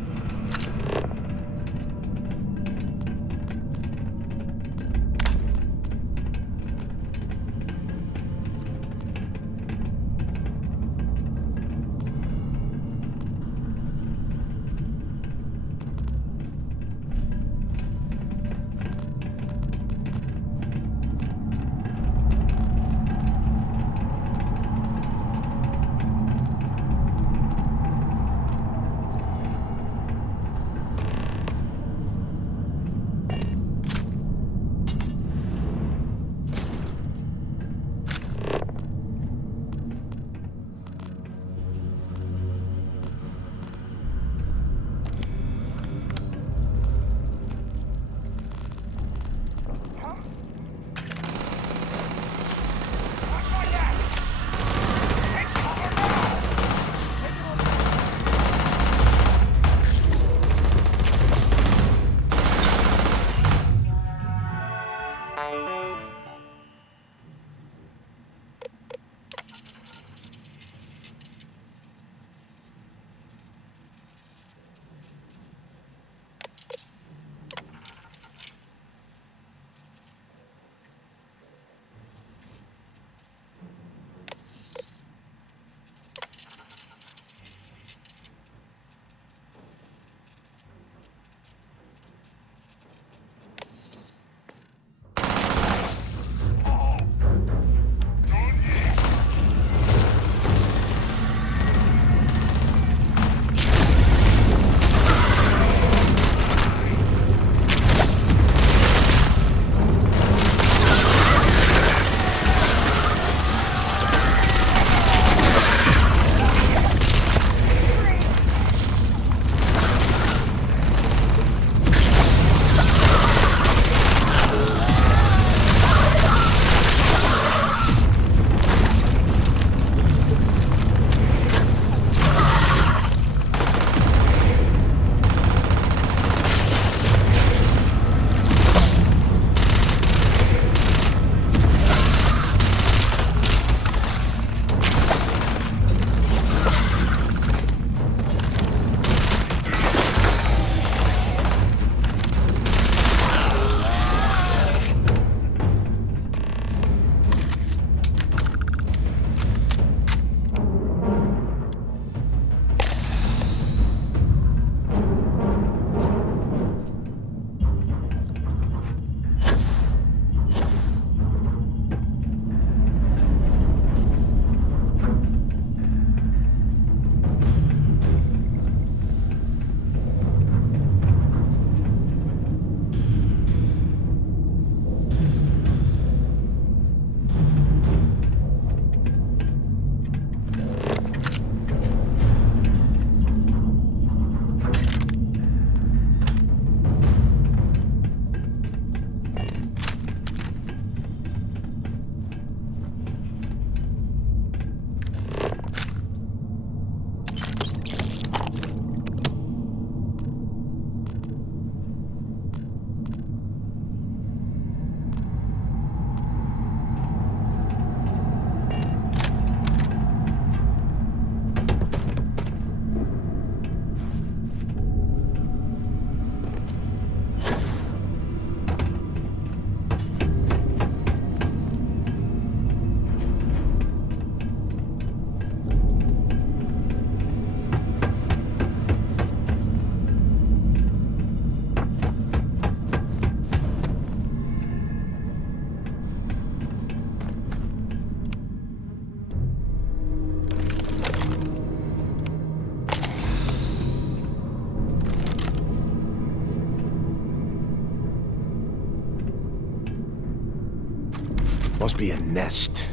Must be a nest.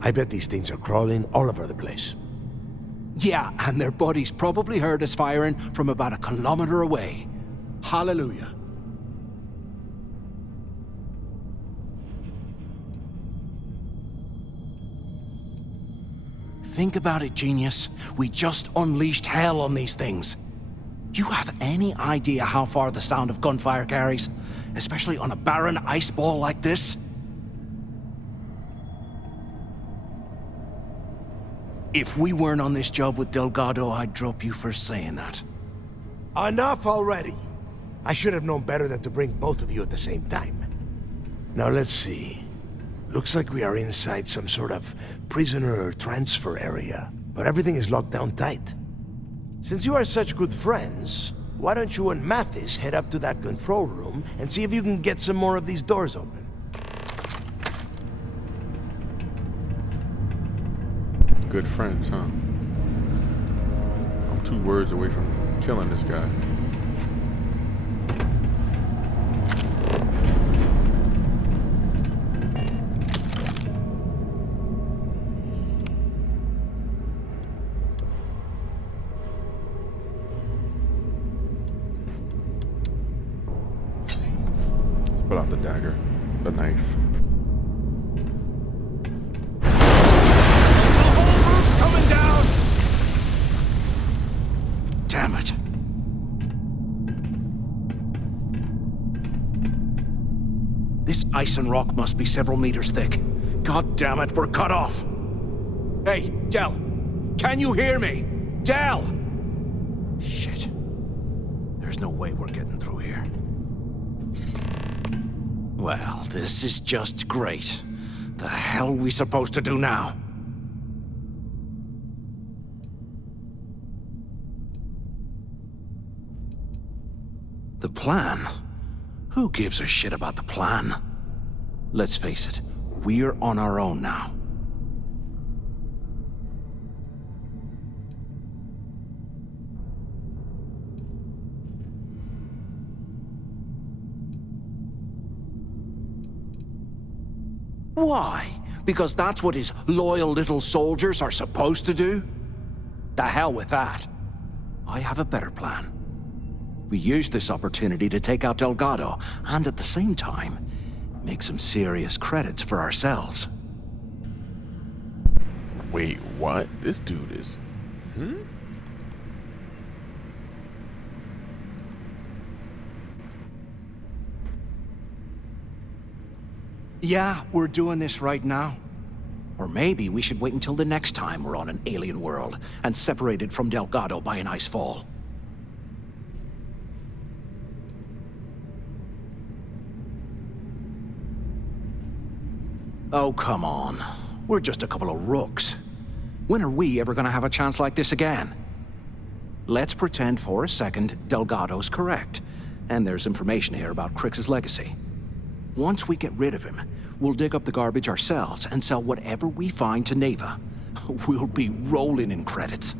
I bet these things are crawling all over the place. Yeah, and their buddies probably heard us firing from about 1 kilometer away. Hallelujah. Think about it, genius. We just unleashed hell on these things. Do you have any idea how far the sound of gunfire carries? Especially on a barren ice ball like this? If we weren't on this job with Delgado, I'd drop you for saying that. Enough already. I should have known better than to bring both of you at the same time. Now let's see. Looks like we are inside some sort of prisoner transfer area, but everything is locked down tight. Since you are such good friends, why don't you and Mathis head up to that control room and see if you can get some more of these doors open? Good friends, huh? I'm 2 words away from killing this guy. Pull out the dagger, the knife. Coming down! Damn it. This ice and rock must be several meters thick. God damn it, we're cut off. Hey, Del. Can you hear me? Del! Shit. There's no way we're getting through here. Well, this is just great. The hell are we supposed to do now? The plan? Who gives a shit about the plan? Let's face it, we're on our own now. Why? Because that's what his loyal little soldiers are supposed to do? The hell with that. I have a better plan. We use this opportunity to take out Delgado, and at the same time, make some serious credits for ourselves. Wait, what? This dude is... Yeah, we're doing this right now. Or maybe we should wait until the next time we're on an alien world and separated from Delgado by an ice fall. Oh, come on. We're just a couple of rooks. When are we ever gonna have a chance like this again? Let's pretend for a second Delgado's correct, and there's information here about Crix's legacy. Once we get rid of him, we'll dig up the garbage ourselves and sell whatever we find to Neva. We'll be rolling in credits.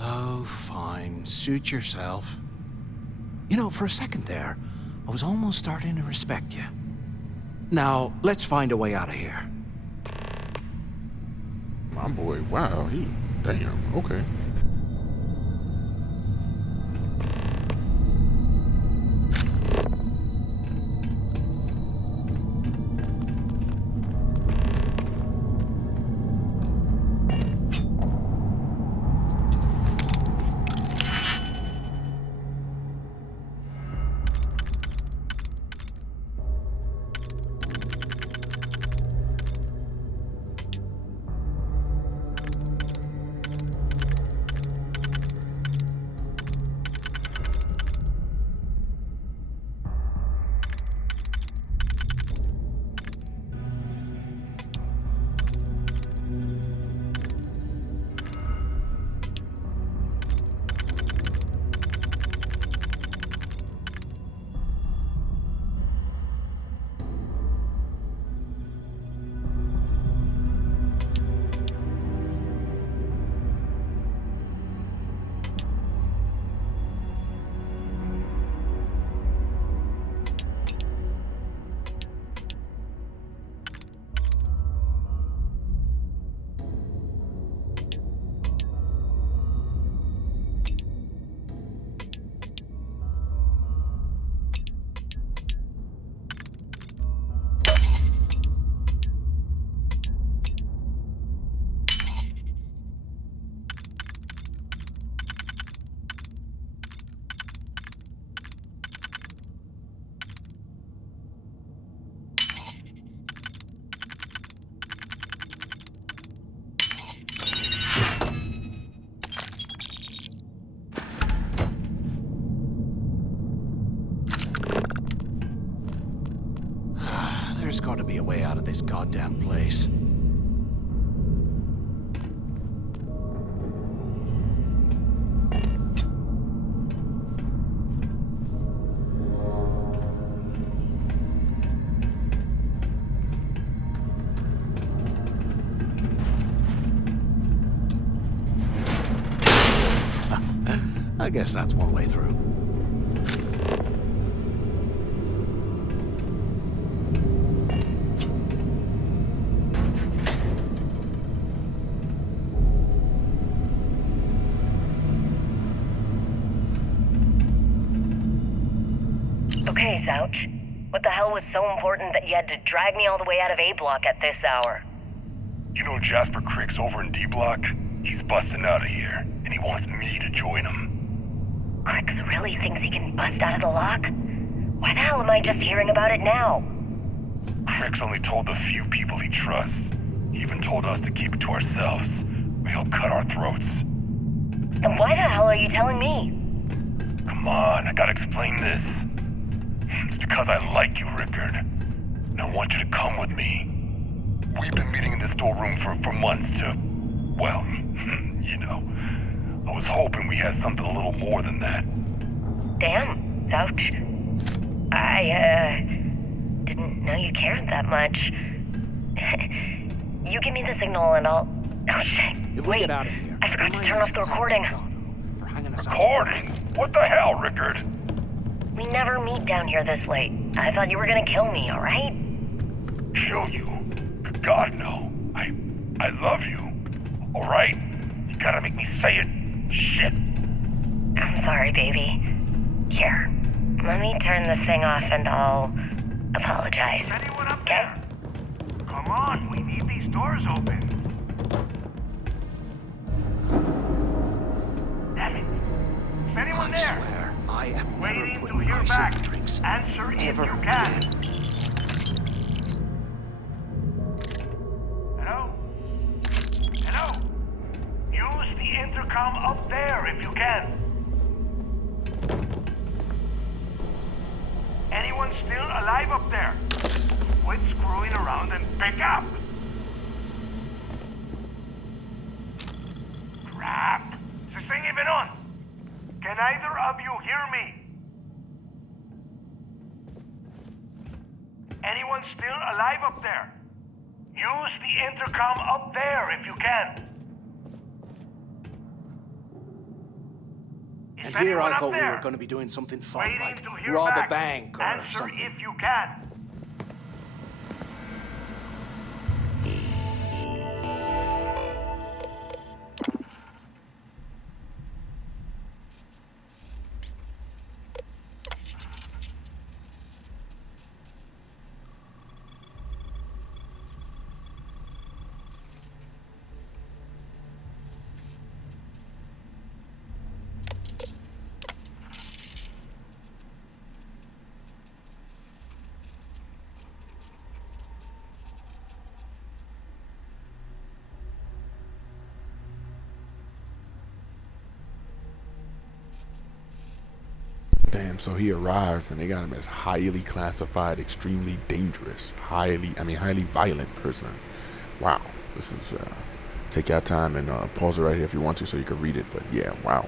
Oh, fine. Suit yourself. You know, for a second there, I was almost starting to respect you. Now, let's find a way out of here. My boy, wow, damn, okay. There's got to be a way out of this goddamn place. I guess that's one way through. Okay, Zouch. What the hell was so important that you had to drag me all the way out of A Block at this hour? You know Jasper Crick's over in D Block? He's busting out of here, and he wants me to join him. Crix really thinks he can bust out of the lock? Why the hell am I just hearing about it now? Crick's only told the few people he trusts. He even told us to keep it to ourselves, or he'll cut our throats. Then why the hell are you telling me? Come on, I gotta explain this. It's because I like you, Rickard. And I want you to come with me. We've been meeting in this storeroom for months to, well, you know. I was hoping we had something a little more than that. Damn, Zouch. I, didn't know you cared that much. You give me the signal and I'll... Oh, shit. If we get out of here... I forgot to turn off the recording. Recording? What the hell, Rickard? We never meet down here this late. I thought you were gonna kill me, alright? Kill you? God, no. I love you. Alright? You gotta make me say it. Shit. I'm sorry, baby. Here, let me turn this thing off and I'll apologize. Is anyone up okay? there? Come on, we need these doors open. Damn it. Is anyone there? I swear, I am Waiting never to putting hear ice back. into drinks. Answer if Ever you can. again. Hello? Hello? Use the intercom up there if you can. Anyone still alive up there? Quit screwing around and pick up. Crap. Is this thing even on? Can either of you hear me? Anyone still alive up there? Use the intercom up there if you can. And here I thought we were going to be doing something fun, like rob a bank or Answer something. if you can. Damn, so he arrived and they got him as highly classified, extremely dangerous, highly violent person. Wow. This is, take your time and pause it right here if you want to so you can read it, but yeah, wow.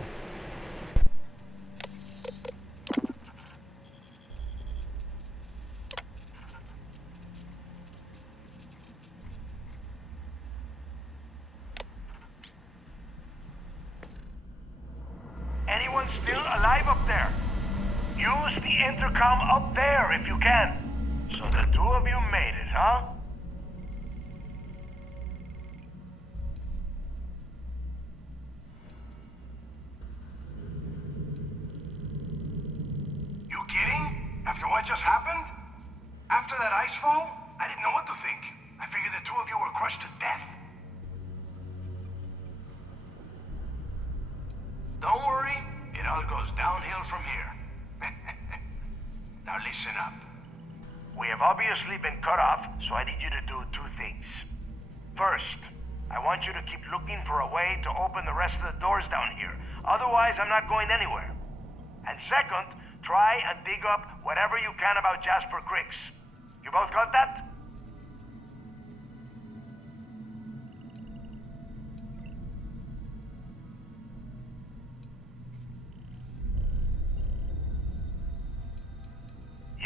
Anyone still alive up there? Use the intercom up there if you can. So the two of you made it, huh? You kidding? After what just happened? After that ice fall? I didn't know what to think. I figured the two of you were crushed to death. Don't worry, it all goes downhill from here. Now listen up. We have obviously been cut off, so I need you to do two things. First, I want you to keep looking for a way to open the rest of the doors down here. Otherwise, I'm not going anywhere. And second, try and dig up whatever you can about Jasper Cricks. You both got that?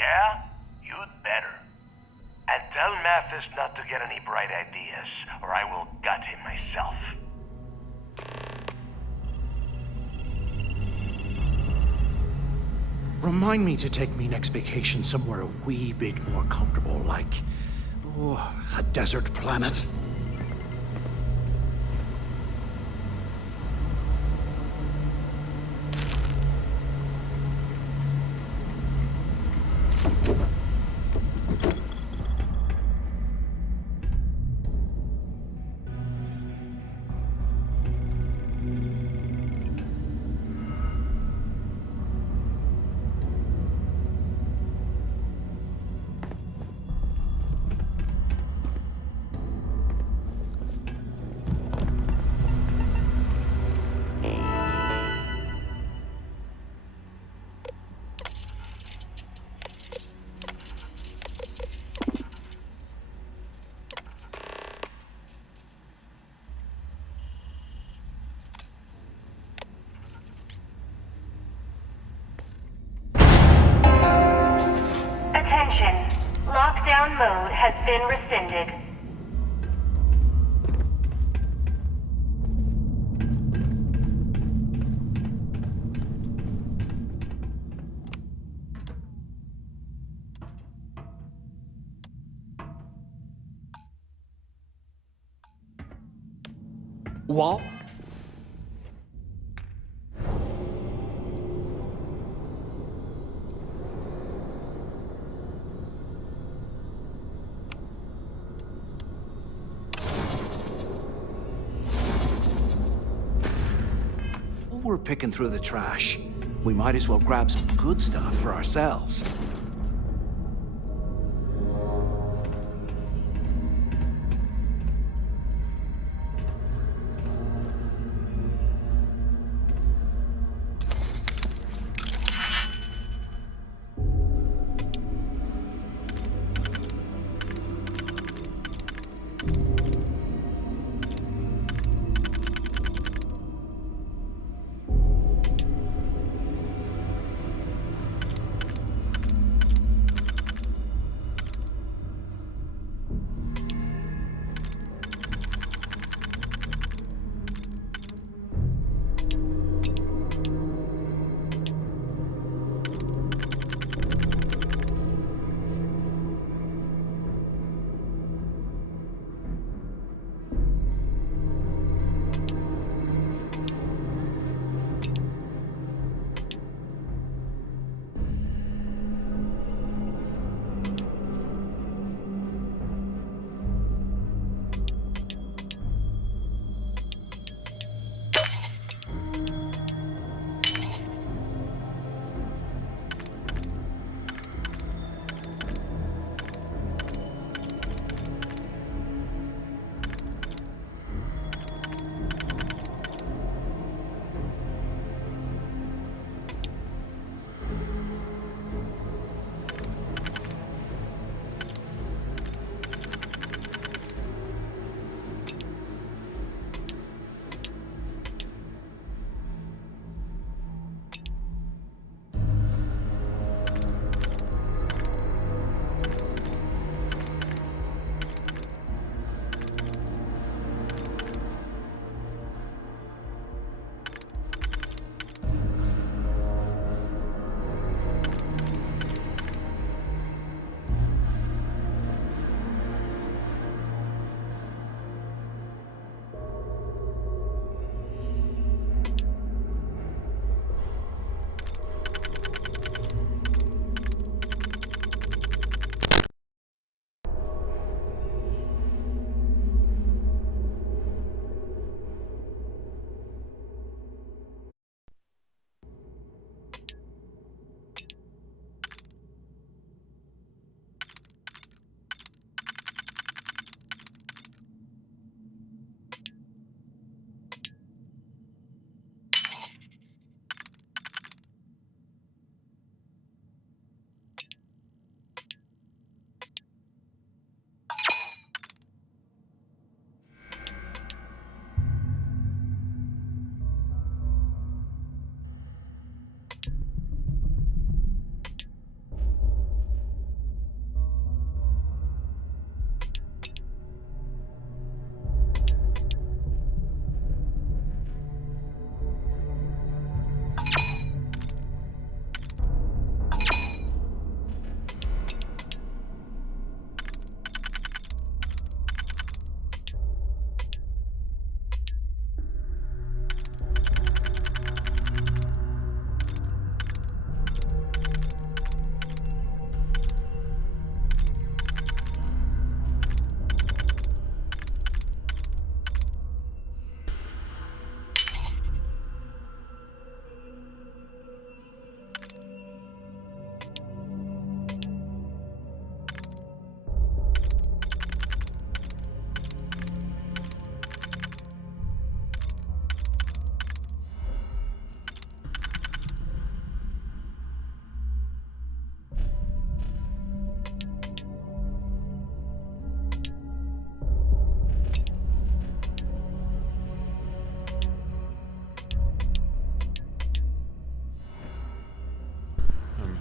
Yeah? You'd better. And tell Mathis not to get any bright ideas, or I will gut him myself. Remind me to take me next vacation somewhere a wee bit more comfortable, like, a desert planet. Attention. Lockdown mode has been rescinded. What? We're picking through the trash. We might as well grab some good stuff for ourselves.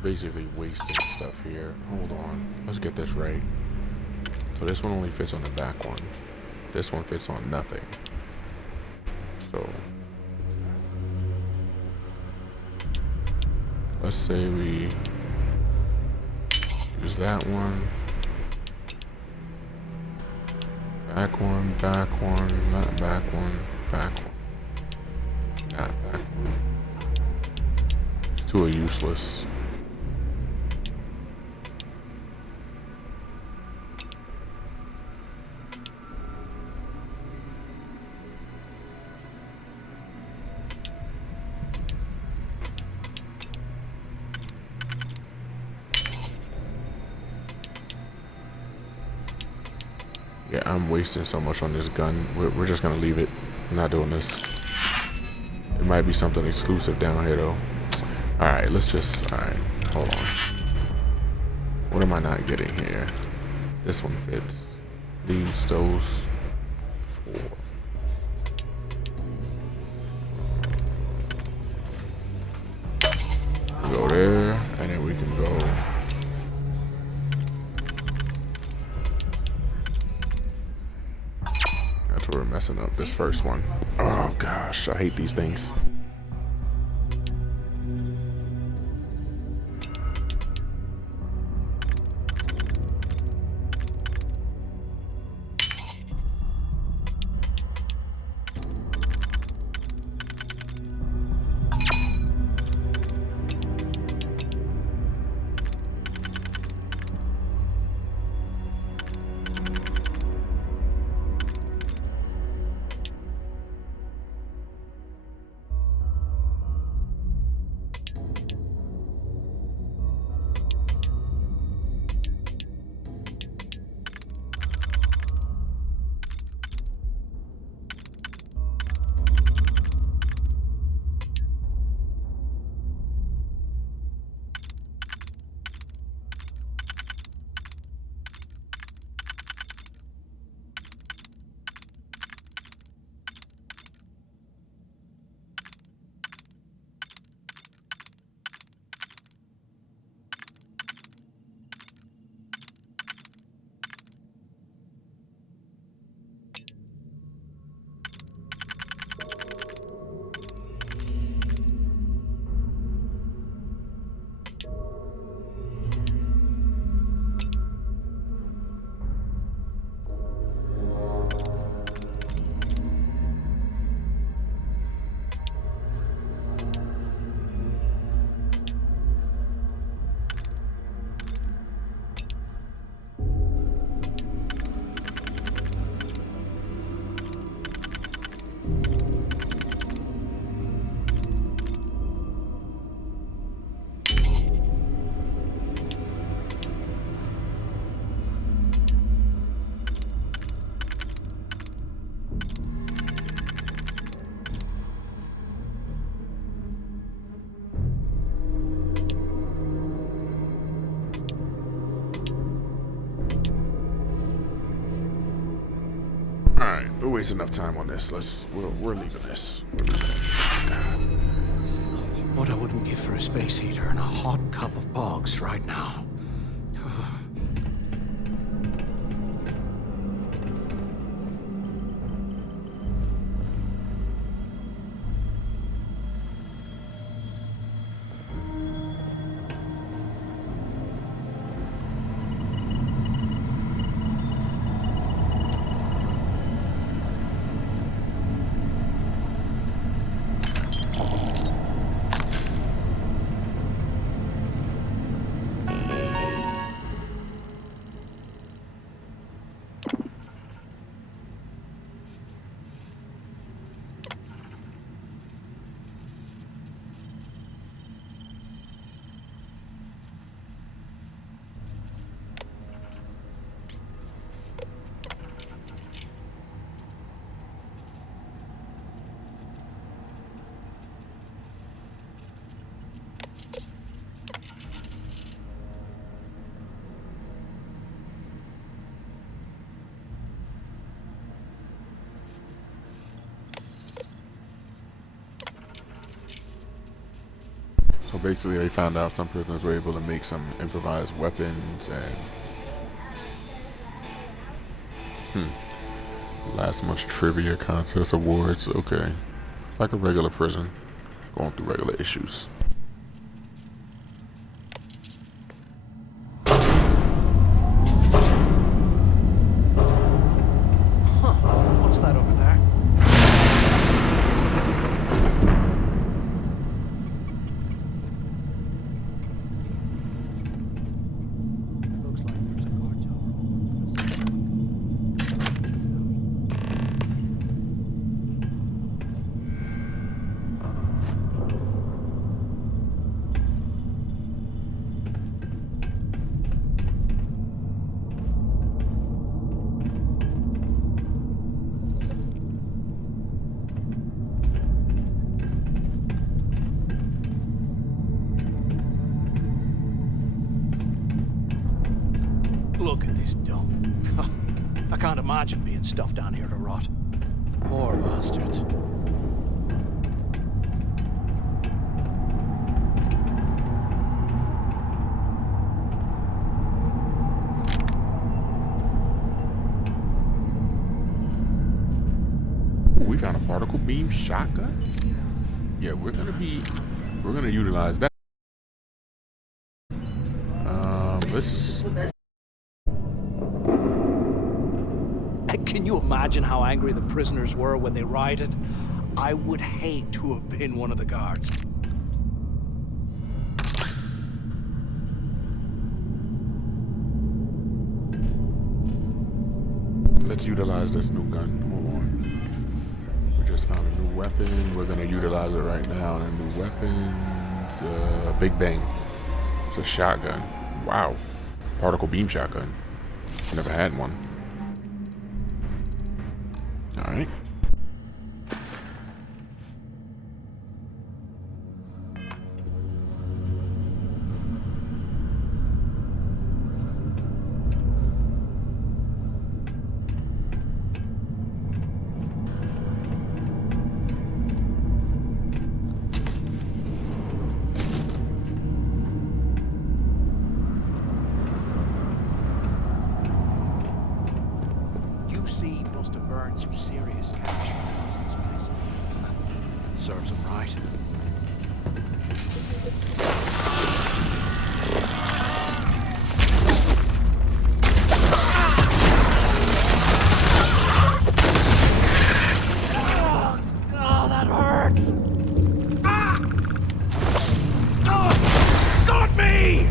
basically wasting stuff here. Hold on. Let's get this right. So this one only fits on the back one. This one fits on nothing. So let's say we use that one. Back one, not back one, back one. Not back one. Two are useless. Yeah, I'm wasting so much on this gun. We're just gonna leave it. I'm not doing this. It might be something exclusive down here though. Alright, let's just, alright, hold on. What am I not getting here? This one fits. Those 4. Go there, and then we can go. That's where we're messing up this first one. Oh gosh, I hate these things. Alright, we're wasting enough time on this. We're leaving this. What I wouldn't give for a space heater and a hot cup of bogs right now. basically they found out some prisoners were able to make some improvised weapons and last month's trivia contest awards. Okay, like a regular prison, going through regular issues. What's that over there? Look at this dome. I can't imagine being stuffed down here to rot. Poor bastards. Ooh, we found a particle beam shotgun. Yeah, we're gonna utilize that. Let's. Can you imagine how angry the prisoners were when they rioted? I would hate to have been one of the guards. Let's utilize this new gun. Hold on. We just found a new weapon. We're gonna utilize it right now. And a new weapon, Big Bang. It's a shotgun. Wow, particle beam shotgun. Never had one. All right. Must have burned some serious cash when they lost this place. Serves them right. Oh, that hurts! Ah! Oh, got me!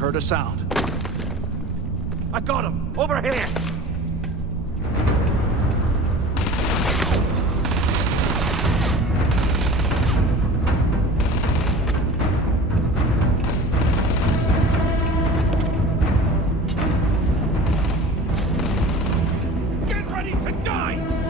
heard a sound. I got him! Over here! Get ready to die!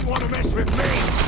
might want to mess with me!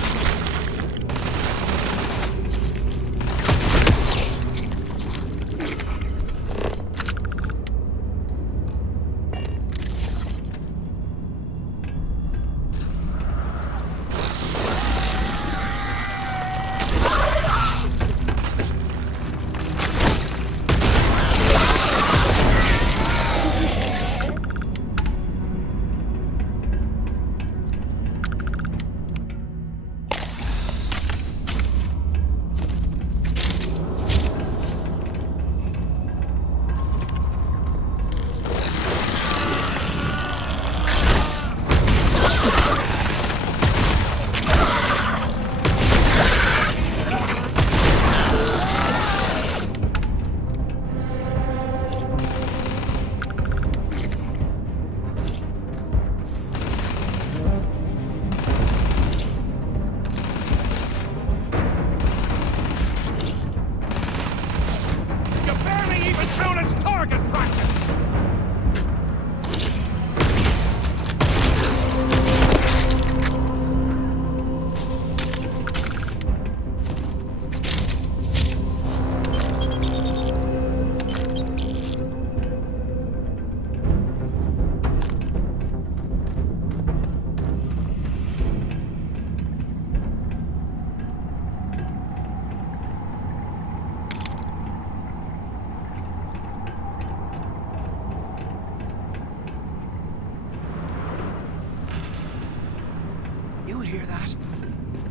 You hear that?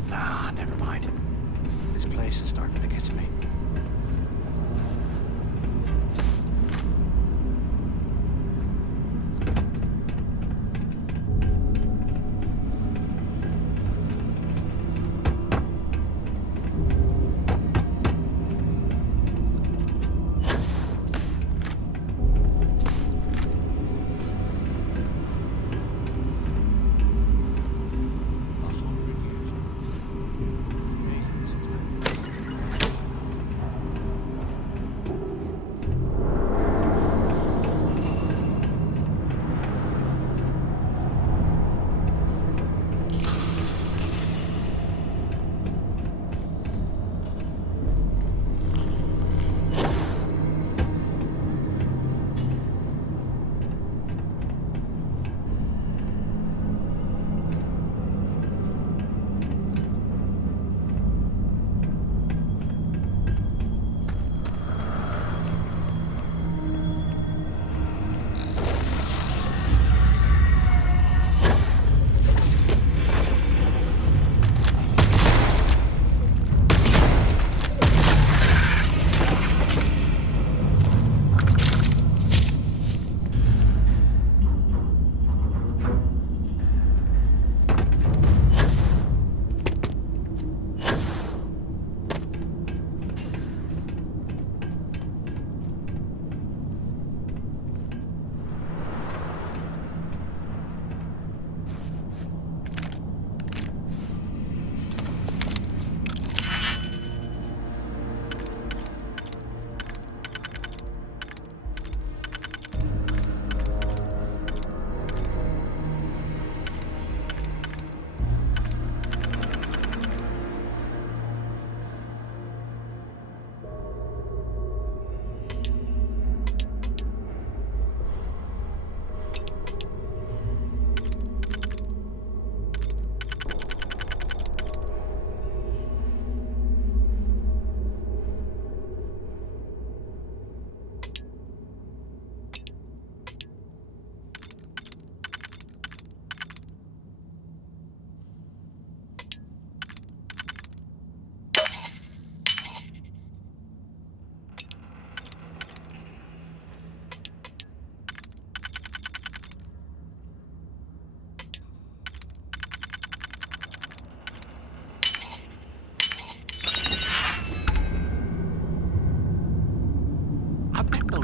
Nah, never mind. This place is starting to get to me.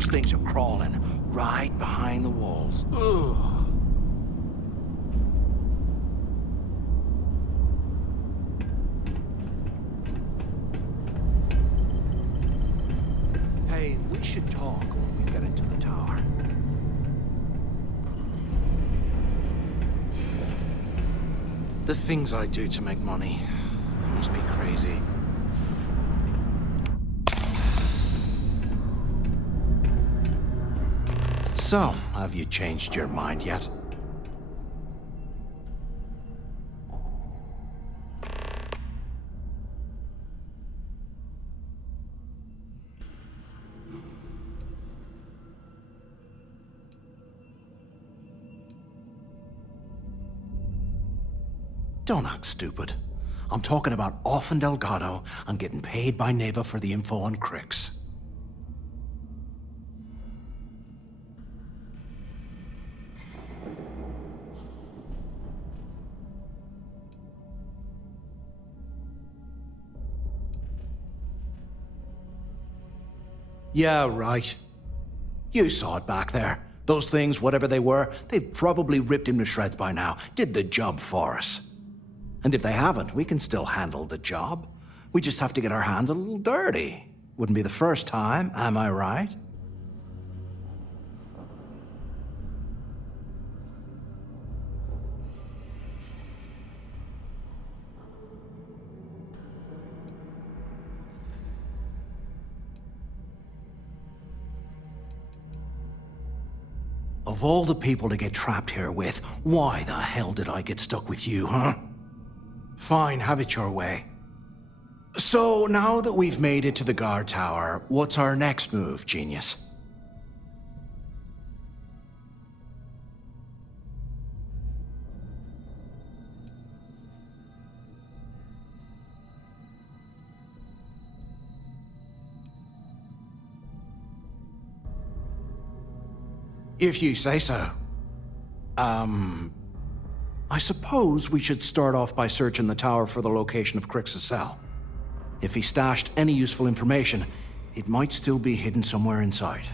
Things are crawling right behind the walls. Ugh. Hey, we should talk when we get into the tower. The things I do to make money. I must be crazy. So, have you changed your mind yet? Don't act stupid. I'm talking about off in Delgado and getting paid by Neva for the info on Crix. Yeah, right. You saw it back there. Those things, whatever they were, they've probably ripped him to shreds by now. Did the job for us. And if they haven't, we can still handle the job. We just have to get our hands a little dirty. Wouldn't be the first time, am I right? Of all the people to get trapped here with, why the hell did I get stuck with you, huh? Fine, have it your way. So, now that we've made it to the guard tower, what's our next move, genius? If you say so. I suppose we should start off by searching the tower for the location of Crix's cell. If he stashed any useful information, it might still be hidden somewhere inside.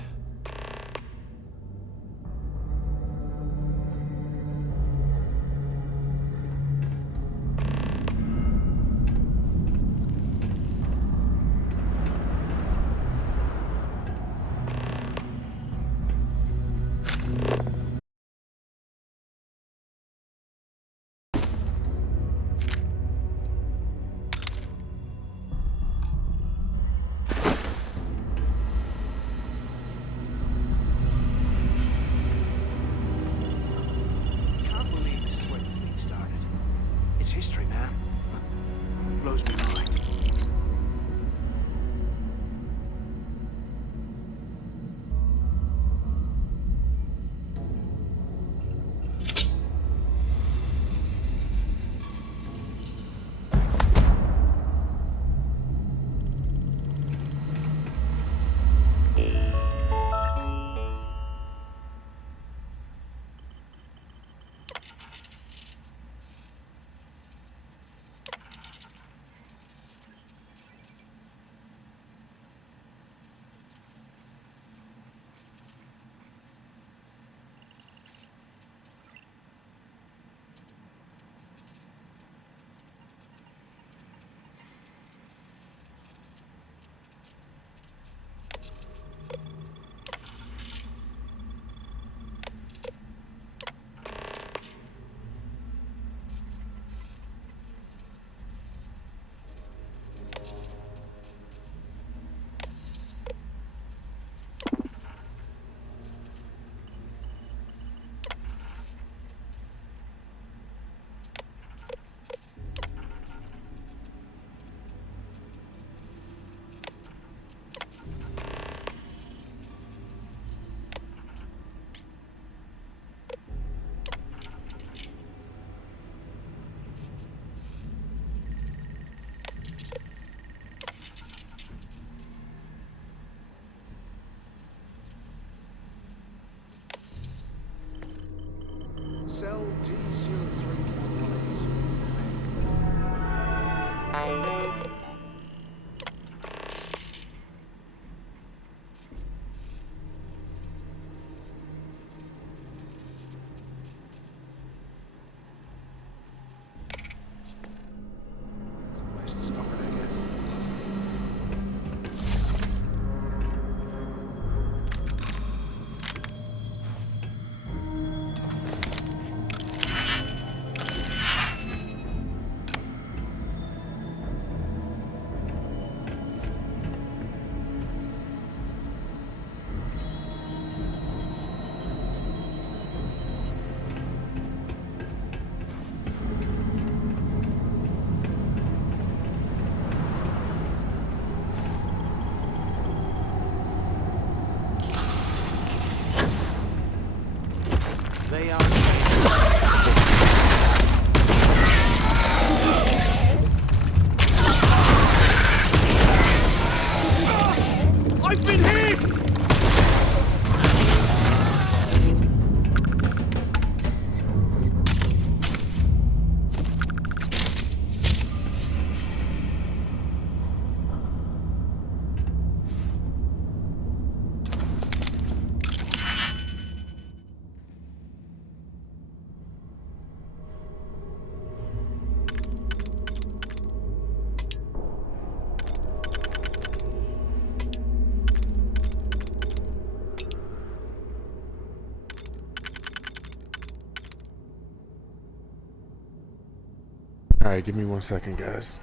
They are. I've been hit! Alright, give me 1 second, guys.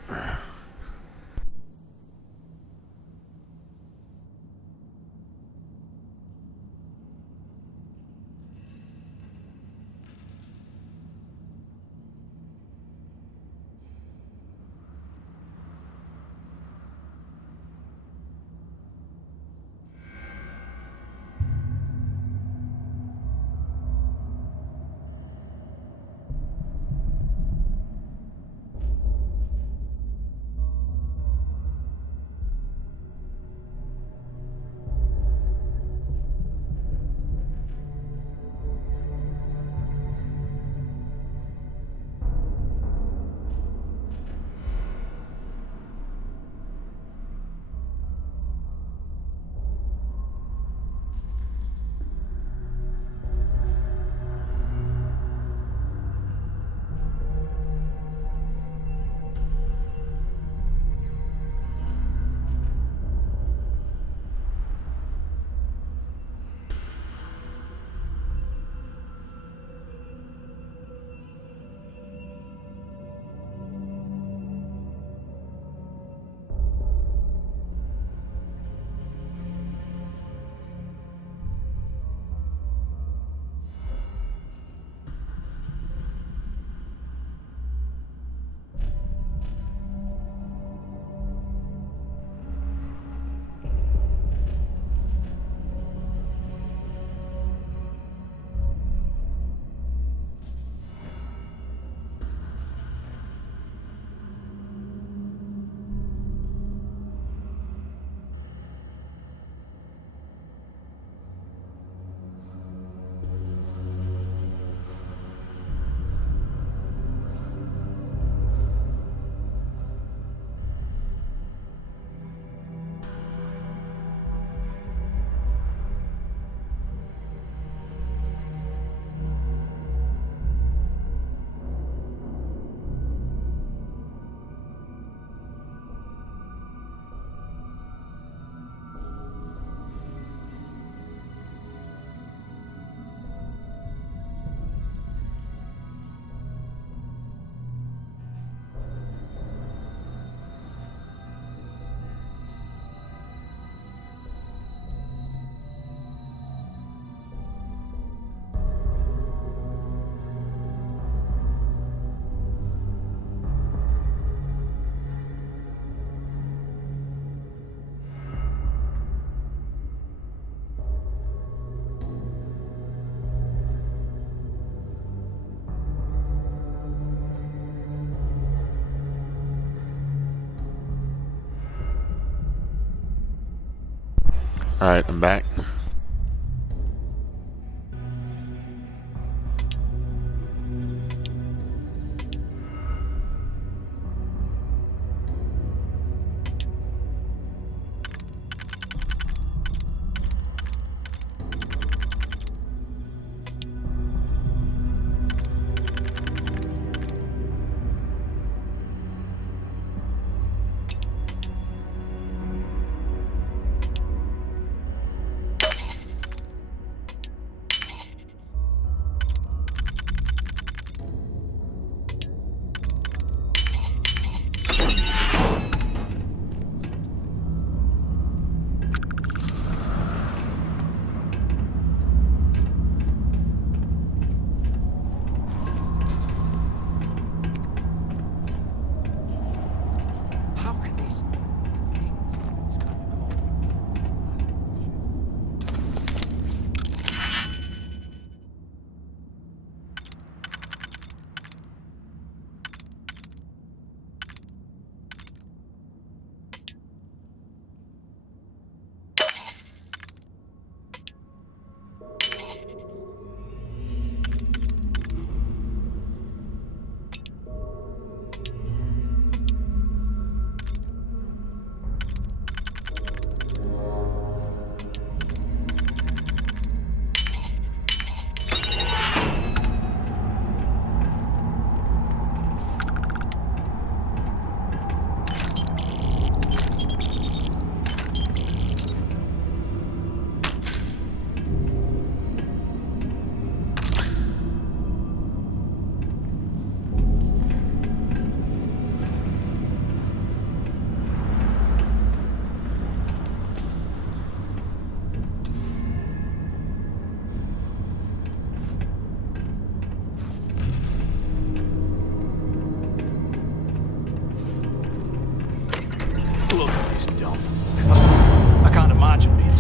Alright, I'm back.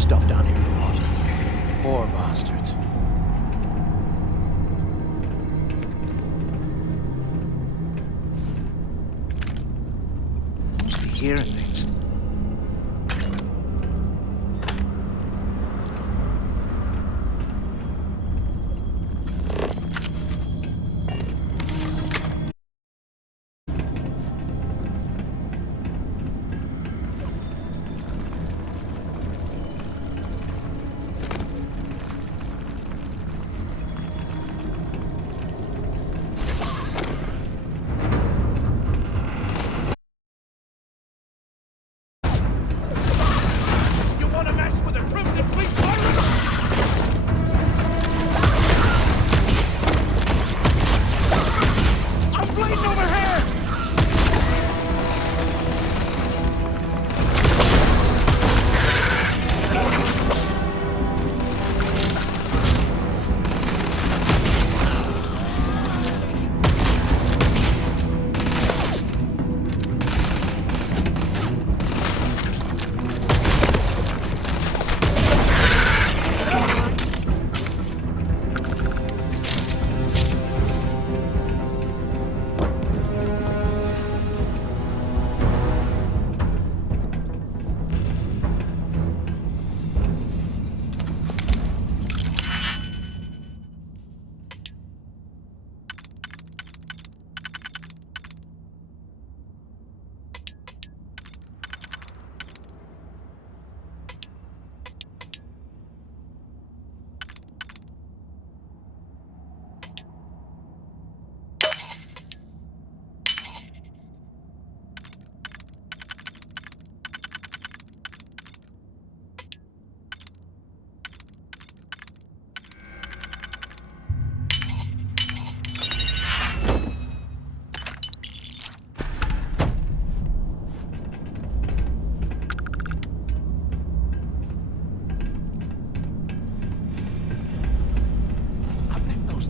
stuff down here to rot. Poor bastards. Must be hearing things.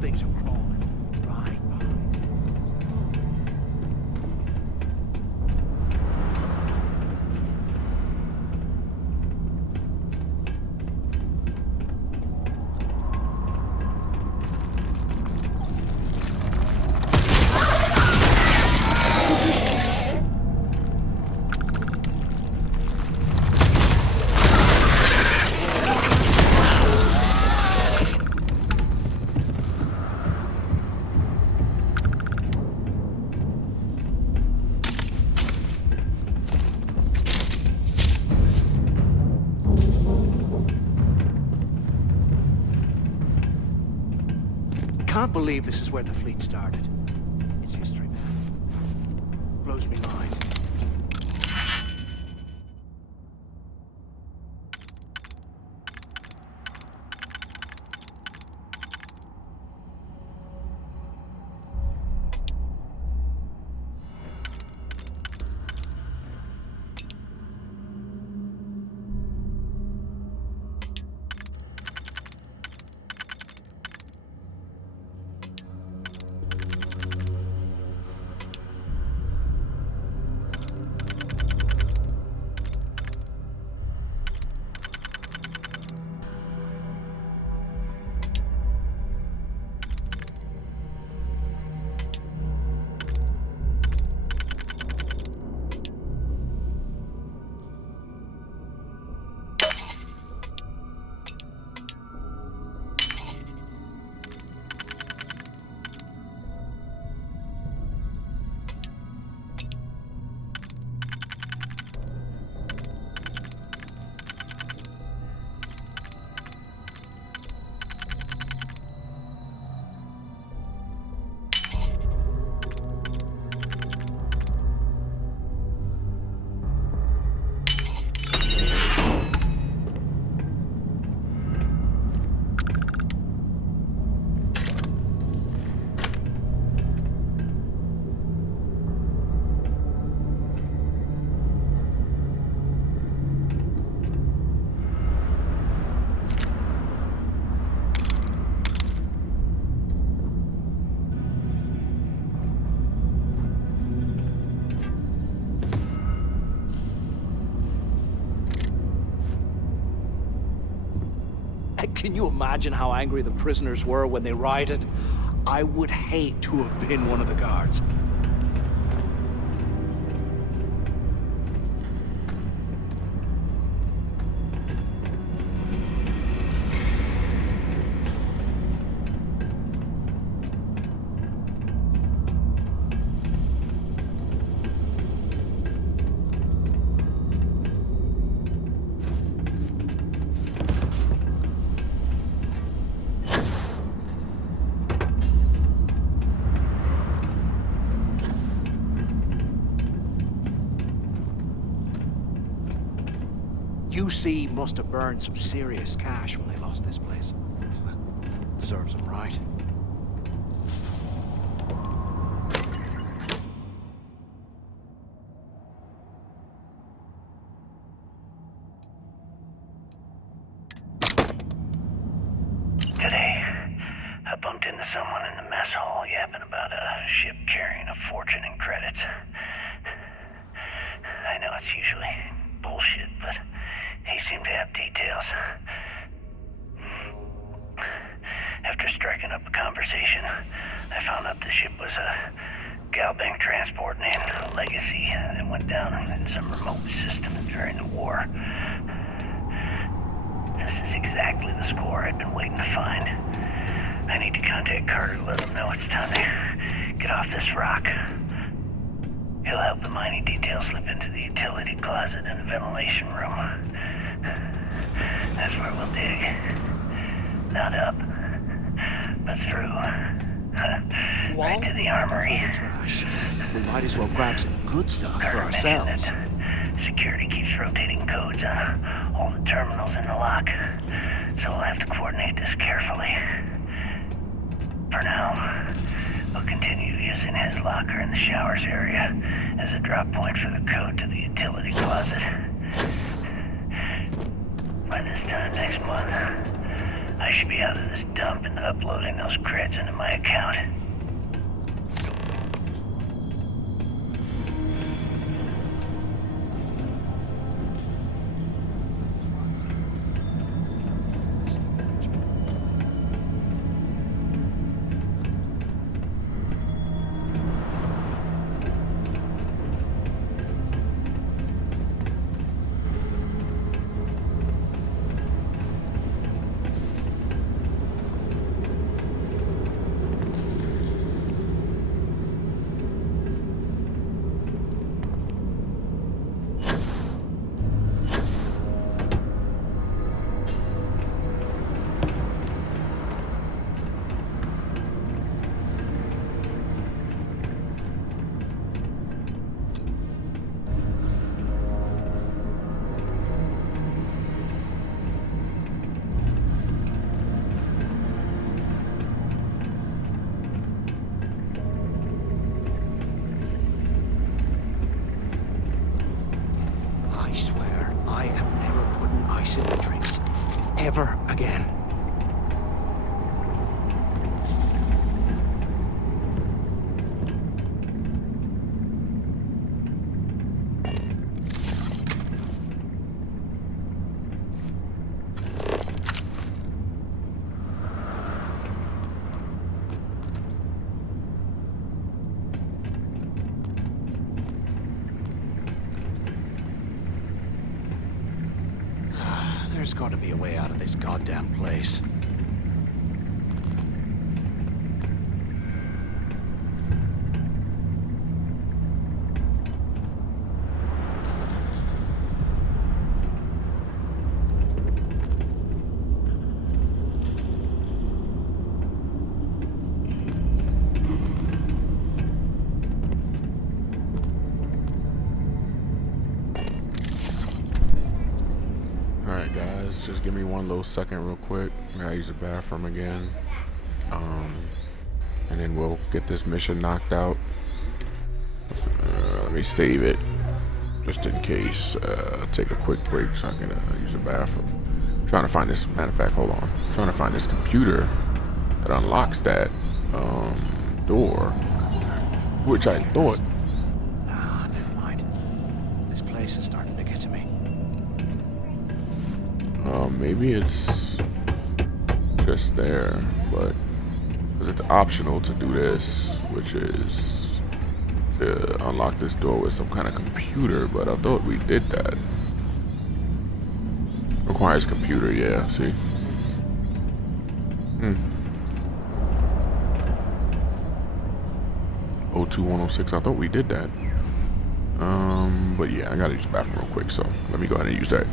Things are crawling right by. Can't believe this is where the fleet started. It's history, man. Blows me mind. Can you imagine how angry the prisoners were when they rioted? I would hate to have been one of the guards. UC must have burned some serious cash when they lost this place. Serves them right. Today, I bumped into someone in the mess hall yapping about a ship carrying a fortune in credits. I know it's usually bullshit, but he seemed to have details. After striking up a conversation, I found out the ship was a Galbank transport named Legacy that went down in some remote system during the war. This is exactly the score I'd been waiting to find. I need to contact Carter to let him know it's time to get off this rock. He'll help the mining details slip into the utility closet in the ventilation room. That's where we'll dig. Not up, but through. Right to the armory. We might as well grab some good stuff for ourselves. Security keeps rotating codes on all the terminals in the lock, so we'll have to coordinate this carefully. For now, we'll continue using his locker in the showers area as a drop point for the code to the utility closet. By this time next month, I should be out of this dump and uploading those creds into my account. I swear, I am never putting ice in the drinks. Ever again. There's got to be a way out of this goddamn place. Alright guys, just give me one little second real quick. I gotta use the bathroom again. And then we'll get this mission knocked out. Let me save it just in case. Take a quick break so I can use the bathroom. I'm trying to find this, matter of fact, hold on. I'm trying to find this computer that unlocks that door, which I thought. Ah, never mind. This place is starting to get to me. Maybe it's just there, but because it's optional to do this, which is to unlock this door with some kind of computer, but I thought we did that. Requires computer, yeah, see? 02106, I thought we did that. But yeah, I gotta use the bathroom real quick, so let me go ahead and use that.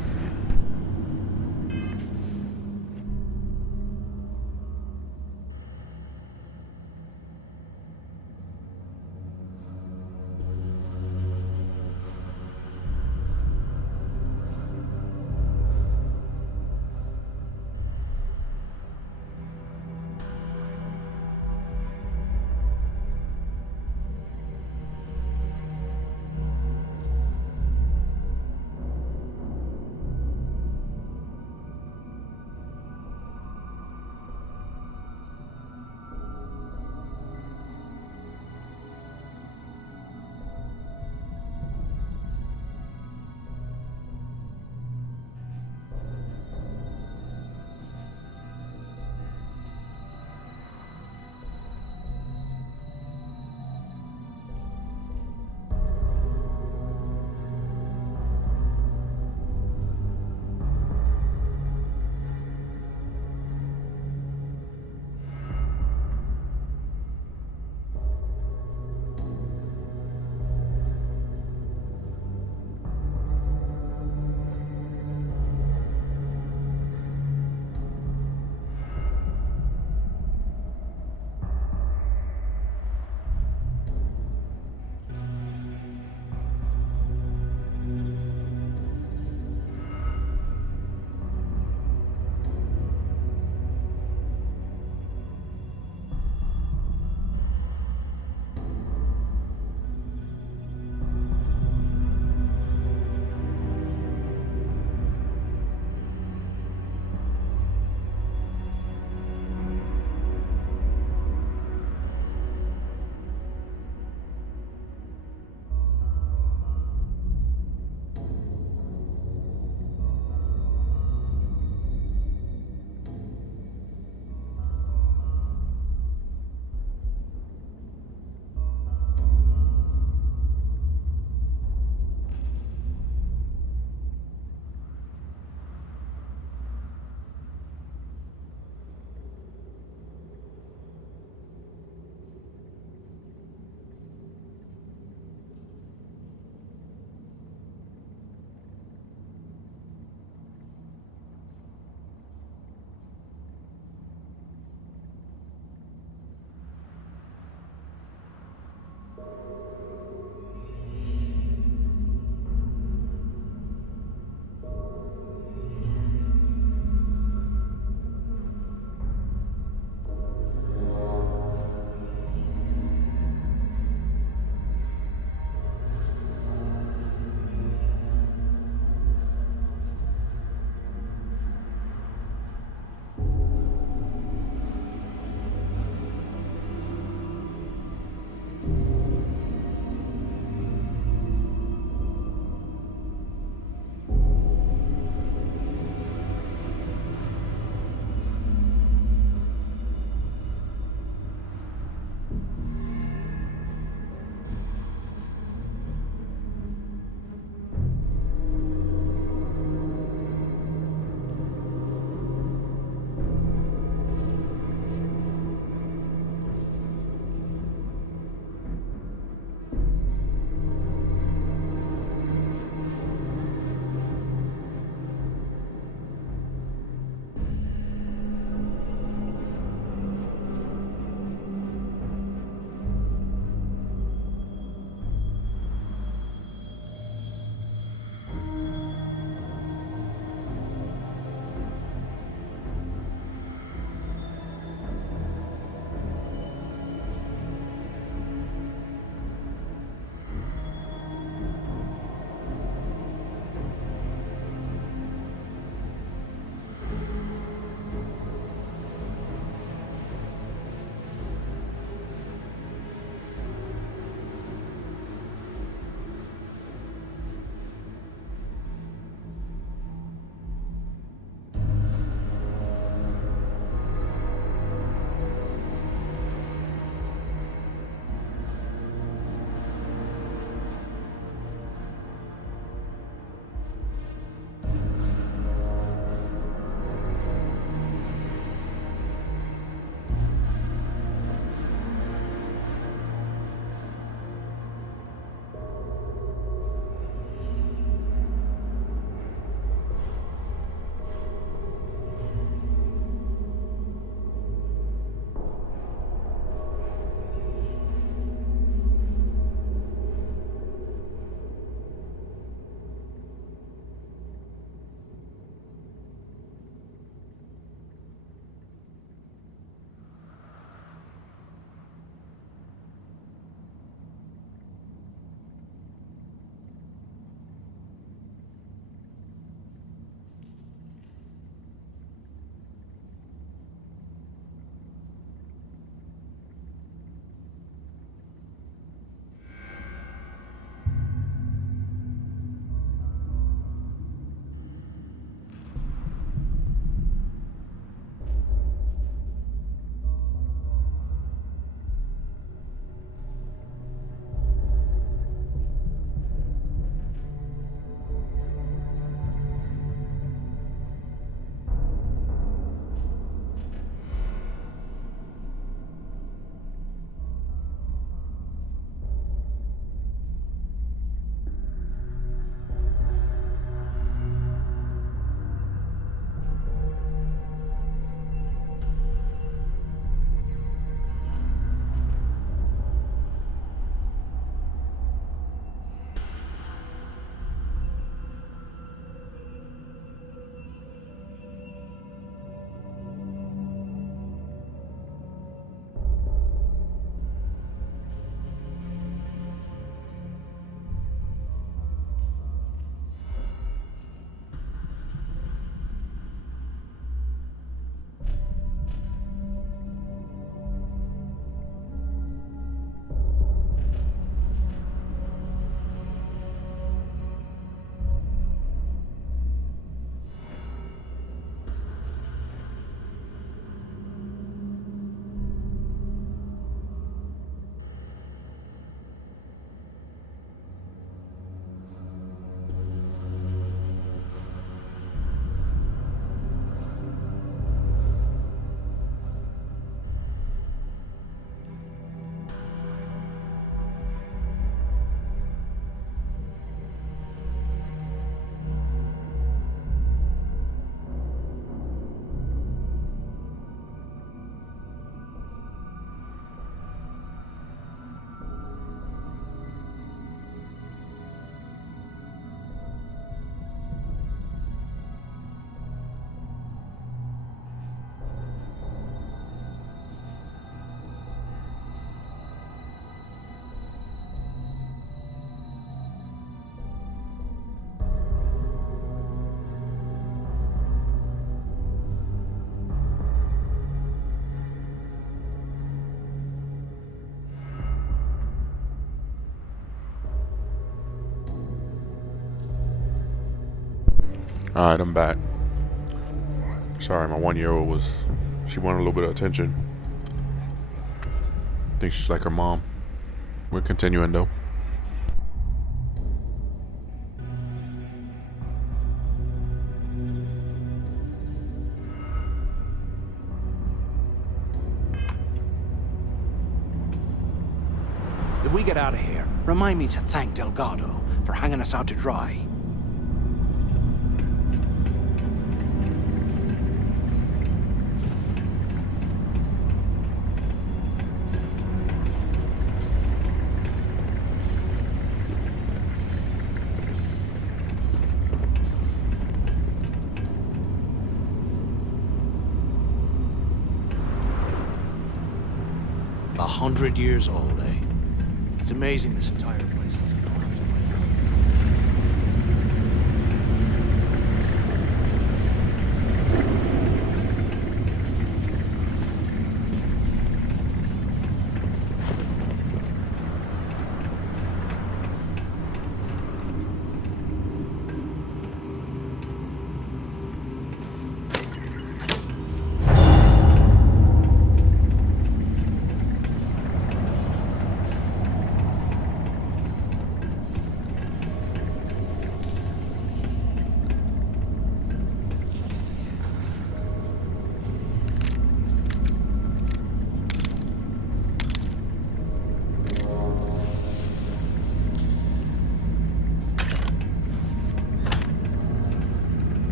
Alright, I'm back. Sorry, my 1-year-old she wanted a little bit of attention. I think she's like her mom. We're continuing though. If we get out of here, remind me to thank Delgado for hanging us out to dry. $100 years old, eh? It's amazing this entire place has collapsed.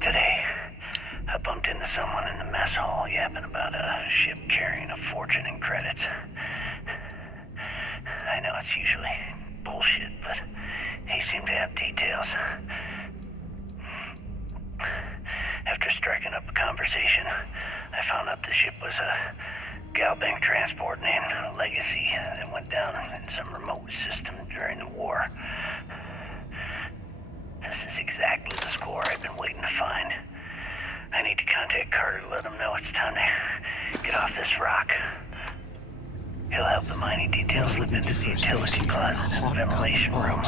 Today, I bumped into someone in the mess hall yapping about a ship carrying a fortune in credits. I know it's usually bullshit, but he seemed to have details. After striking up a conversation, I found out the ship was a Galbank transport named Legacy that went down in some remote system during the war. This is exactly the score I've been waiting to find. I need to contact Carter to let him know it's time to get off this rock. He'll help the mining details slip into the utility closet in the ventilation room.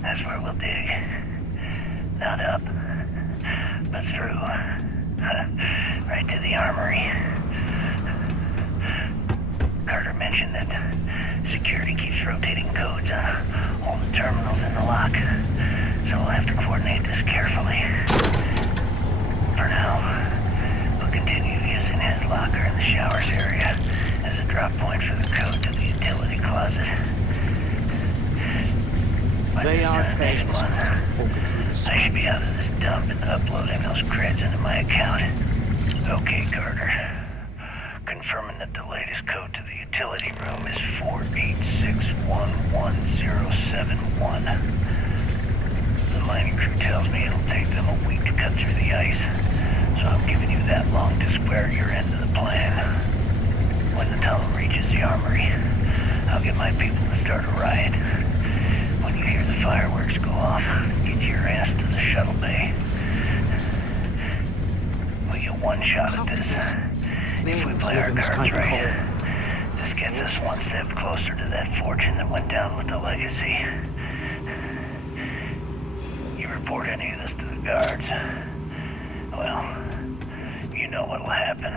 That's where we'll dig. Not up, but through. Right to the armory. Carter mentioned that security keeps rotating codes on all the terminals in the lock, so we'll have to coordinate this carefully. For now, we'll continue using his locker in the showers area as a drop point for the code to the utility closet. They are paying us. I should be out of this dump and uploading those creds into my account. Okay, Carter. Confirming that the latest code to the utility room is 486111071. The mining crew tells me it'll take them a week to cut through the ice, so I'm giving you that long to square your end of the plan. When the tunnel reaches the armory, I'll get my people to start a riot. When you hear the fireworks go off, get your ass to the shuttle bay. We get one shot at this. If we play our cards right, this gets us one step closer to that fortune that went down with the Legacy. You report any of this to the guards, well, you know what'll happen.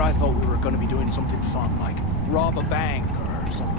here I thought we were going to be doing something fun, like rob a bank or something.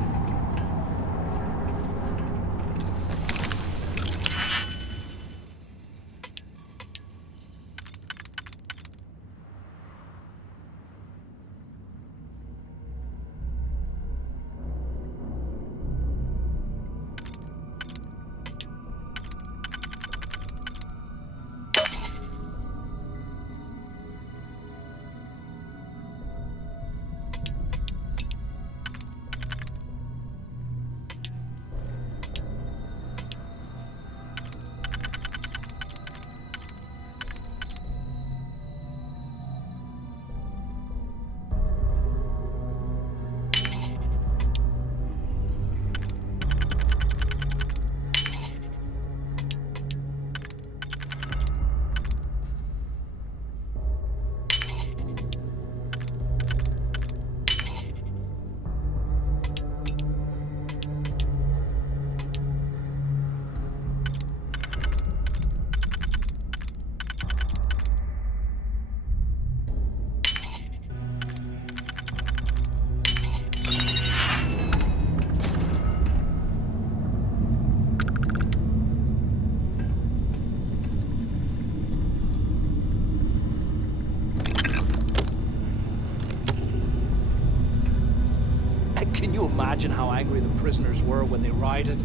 Can you imagine how angry the prisoners were when they rioted?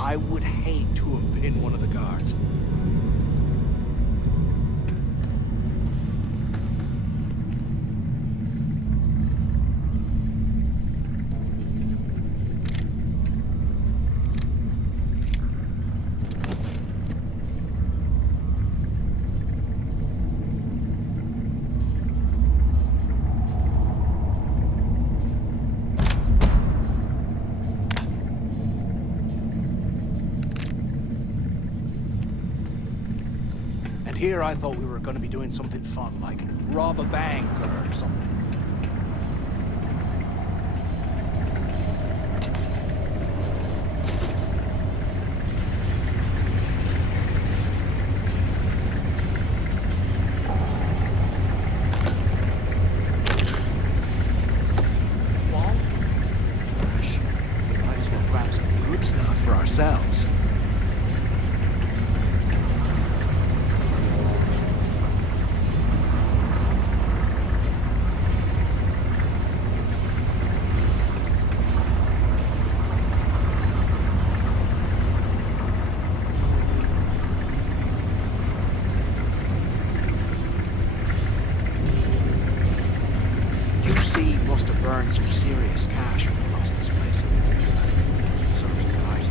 I would hate to have been one of the guards. Here I thought we were going to be doing something fun, like rob a bank or something. Wall? Gosh, we might as well grab some good stuff for ourselves. Must have burned some serious cash when we lost this place. Serves him right.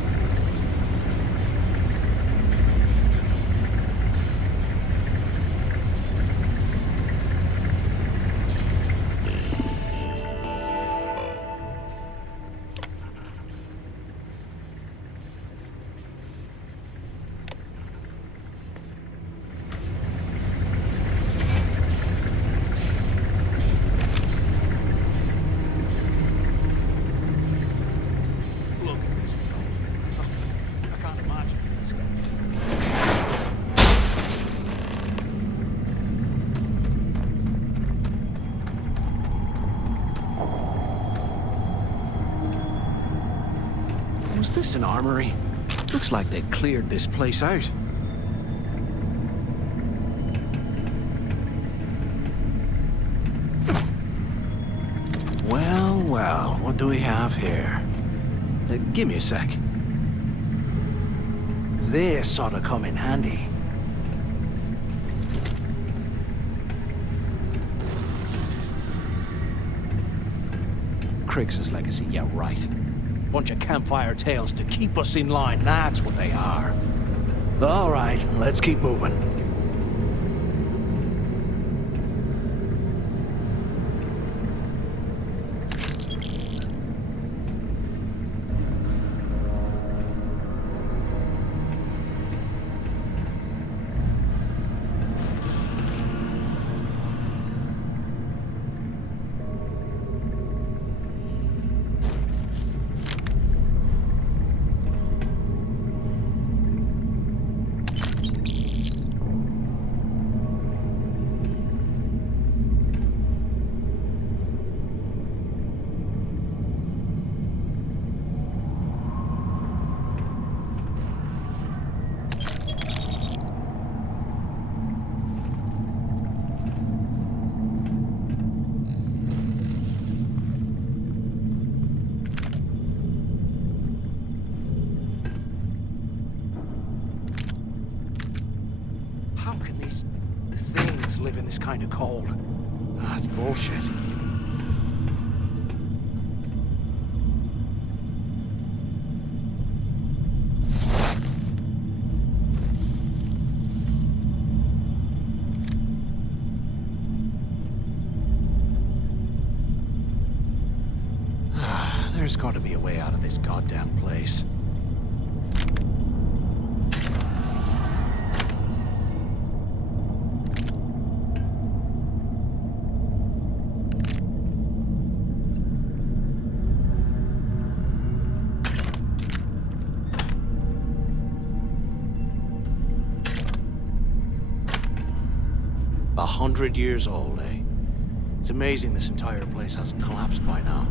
Was this an armory? Looks like they cleared this place out. Well, well, what do we have here? Give me a sec. This ought to come in handy. Kriggs' legacy, yeah, right. Bunch of campfire tales to keep us in line, that's what they are. All right, let's keep moving. can these things live in this kind of cold? That's bullshit. There's got to be a way out of this goddamn place. A 100 years old, eh? It's amazing this entire place hasn't collapsed by now.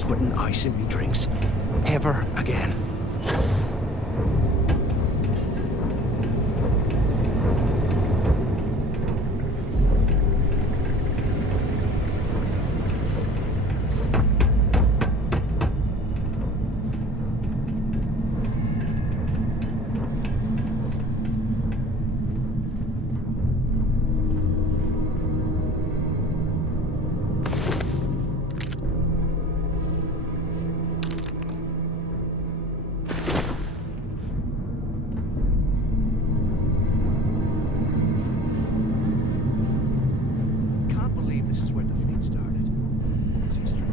putting ice in me drinks ever again. This is where the fleet started. Let's see straight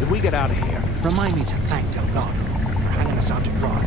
If we get out of here, remind me to thank Delgado for hanging us out to dry.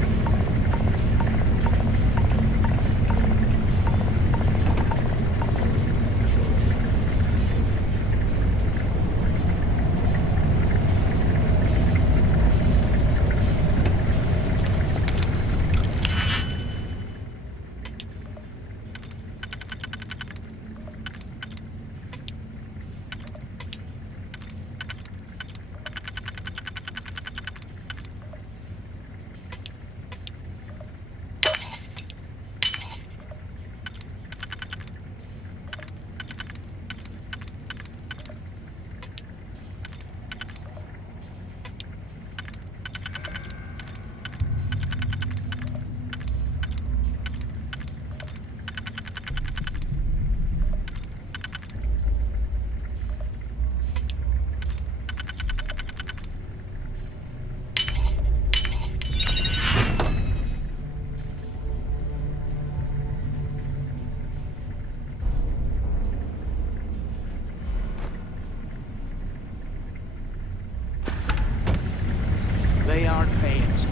They aren't paying us.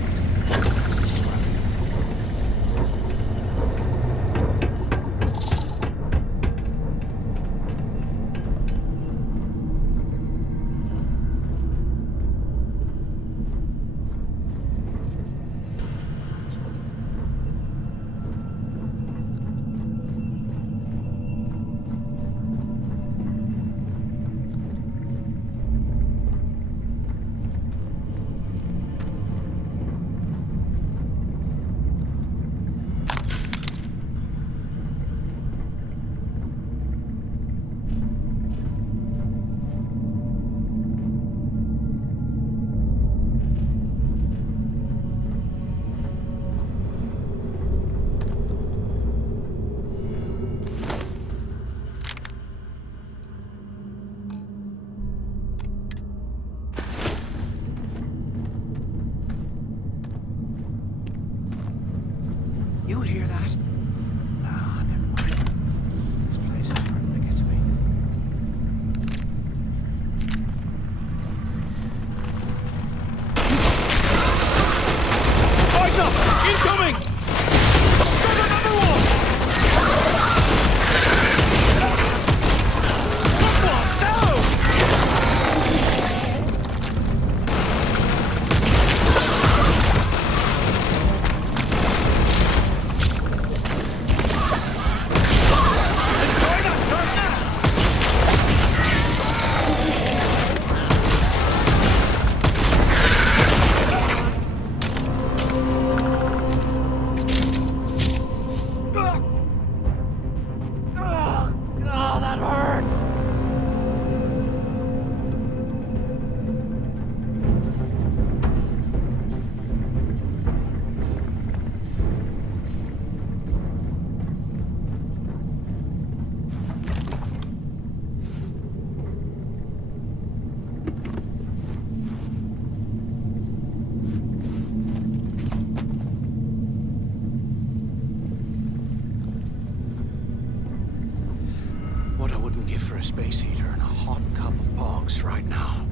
wouldn't give for a space heater and a hot cup of bogs right now.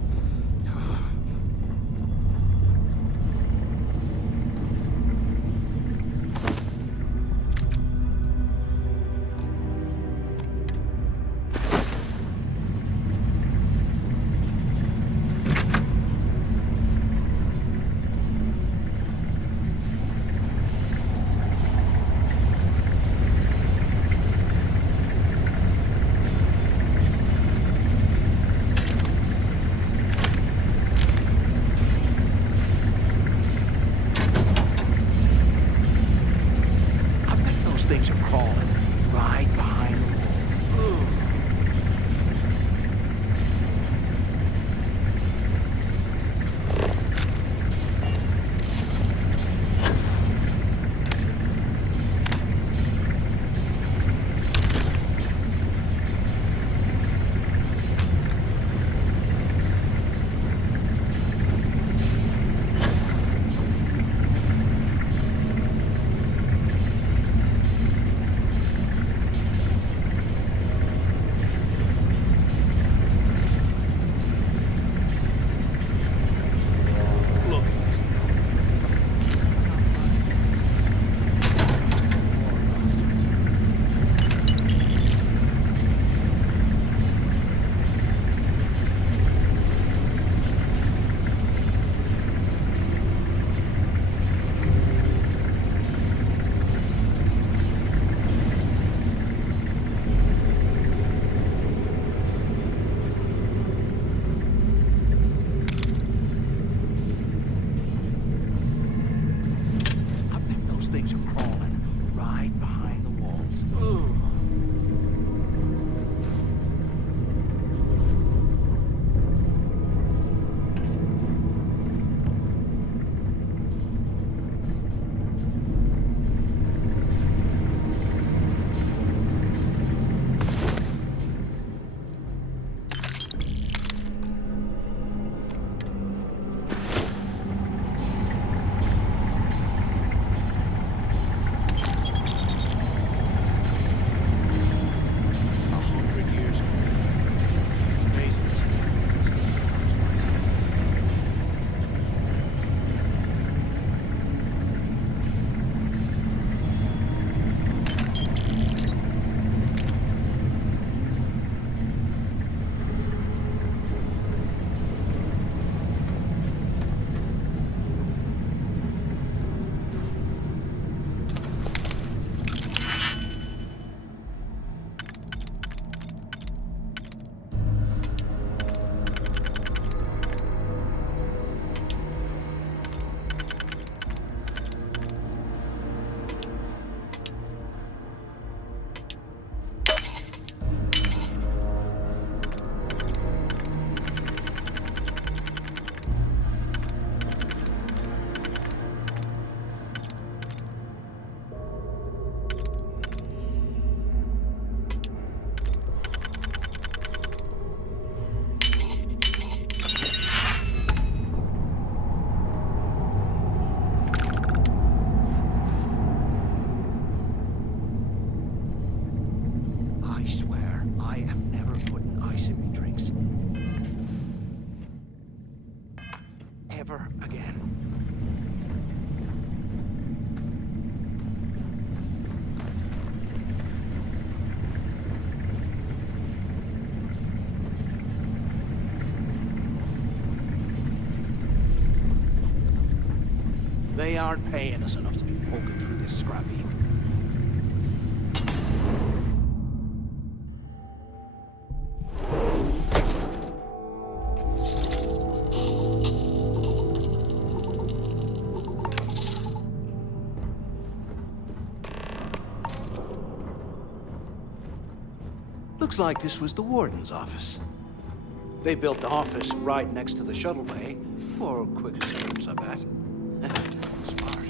Things are crawling right behind the walls. Ugh. Things are crawling right behind the walls. Ugh. Ever again. They aren't paying us enough to be poking through this scrap heap. Looks like this was the warden's office. They built the office right next to the shuttle bay for quick escapes, I bet. Smart.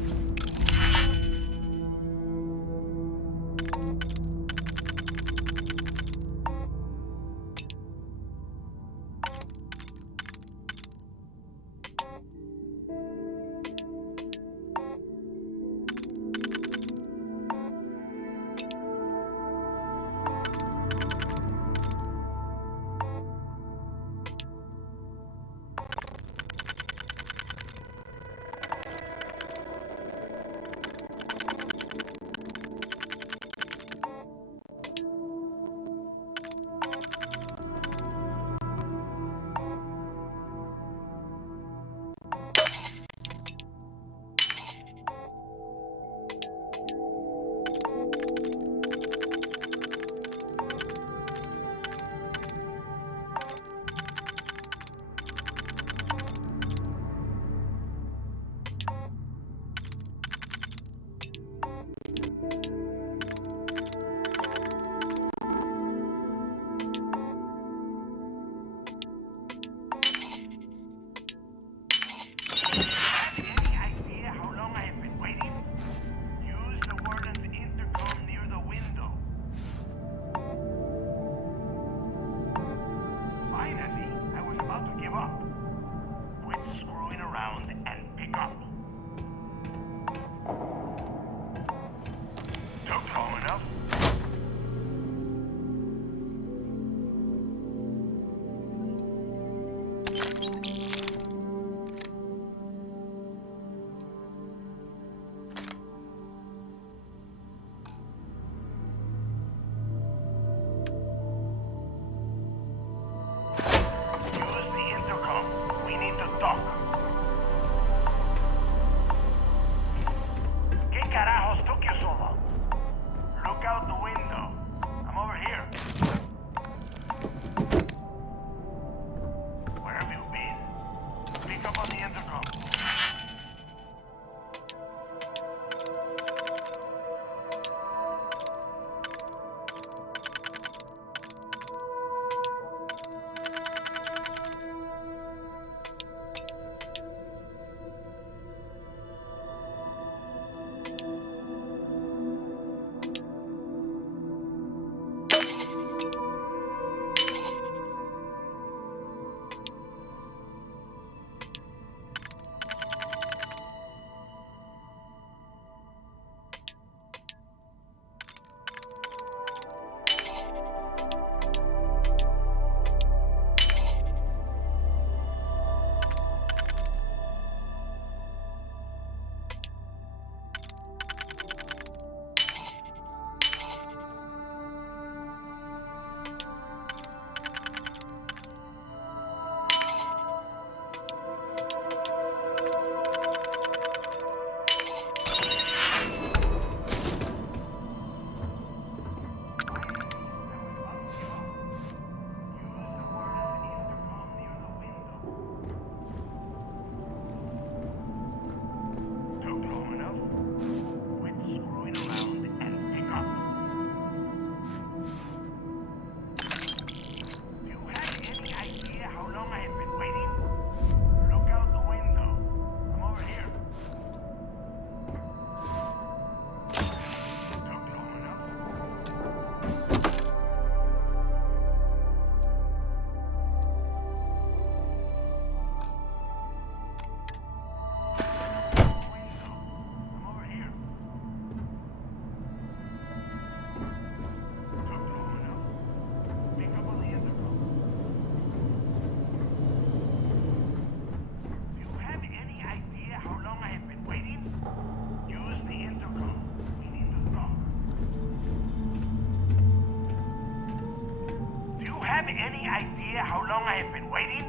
have any idea how long I have been waiting?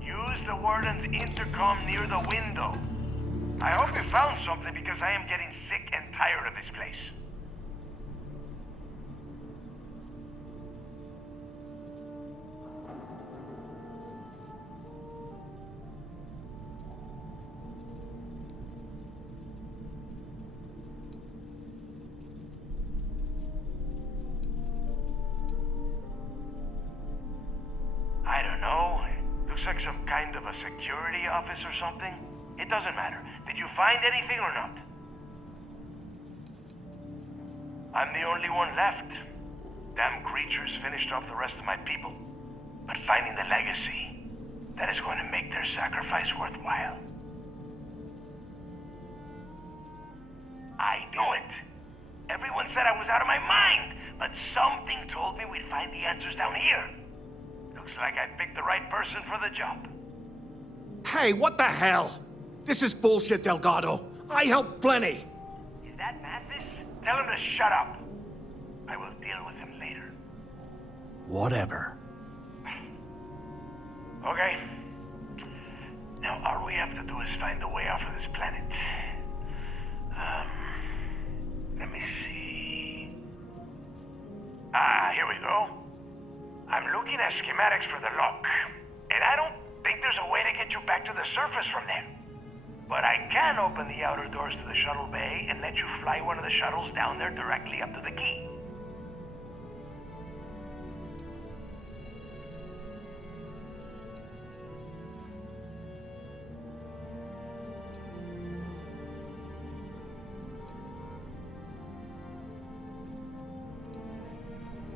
Use the warden's intercom near the window. I hope you found something because I am getting sick and tired of this place. I don't know. Looks like some kind of a security office or something. It doesn't matter. Did you find anything or not? I'm the only one left. Damn creatures finished off the rest of my people. But finding the legacy, that is going to make their sacrifice worthwhile. I knew it. Everyone said I was out of my mind, but something told me we'd find the answers down here. Looks like I picked the right person for the job. Hey, what the hell? This is bullshit, Delgado. I helped plenty. Is that Mathis? Tell him to shut up. I will deal with him later. Whatever. Okay. Now all we have to do is find a way off of this planet. Let me see. Here we go. I'm looking at schematics for the lock, and I don't think there's a way to get you back to the surface from there. But I can open the outer doors to the shuttle bay and let you fly one of the shuttles down there directly up to the key.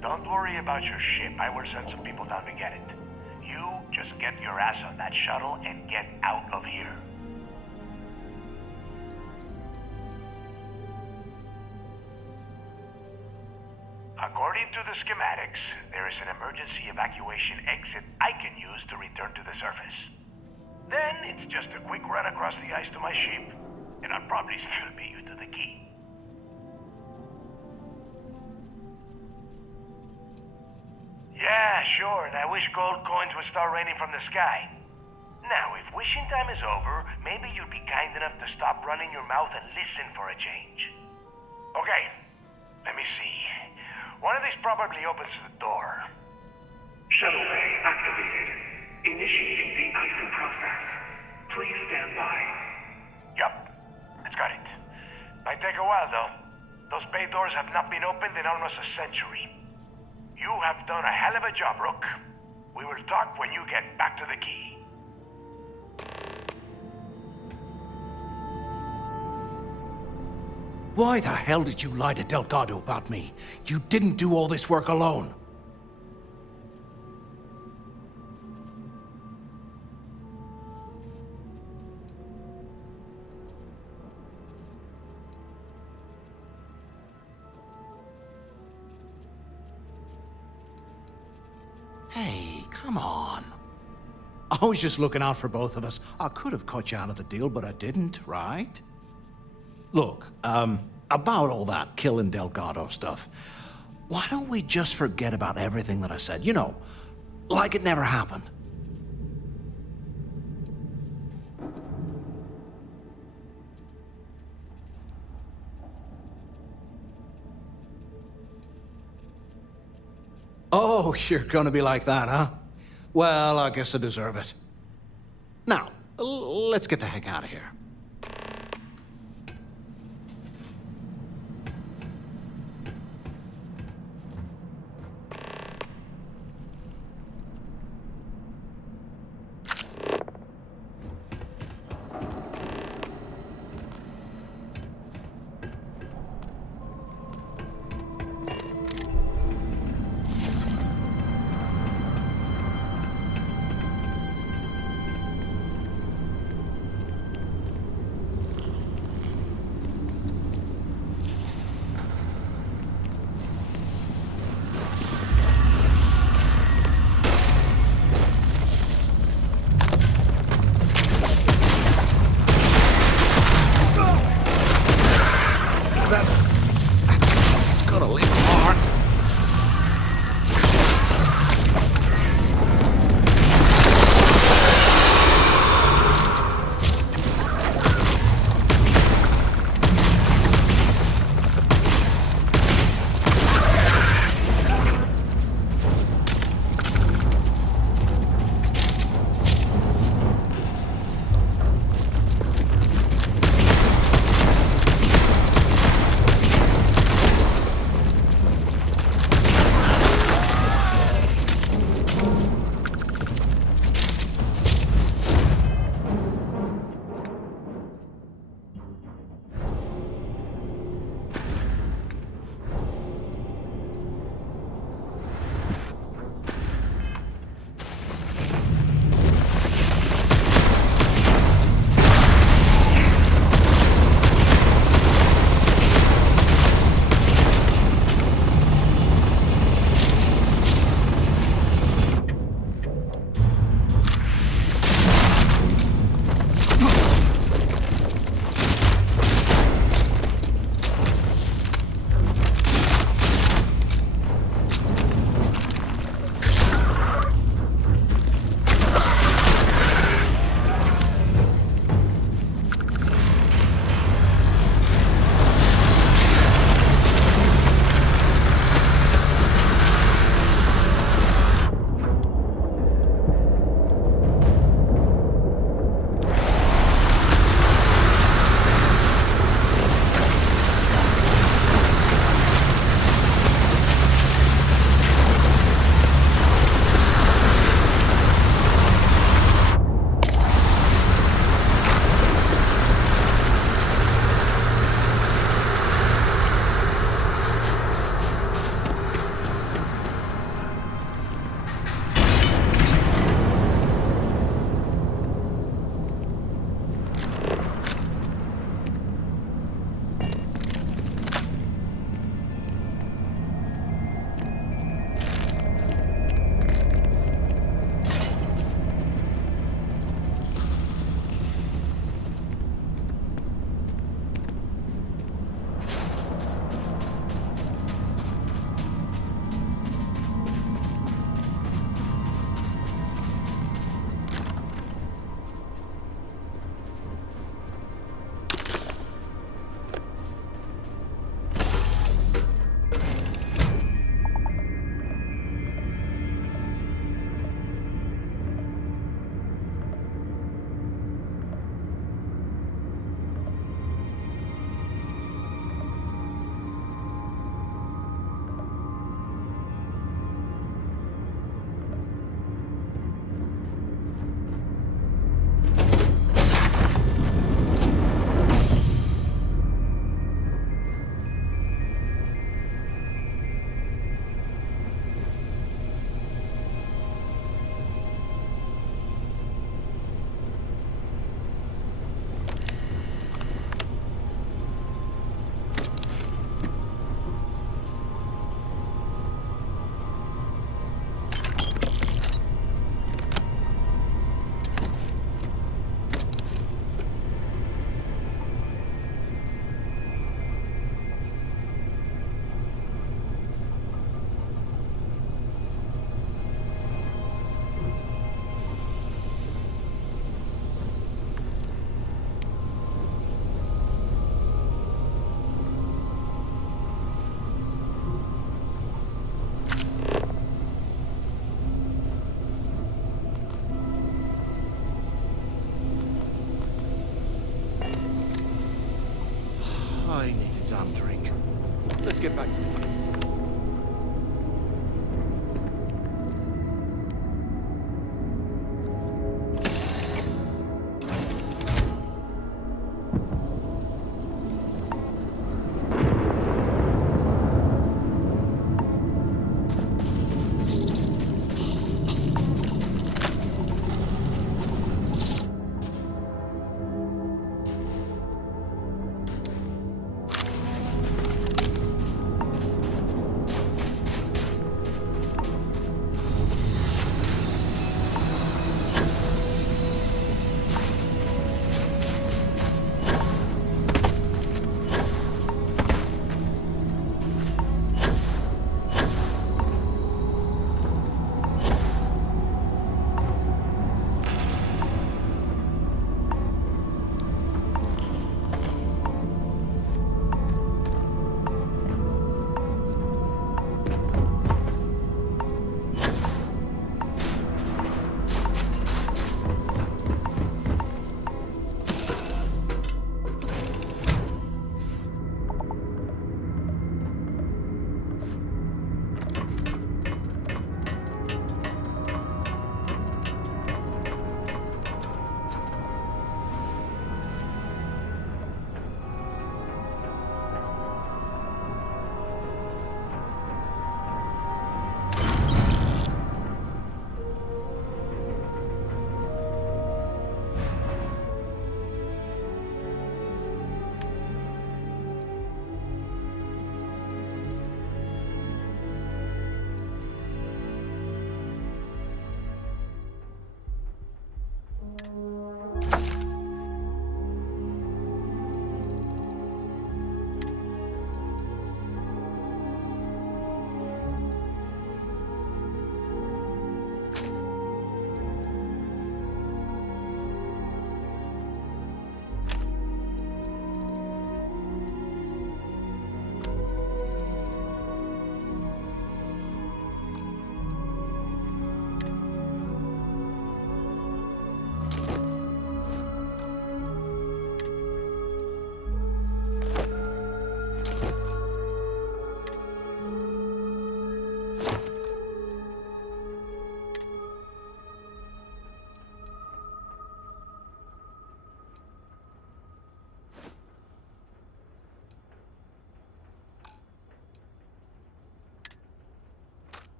Don't worry about your ship. I will send some people down to get it. You just get your ass on that shuttle and get out of here. According to the schematics, there is an emergency evacuation exit I can use to return to the surface. Then it's just a quick run across the ice to my ship, and I'll probably still beat you to the key. Yeah, sure, and I wish gold coins would start raining from the sky. Now, if wishing time is over, maybe you'd be kind enough to stop running your mouth and listen for a change. Okay, let me see. One of these probably opens the door. Shuttle bay activated. Initiating the icing process. Please stand by. Yup, it's got it. Might take a while, though. Those bay doors have not been opened in almost a century. You have done a hell of a job, Rook. We will talk when you get back to the key. Why the hell did you lie to Delgado about me? You didn't do all this work alone. Hey, come on. I was just looking out for both of us. I could have cut you out of the deal, but I didn't, right? Look, about all that killing Delgado stuff, why don't we just forget about everything that I said? You know, like it never happened. Oh, you're gonna be like that, huh? Well, I guess I deserve it. Now, let's get the heck out of here.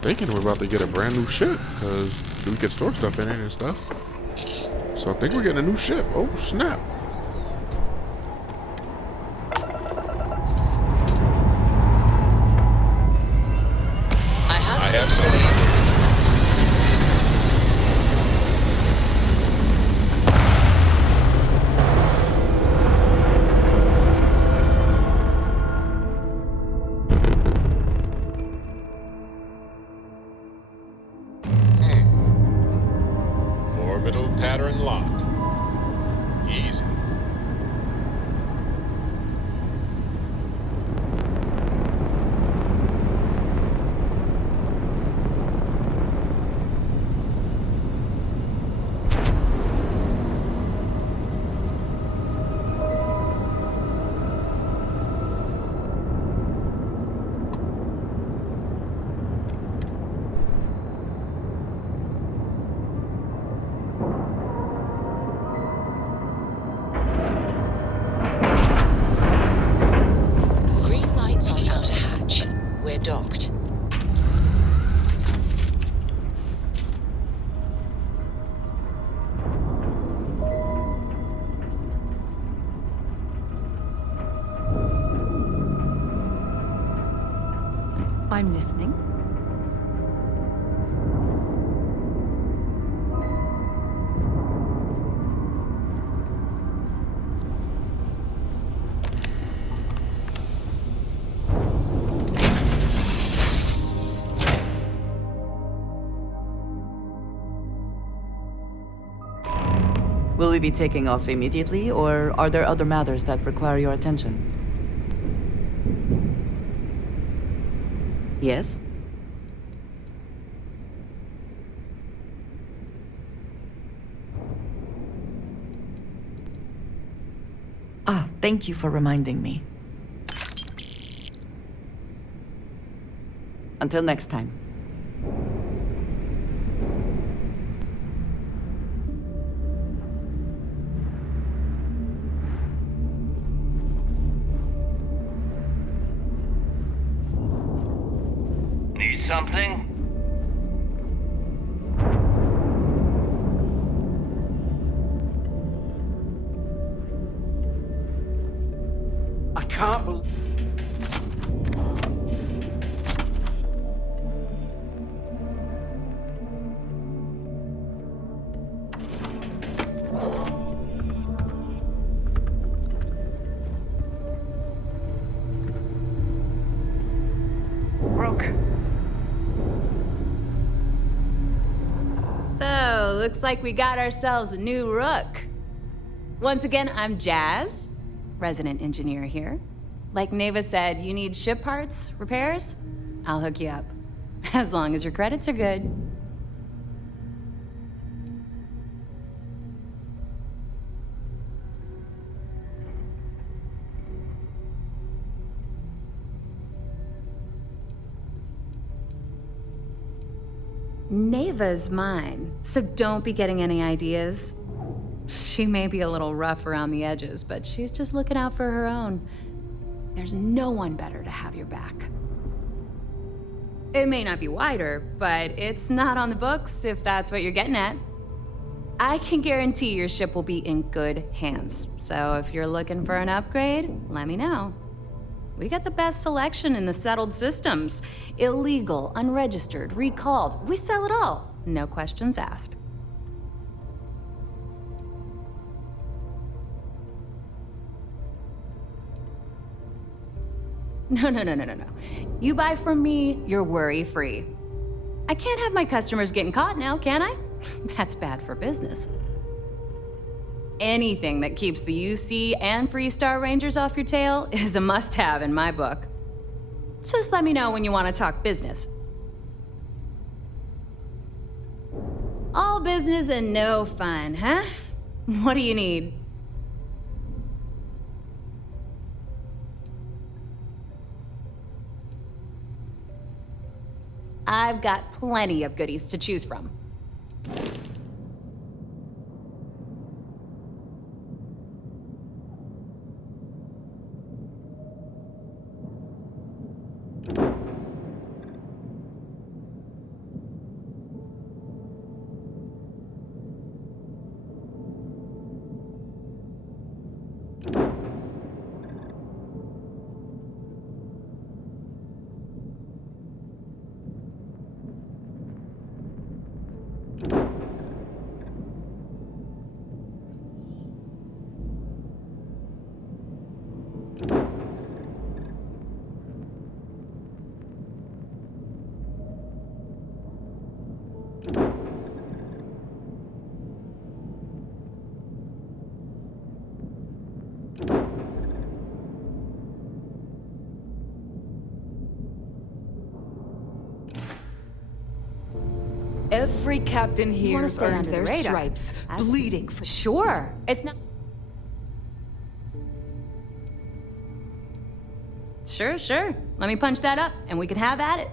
thinking we're about to get a brand new ship because we can store stuff in it and stuff. So I think we're getting a new ship. Oh snap! I have something. Orbital pattern lock. Easy. Green lights on outer hatch. We're docked. I'm listening. Will we be taking off immediately, or are there other matters that require your attention? Yes? Ah, thank you for reminding me. Until next time. Need something? I can't believe... Rook. So, looks like we got ourselves a new rook. Once again, I'm Jazz, resident engineer here. Like Neva said, you need ship parts, repairs? I'll hook you up. As long as your credits are good. Neva's mine, so don't be getting any ideas. She may be a little rough around the edges, but she's just looking out for her own. There's no one better to have your back. It may not be wider, but it's not on the books if that's what you're getting at. I can guarantee your ship will be in good hands, so if you're looking for an upgrade, let me know. We got the best selection in the settled systems. Illegal, unregistered, recalled. We sell it all. No questions asked. No. You buy from me, you're worry-free. I can't have my customers getting caught now, can I? That's bad for business. Anything that keeps the UC and Freestar Rangers off your tail is a must-have in my book. Just let me know when you want to talk business. All business and no fun, huh? What do you need? I've got plenty of goodies to choose from. Every captain You wanna here's stay earned under the their radar. stripes, I see. bleeding for Sure. It's not. Sure. Let me punch that up, and we can have at it.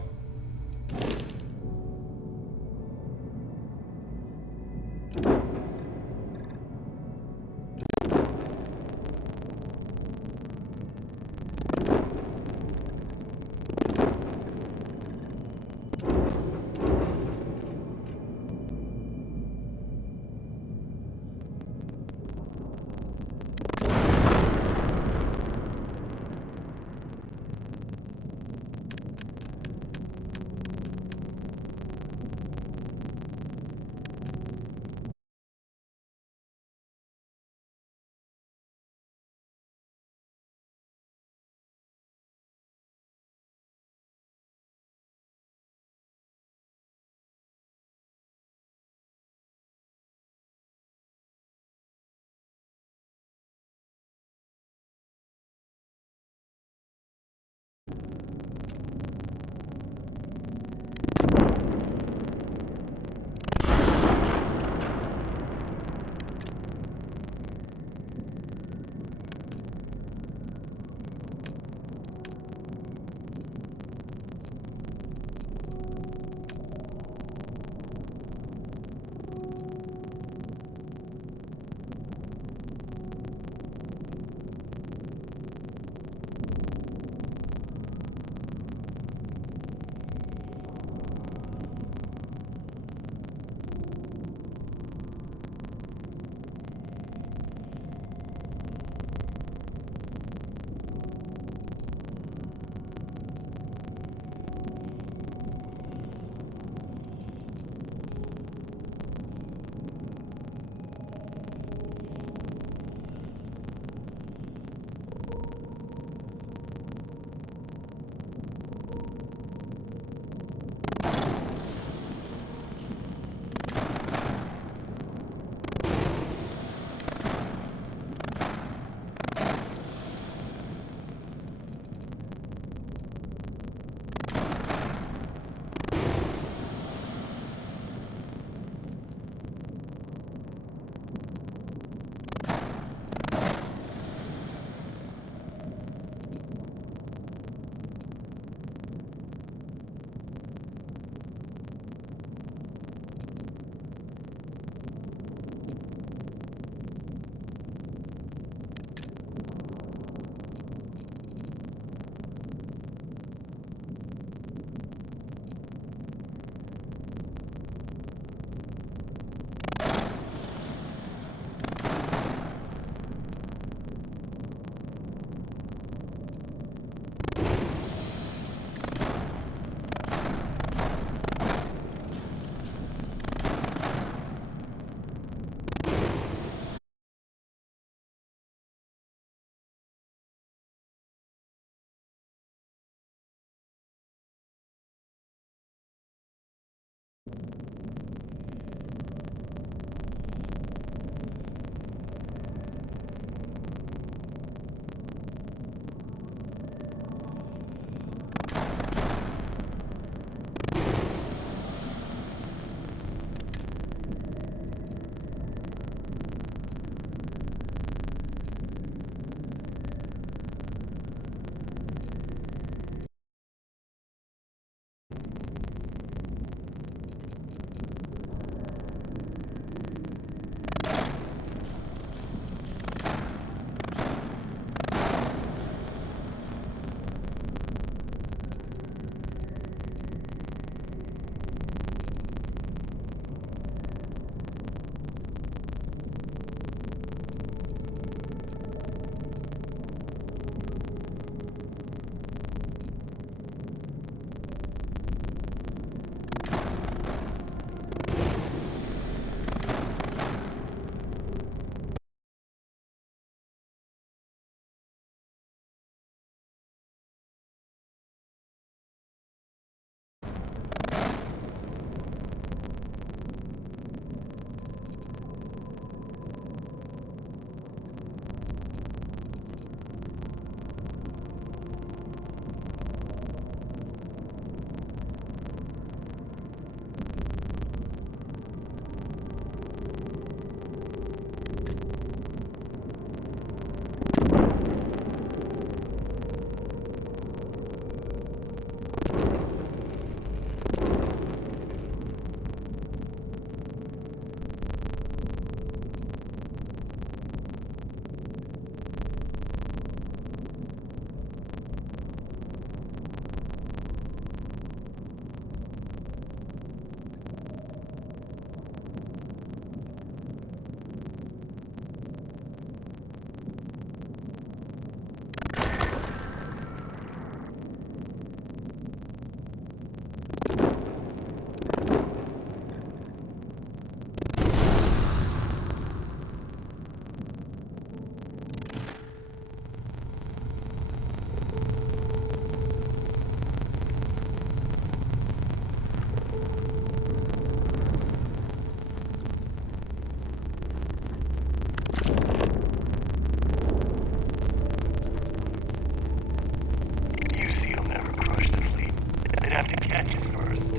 can catch us first.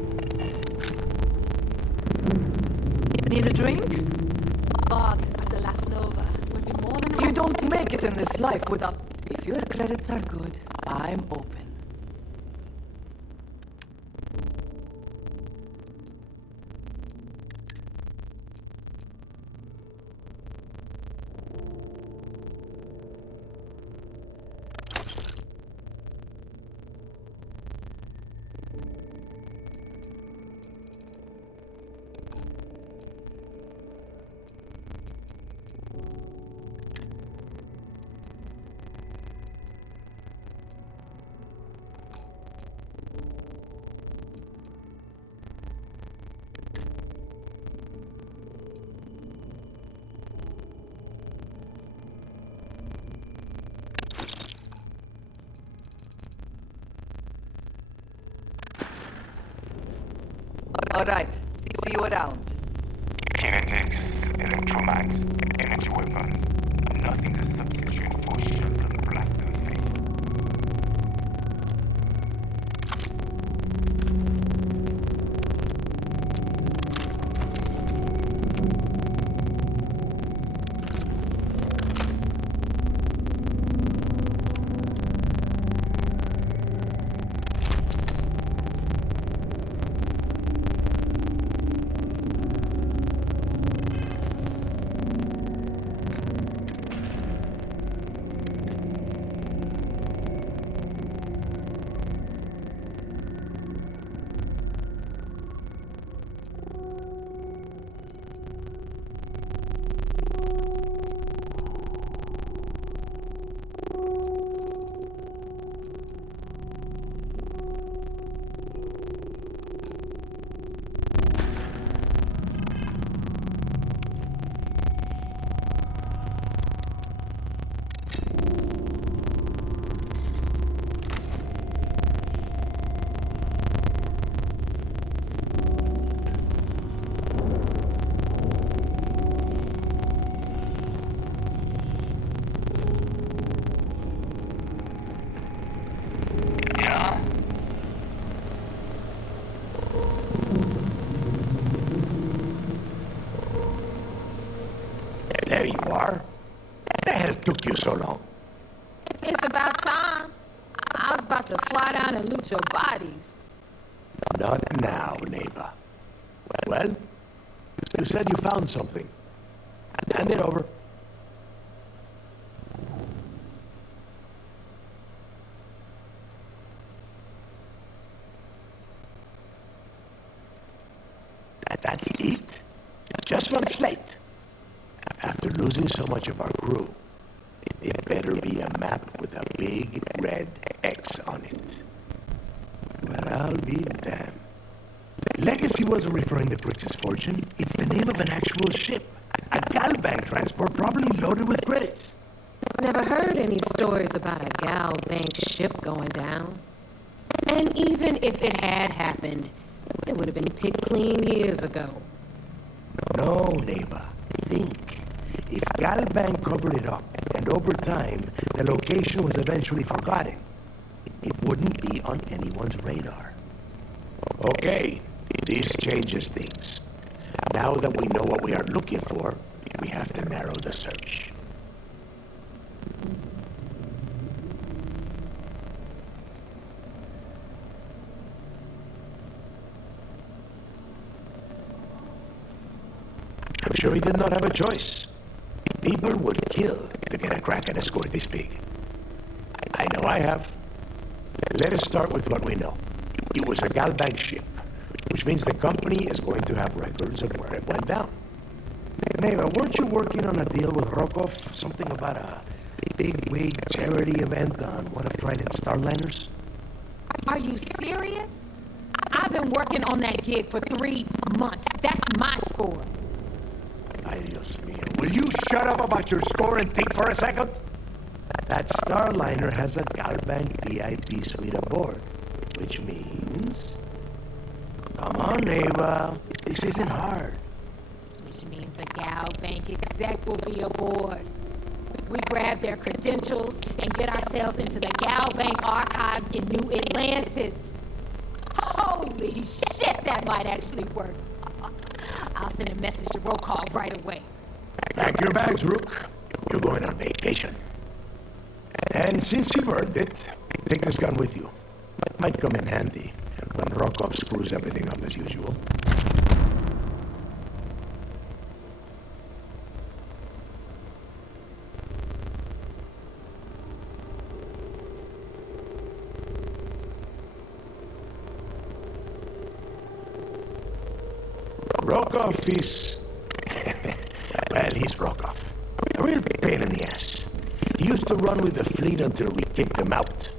Need a drink? Bog at the Last Nova would be more than You don't make it in this life without... If your credits are good, I'm open. All right. See you around. Kinetics, electromags, and energy weapons. Nothing's a substitute for shotgun blast to the face. There you are. What the hell took you so long? It's about time. I was about to fly down and loot your bodies. Not now, neighbor. Well, you said you found something. Hand it over. That's it? Just one slate? After losing so much of our crew, it better be a map with a big red X on it. But I'll be damned. Legacy wasn't referring to Brix's fortune. It's the name of an actual ship. A Galbank transport probably loaded with credits. I've never heard any stories about a Gal Bank ship going down. And even if it had happened, it would have been picked clean years ago. No, neighbor. Think. If Galbank covered it up, and over time, the location was eventually forgotten, it wouldn't be on anyone's radar. Okay, this changes things. Now that we know what we are looking for, we have to narrow the search. I'm sure he did not have a choice. People would kill to get a crack at a score this big. I know I have. Let us start with what we know. It was a Galbank ship, which means the company is going to have records of where it went down. Neighbor, weren't you working on a deal with Rokov? Something about a big wig charity event on one of Trident's Starliners? Are you serious? I've been working on that gig for 3 months. That's my score. Ay, Dios mío. Will you shut up about your score and think for a second? That Starliner has a Galbank VIP suite aboard, which means... Come on, neighbor. This isn't hard. Which means a Gal Bank exec will be aboard. We grab their credentials and get ourselves into the Gal Bank archives in New Atlantis. Holy shit, that might actually work. I'll send a message to Rokov right away. Pack your bags, Rook. You're going on vacation. And since you've earned it, take this gun with you. It might come in handy when Rokov screws everything up as usual. Rokov is... well, he's Rokov. A real pain in the ass. He used to run with the fleet until we kicked him out.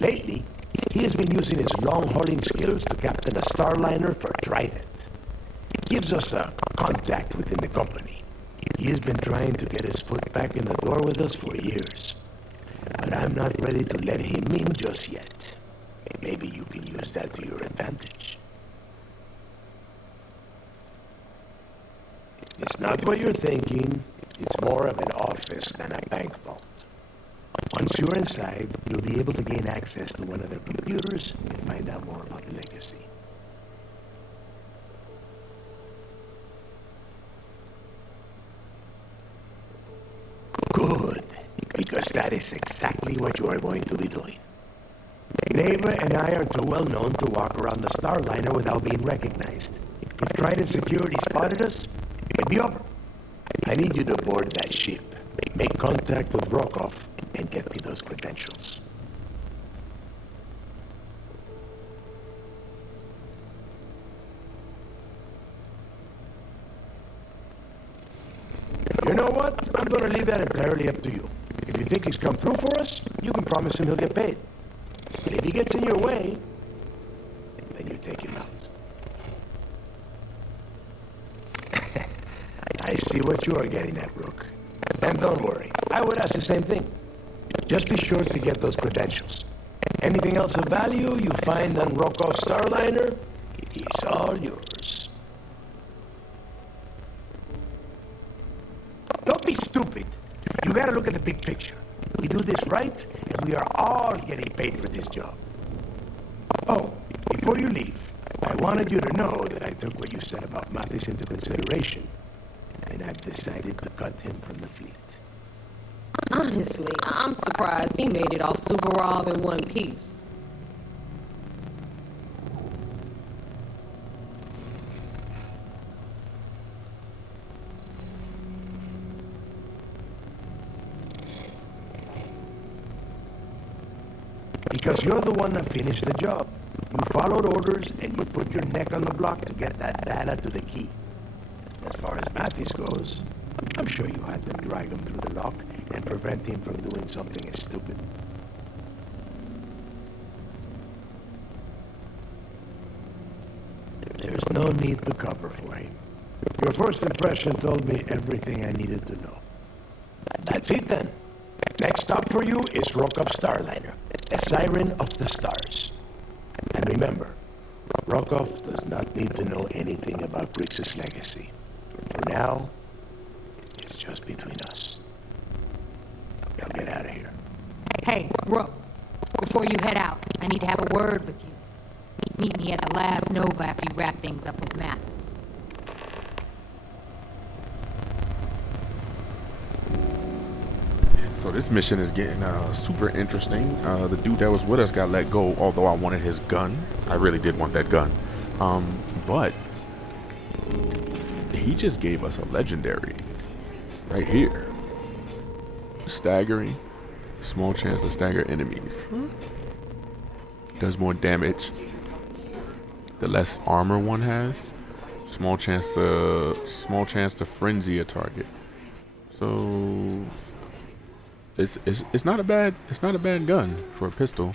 Lately, he has been using his long-hauling skills to captain a starliner for Trident. It gives us a contact within the company. He has been trying to get his foot back in the door with us for years. But I'm not ready to let him in just yet. Maybe you can use that to your advantage. It's not what you're thinking. It's more of an office than a bank vault. Once you're inside, you'll be able to gain access to one of their computers and find out more about the legacy. Good, because that is exactly what you are going to be doing. Neva and I are too well known to walk around the Starliner without being recognized. If Trident Security spotted us, it'd be over. I need you to board that ship, make contact with Rokov, and get me those credentials. You know what? I'm gonna leave that entirely up to you. If you think he's come through for us, you can promise him he'll get paid. But if he gets in your way, then you take him out. I see what you are getting at, Rook. And don't worry, I would ask the same thing. Just be sure to get those credentials. Anything else of value you find on Rokov's Starliner, it's all yours. Don't be stupid. You gotta look at the big picture. We do this right, and we are all getting paid for this job. Oh, before you leave, I wanted you to know that I took what you said about Mathis into consideration, and I've decided to cut him from the fleet. Honestly, I'm surprised he made it off Suvorov in one piece. Because you're the one that finished the job. You followed orders and you put your neck on the block to get that data to the key. As far as Mathis goes, I'm sure you had to drag him through the lock and prevent him from doing something as stupid. There's no need to cover for him. Your first impression told me everything I needed to know. That's it then. Next stop for you is Rokov Starliner, the Siren of the Stars. And remember, Rokov does not need to know anything about Grixis' legacy. For now, it's just between us. Now get out of here. Hey, Rook, before you head out, I need to have a word with you. Meet me at the last Nova after you wrap things up with Mathis. So this mission is getting super interesting. The dude that was with us got let go, although I wanted his gun. I really did want that gun. But he just gave us a legendary right here. Staggering. Small chance to stagger enemies. Does more damage the less armor one has. Small chance to frenzy a target. So it's not a bad gun for a pistol.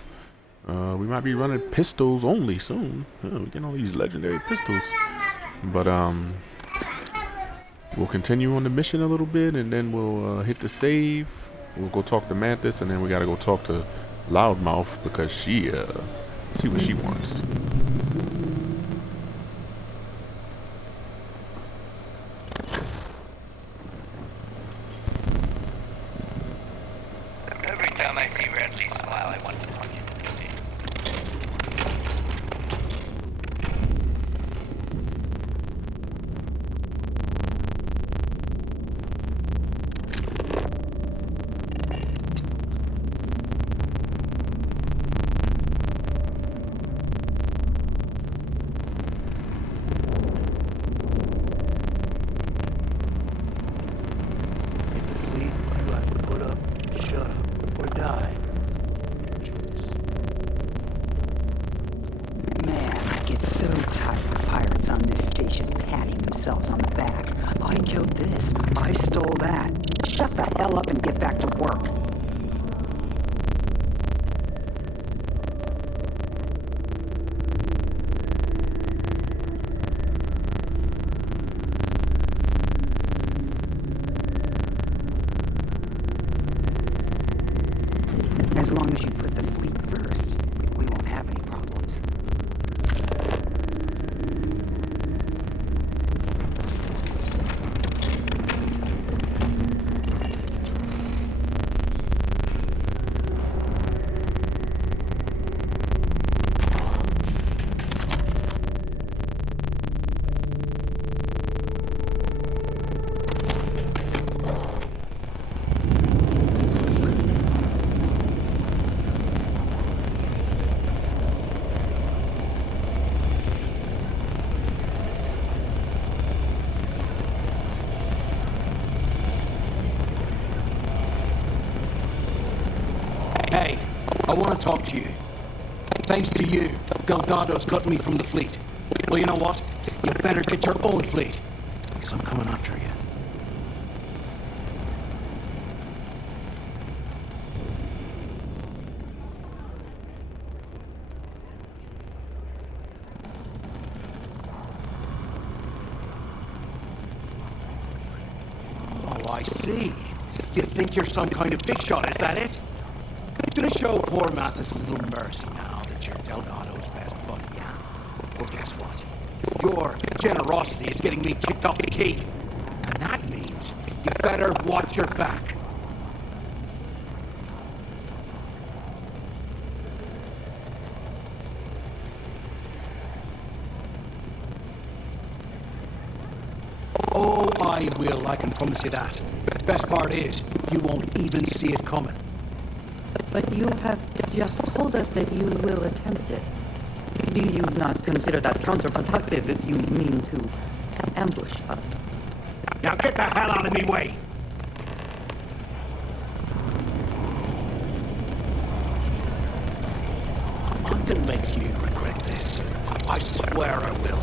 We might be running pistols only soon. We're getting all these legendary pistols. But we'll continue on the mission a little bit, and then we'll hit the save. We'll go talk to Mantis, and then we gotta go talk to Loudmouth because she see what she wants. Every time I see Redley smile, I want to punch him. themselves on the back. I killed this. I stole that. Shut the hell up and get back to work. As long as you put the fleet first, we won't have any problems. Hey, I want to talk to you. Thanks to you, Delgado's cut me from the fleet. Well, you know what? You better get your own fleet, because I'm coming after you. Oh, I see. You think you're some kind of big shot, is that it? Gonna show poor Mathis a little mercy now that you're Delgado's best buddy, yeah? Well, guess what? Your generosity is getting me kicked off the key. And that means you better watch your back. Oh, I will, I can promise you that. The best part is, you won't even see it coming. But you have just told us that you will attempt it. Do you not consider that counterproductive if you mean to ambush us? Now get the hell out of me way! I'm gonna make you regret this. I swear I will.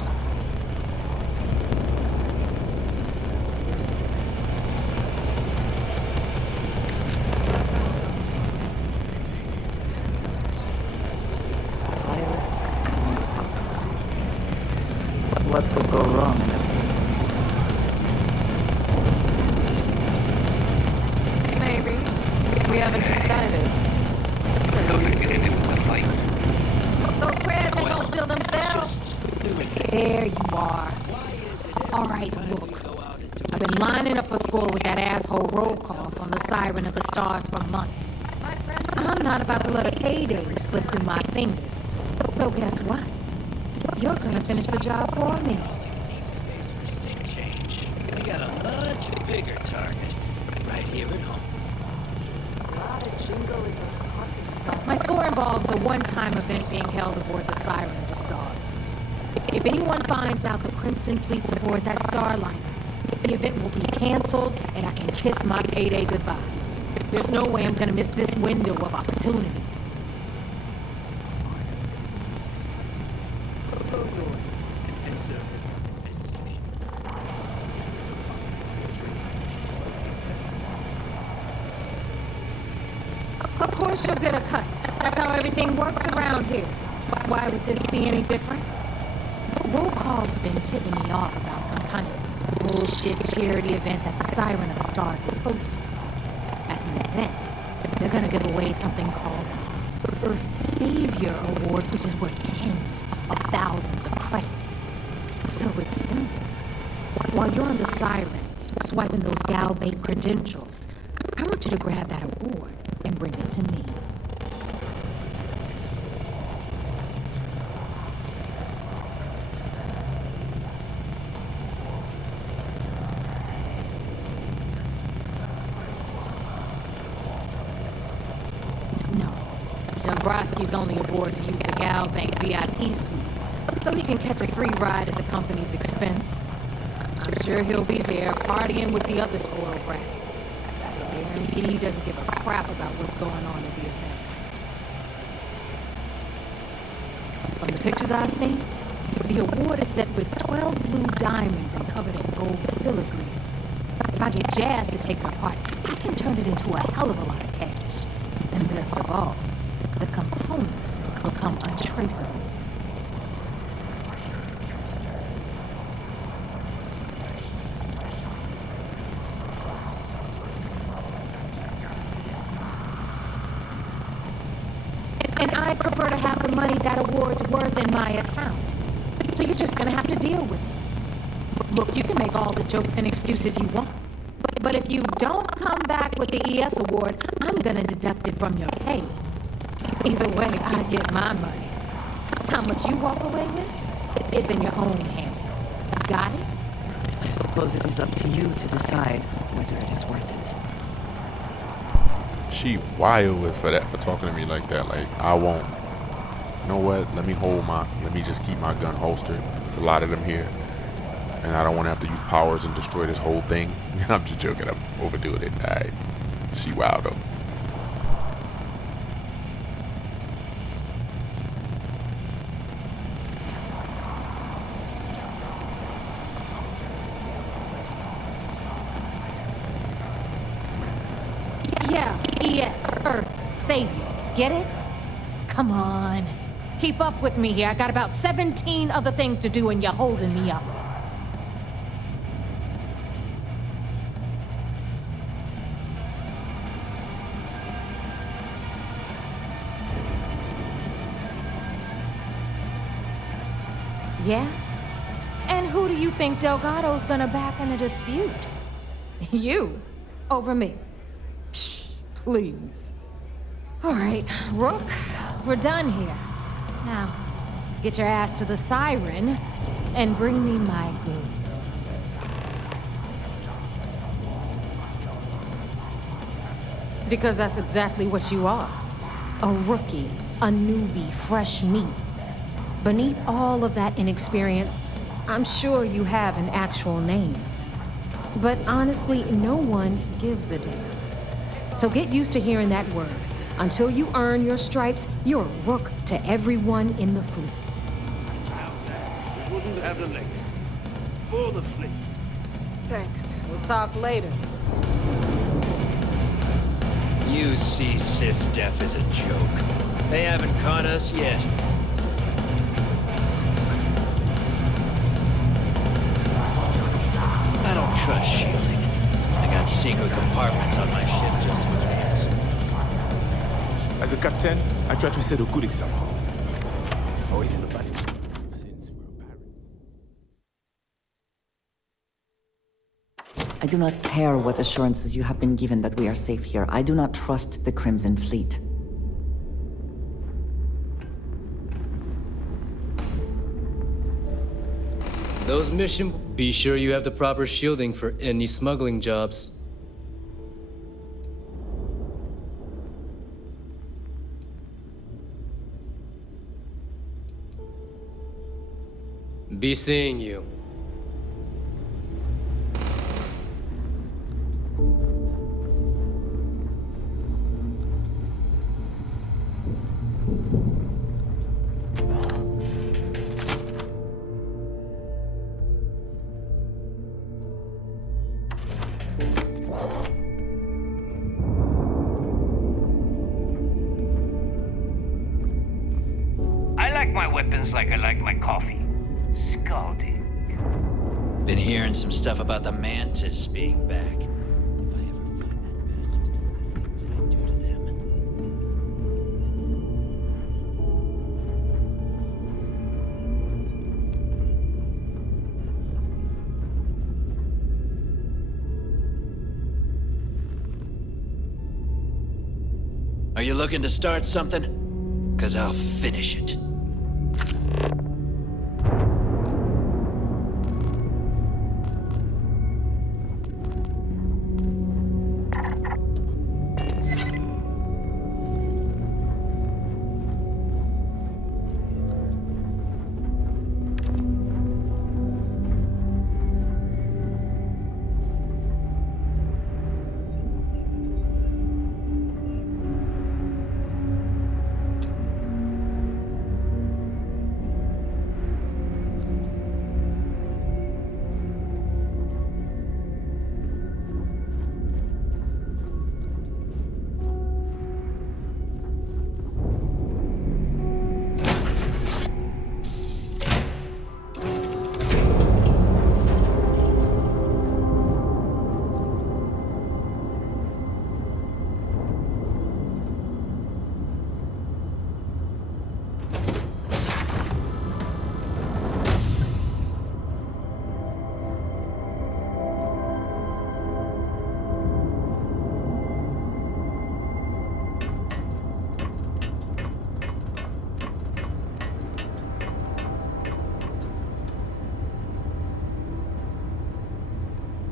What could go wrong in a case? Maybe. We haven't decided. Those prayers ain't gonna spill themselves. There you are. Alright, look. I've been lining up a score with that asshole roll call from the Siren of the Stars for months. I'm not about to let a payday slip through my fingers. So guess what? You're gonna finish the job for me. We got a much bigger target right here at home. A lot of jingle in those pockets. My score involves a one-time event being held aboard the Siren of the Stars. If anyone finds out the Crimson Fleet's aboard that Starliner, the event will be canceled and I can kiss my payday goodbye. There's no way I'm gonna miss this window of opportunity. Of course you'll get a cut. That's how everything works around here. Why would this be any different? Roll call's been tipping me off about some kind of bullshit charity event that the Siren of the Stars is hosting. At the event, they're gonna give away something called the Earth Savior Award, which is worth tens of thousands of credits. So it's simple. While you're on the Siren, swiping those gal-bait credentials, I want you to grab that award and bring it to me. No. Dombrowski's only aboard to use the Gal Bank VIP suite, so he can catch a free ride at the company's expense. I'm sure he'll be there partying with the other spoiled brats. I guarantee he doesn't give a crap about what's going on at the event. From the pictures I've seen, The award is set with 12 blue diamonds and covered in gold filigree. If I get Jazz to take it apart, I can turn it into a hell of a lot of cash. And best of all, the components become untraceable. And I prefer to have the money that award's worth in my account. So you're just gonna have to deal with it. Look, you can make all the jokes and excuses you want. But if you don't come back with the ES award, I'm gonna deduct it from your pay. Either way, I get my money. How much you walk away with is in your own hands. Got it? I suppose it is up to you to decide whether it is worth it. She wild for that, for talking to me like that. Like, I won't. You know what? Let me just keep my gun holstered. There's a lot of them here. And I don't want to have to use powers and destroy this whole thing. I'm just joking. I'm overdoing it. Alright. She wild though. Yeah, ES, Earth, Savior. Get it? Come on. Keep up with me here. I got about 17 other things to do and you're holding me up. Yeah? And who do you think Delgado's gonna back in a dispute? You? Over me? Psh, please. All right, Rook, we're done here. Now, get your ass to the Siren and bring me my goods. Because that's exactly what you are. A rookie, a newbie, fresh meat. Beneath all of that inexperience, I'm sure you have an actual name. But honestly, no one gives a damn. So get used to hearing that word. Until you earn your stripes, you're a rook to everyone in the fleet. We wouldn't have the legacy. Or the fleet. Thanks. We'll talk later. You see SysDef as a joke. They haven't caught us yet. I don't trust shielding. I got secret compartments on my ship just in case. As a captain, I try to set a good example. Always in the body. I do not care what assurances you have been given that we are safe here. I do not trust the Crimson Fleet. Those missions, be sure you have the proper shielding for any smuggling jobs. Be seeing you. I like my weapons like I like my coffee. Scalding. Been hearing some stuff about the Mantis being back. If I ever find that bastard, the things I do to them. Are you looking to start something? 'Cause I'll finish it.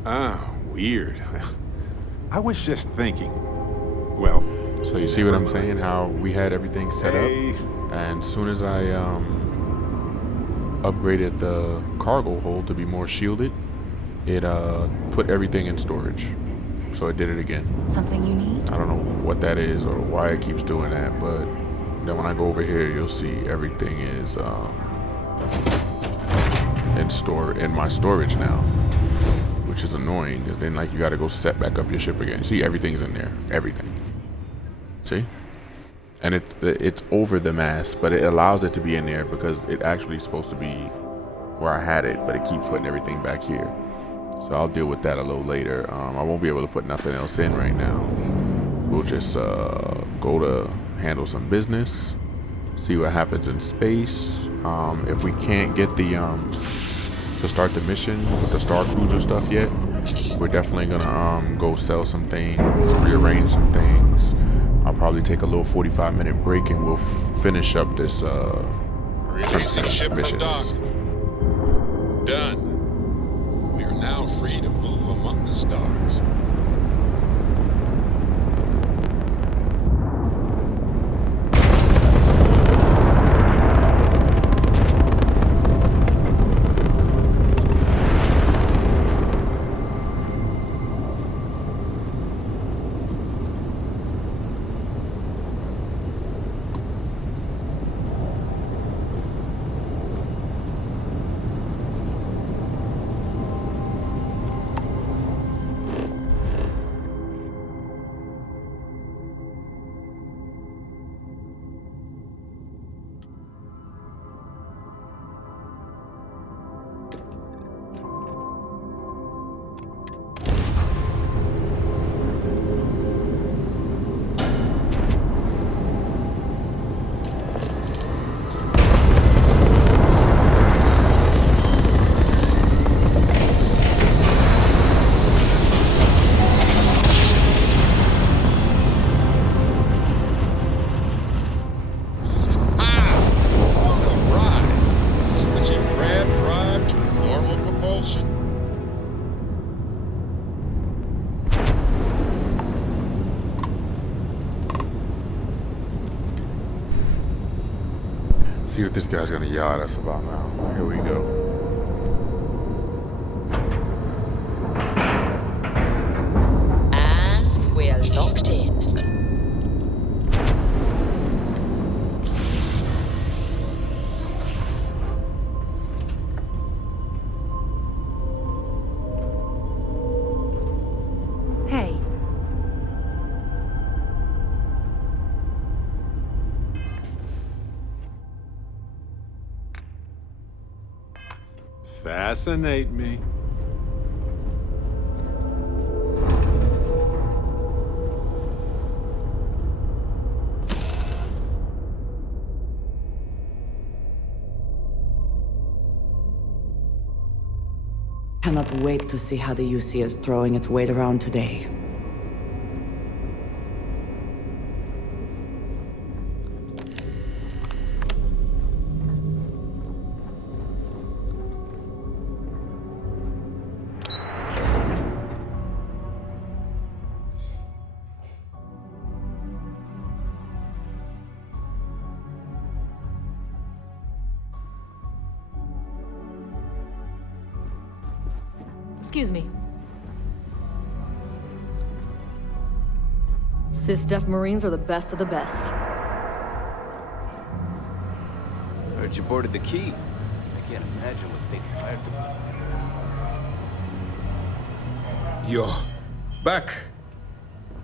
Ah, weird. I was just thinking. Well, so you see what I'm saying? How we had everything set up, and as soon as I upgraded the cargo hold to be more shielded, it put everything in storage. So it did it again. Something you need? I don't know what that is or why it keeps doing that, but then when I go over here, you'll see everything is in my storage now, which is annoying. Because then like you got to go set back up your ship again. See, everything's in there, everything. See, and it's over the mast, but it allows it to be in there because it actually is supposed to be where I had it, but it keeps putting everything back here. So I'll deal with that a little later. I won't be able to put nothing else in right now. We'll just go to handle some business, see what happens in space. If we can't get the to start the mission with the Star Cruiser stuff yet, we're definitely gonna go sell some things, rearrange some things. I'll probably take a little 45-minute break and we'll finish up this Releasing ship from dock. Done. We are now free to move among the stars. See what this guy's gonna yell at us about now. Here we go. And we're locked in. Hey. Fascinate me. Cannot wait to see how the UC is throwing its weight around today. Excuse me. Sys-Def Marines are the best of the best. Heard you boarded the key. I can't imagine what state your pilots are. You're back.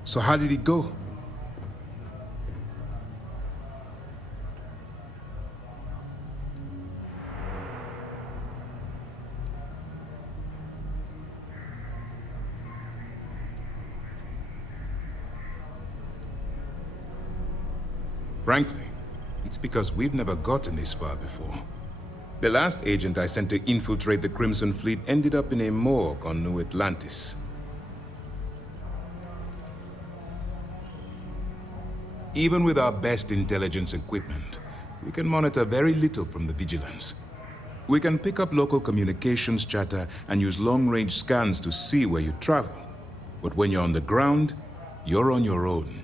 So how did it go? Frankly, it's because we've never gotten this far before. The last agent I sent to infiltrate the Crimson Fleet ended up in a morgue on New Atlantis. Even with our best intelligence equipment, we can monitor very little from the Vigilance. We can pick up local communications chatter and use long-range scans to see where you travel. But when you're on the ground, you're on your own.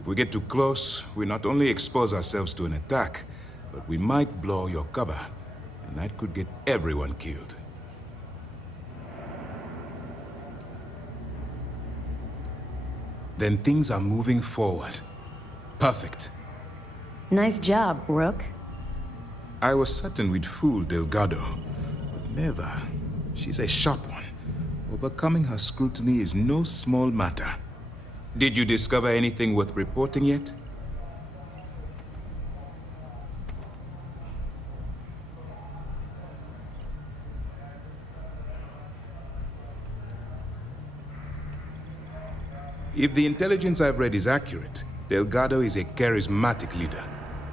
If we get too close, we not only expose ourselves to an attack, but we might blow your cover, and that could get everyone killed. Then things are moving forward. Perfect. Nice job, Rook. I was certain we'd fool Delgado, but never. She's a sharp one. Overcoming her scrutiny is no small matter. Did you discover anything worth reporting yet? If the intelligence I've read is accurate, Delgado is a charismatic leader,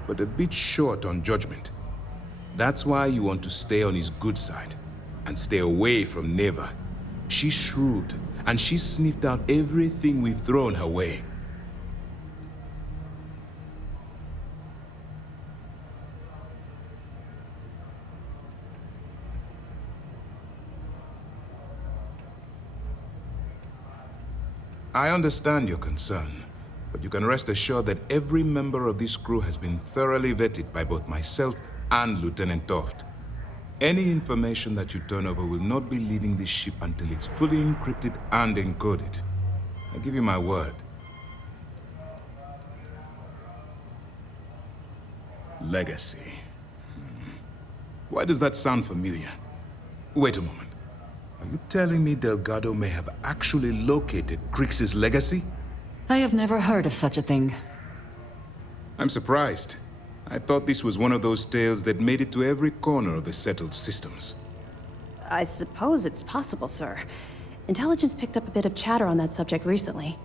but a bit short on judgment. That's why you want to stay on his good side, and stay away from Neva. She's shrewd, and she's sniffed out everything we've thrown her way. I understand your concern, but you can rest assured that every member of this crew has been thoroughly vetted by both myself and Lieutenant Toft. Any information that you turn over will not be leaving this ship until it's fully encrypted and encoded. I give you my word. Legacy. Why does that sound familiar? Wait a moment. Are you telling me Delgado may have actually located Crix's legacy? I have never heard of such a thing. I'm surprised. I thought this was one of those tales that made it to every corner of the settled systems. I suppose it's possible, sir. Intelligence picked up a bit of chatter on that subject recently.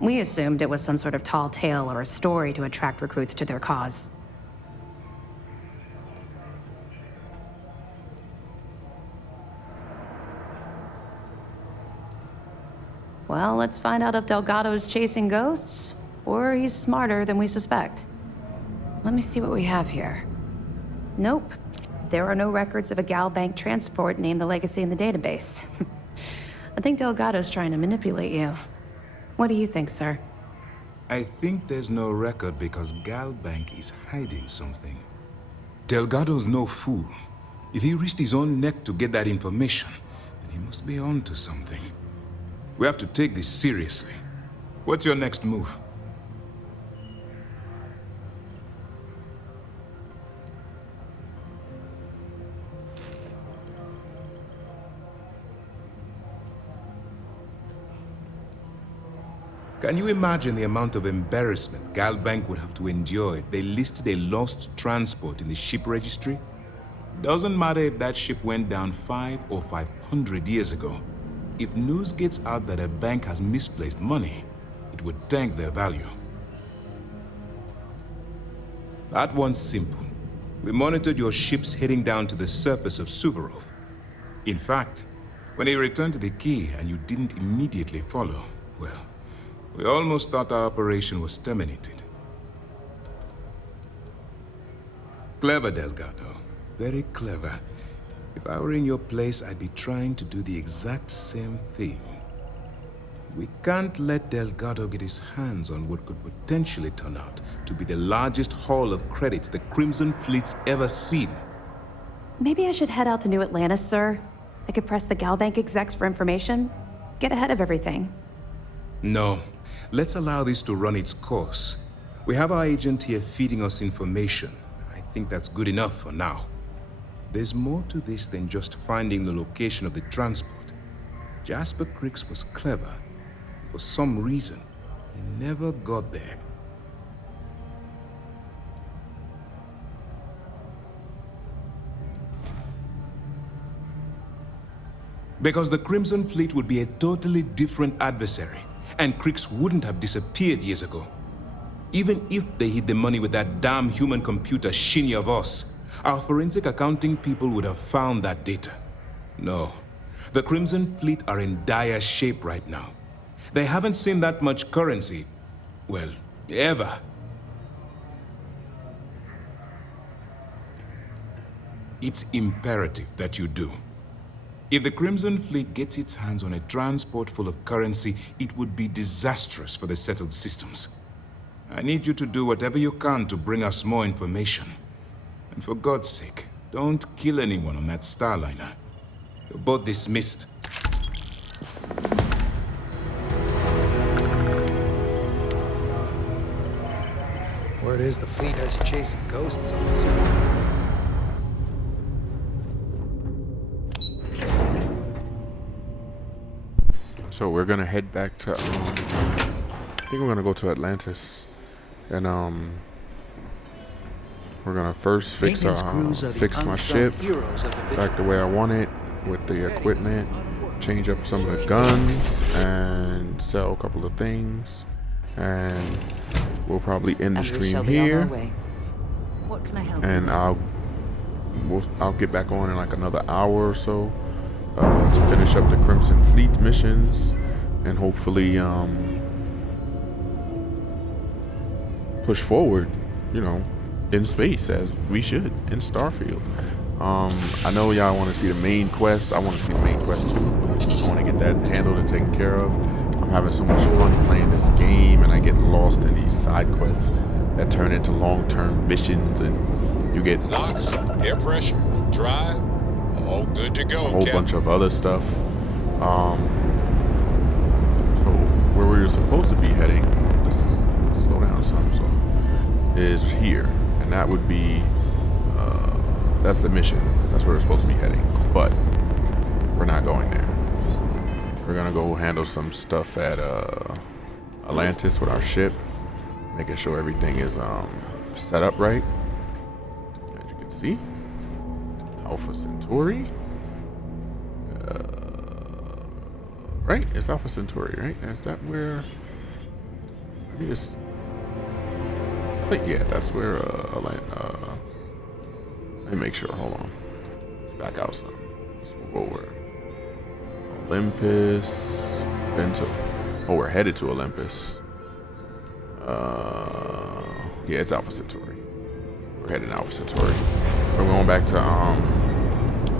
We assumed it was some sort of tall tale or a story to attract recruits to their cause. Well, let's find out if Delgado's chasing ghosts, or he's smarter than we suspect. Let me see what we have here. Nope. There are no records of a Gal Bank transport named the Legacy in the database. I think Delgado's trying to manipulate you. What do you think, sir? I think there's no record because Gal Bank is hiding something. Delgado's no fool. If he risked his own neck to get that information, then he must be on to something. We have to take this seriously. What's your next move? Can you imagine the amount of embarrassment Gal Bank would have to endure if they listed a lost transport in the ship registry? Doesn't matter if that ship went down 5 or 500 years ago. If news gets out that a bank has misplaced money, it would tank their value. That one's simple. We monitored your ships heading down to the surface of Suvorov. In fact, when they returned to the key and you didn't immediately follow, well, we almost thought our operation was terminated. Clever, Delgado. Very clever. If I were in your place, I'd be trying to do the exact same thing. We can't let Delgado get his hands on what could potentially turn out to be the largest haul of credits the Crimson Fleet's ever seen. Maybe I should head out to New Atlantis, sir. I could press the Gal Bank execs for information. Get ahead of everything. No. Let's allow this to run its course. We have our agent here feeding us information. I think that's good enough for now. There's more to this than just finding the location of the transport. Jasper Crix was clever. For some reason, he never got there. Because the Crimson Fleet would be a totally different adversary, and Crix wouldn't have disappeared years ago. Even if they hid the money with that damn human computer Shinny of us, our forensic accounting people would have found that data. No, the Crimson Fleet are in dire shape right now. They haven't seen that much currency, well, ever. It's imperative that you do. If the Crimson Fleet gets its hands on a transport full of currency, it would be disastrous for the settled systems. I need you to do whatever you can to bring us more information. And for God's sake, don't kill anyone on that Starliner. You're both dismissed. Word is the fleet has you chasing ghosts on the surface. So we're gonna head back to, I think we're gonna go to Atlantis, and we're gonna first fix my ship back the way I want it with the equipment, change up some of the guns, and sell a couple of things, and we'll probably end the stream here. What can I help And you? I'll get back on in like another hour or so to finish up the Crimson Fleet missions, and hopefully push forward, you know, in space as we should in Starfield. I know y'all want to see the main quest. I want to see the main quest too. I want to get that handled and taken care of. I'm having so much fun playing this game, and I get lost in these side quests that turn into long-term missions, and you get NOx, air pressure, drive, all good to go. A whole bunch of other stuff. So where we were supposed to be heading, let's slow down some, so is here, and that would be that's the mission. That's where we're supposed to be heading, but we're not going there. We're gonna go handle some stuff at Atlantis with our ship, making sure everything is set up right. As you can see, Alpha Centauri. Right? It's Alpha Centauri, right? Is that where? Let me just. I think yeah, that's where let me make sure. Hold on. Let's back out some. Let's move over. Olympus. Oh, we're headed to Olympus. Yeah, it's Alpha Centauri. We're headed to Alpha Centauri. We're going back to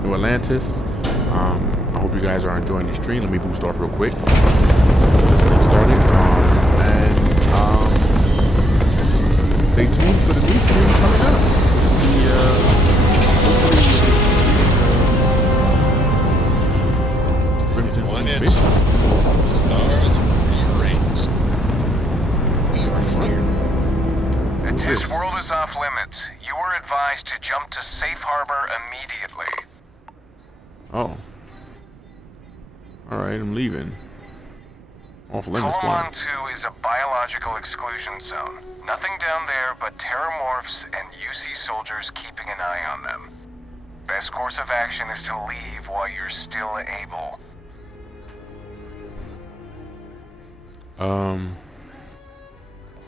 New Atlantis. I hope you guys are enjoying the stream. Let me boost off real quick. Let's get started. Stay tuned for the new stream coming up. One instant, stars rearranged. We are here. This world is off limits. You are advised to jump to safe harbor immediately. Oh. Alright, I'm leaving. Off limits. Colon 2 is a biological exclusion zone. Nothing down there but terramorphs and UC soldiers keeping an eye on them. Best course of action is to leave while you're still able.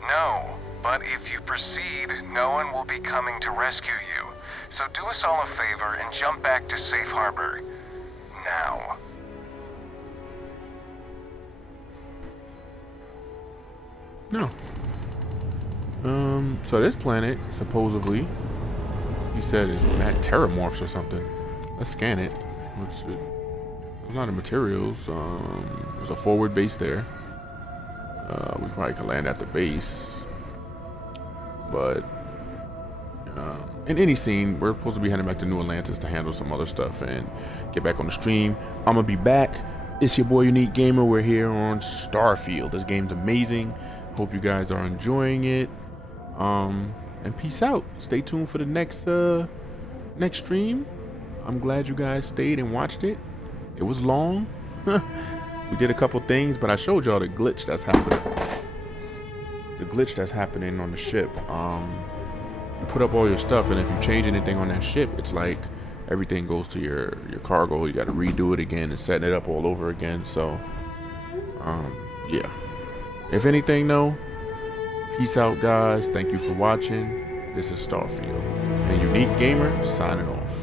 No, but if you proceed, no one will be coming to rescue you. So do us all a favor and jump back to safe harbor. Now. No. So this planet, supposedly, he said it had terramorphs or something. Let's scan it. There's a lot of materials. There's a forward base there. We probably could land at the base. But in any scene, we're supposed to be heading back to New Atlantis to handle some other stuff and get back on the stream. I'm gonna be back. It's your boy Unique Gamer. We're here on Starfield. This game's amazing. Hope you guys are enjoying it. And peace out. Stay tuned for the next stream. I'm glad you guys stayed and watched it. It was long. We did a couple things, but I showed y'all the glitch that's happening. The glitch that's happening on the ship. You put up all your stuff, and if you change anything on that ship, it's like everything goes to your cargo. You got to redo it again and setting it up all over again. So, yeah. If anything, though, peace out, guys. Thank you for watching. This is Starfield. And Unique Gamer signing off.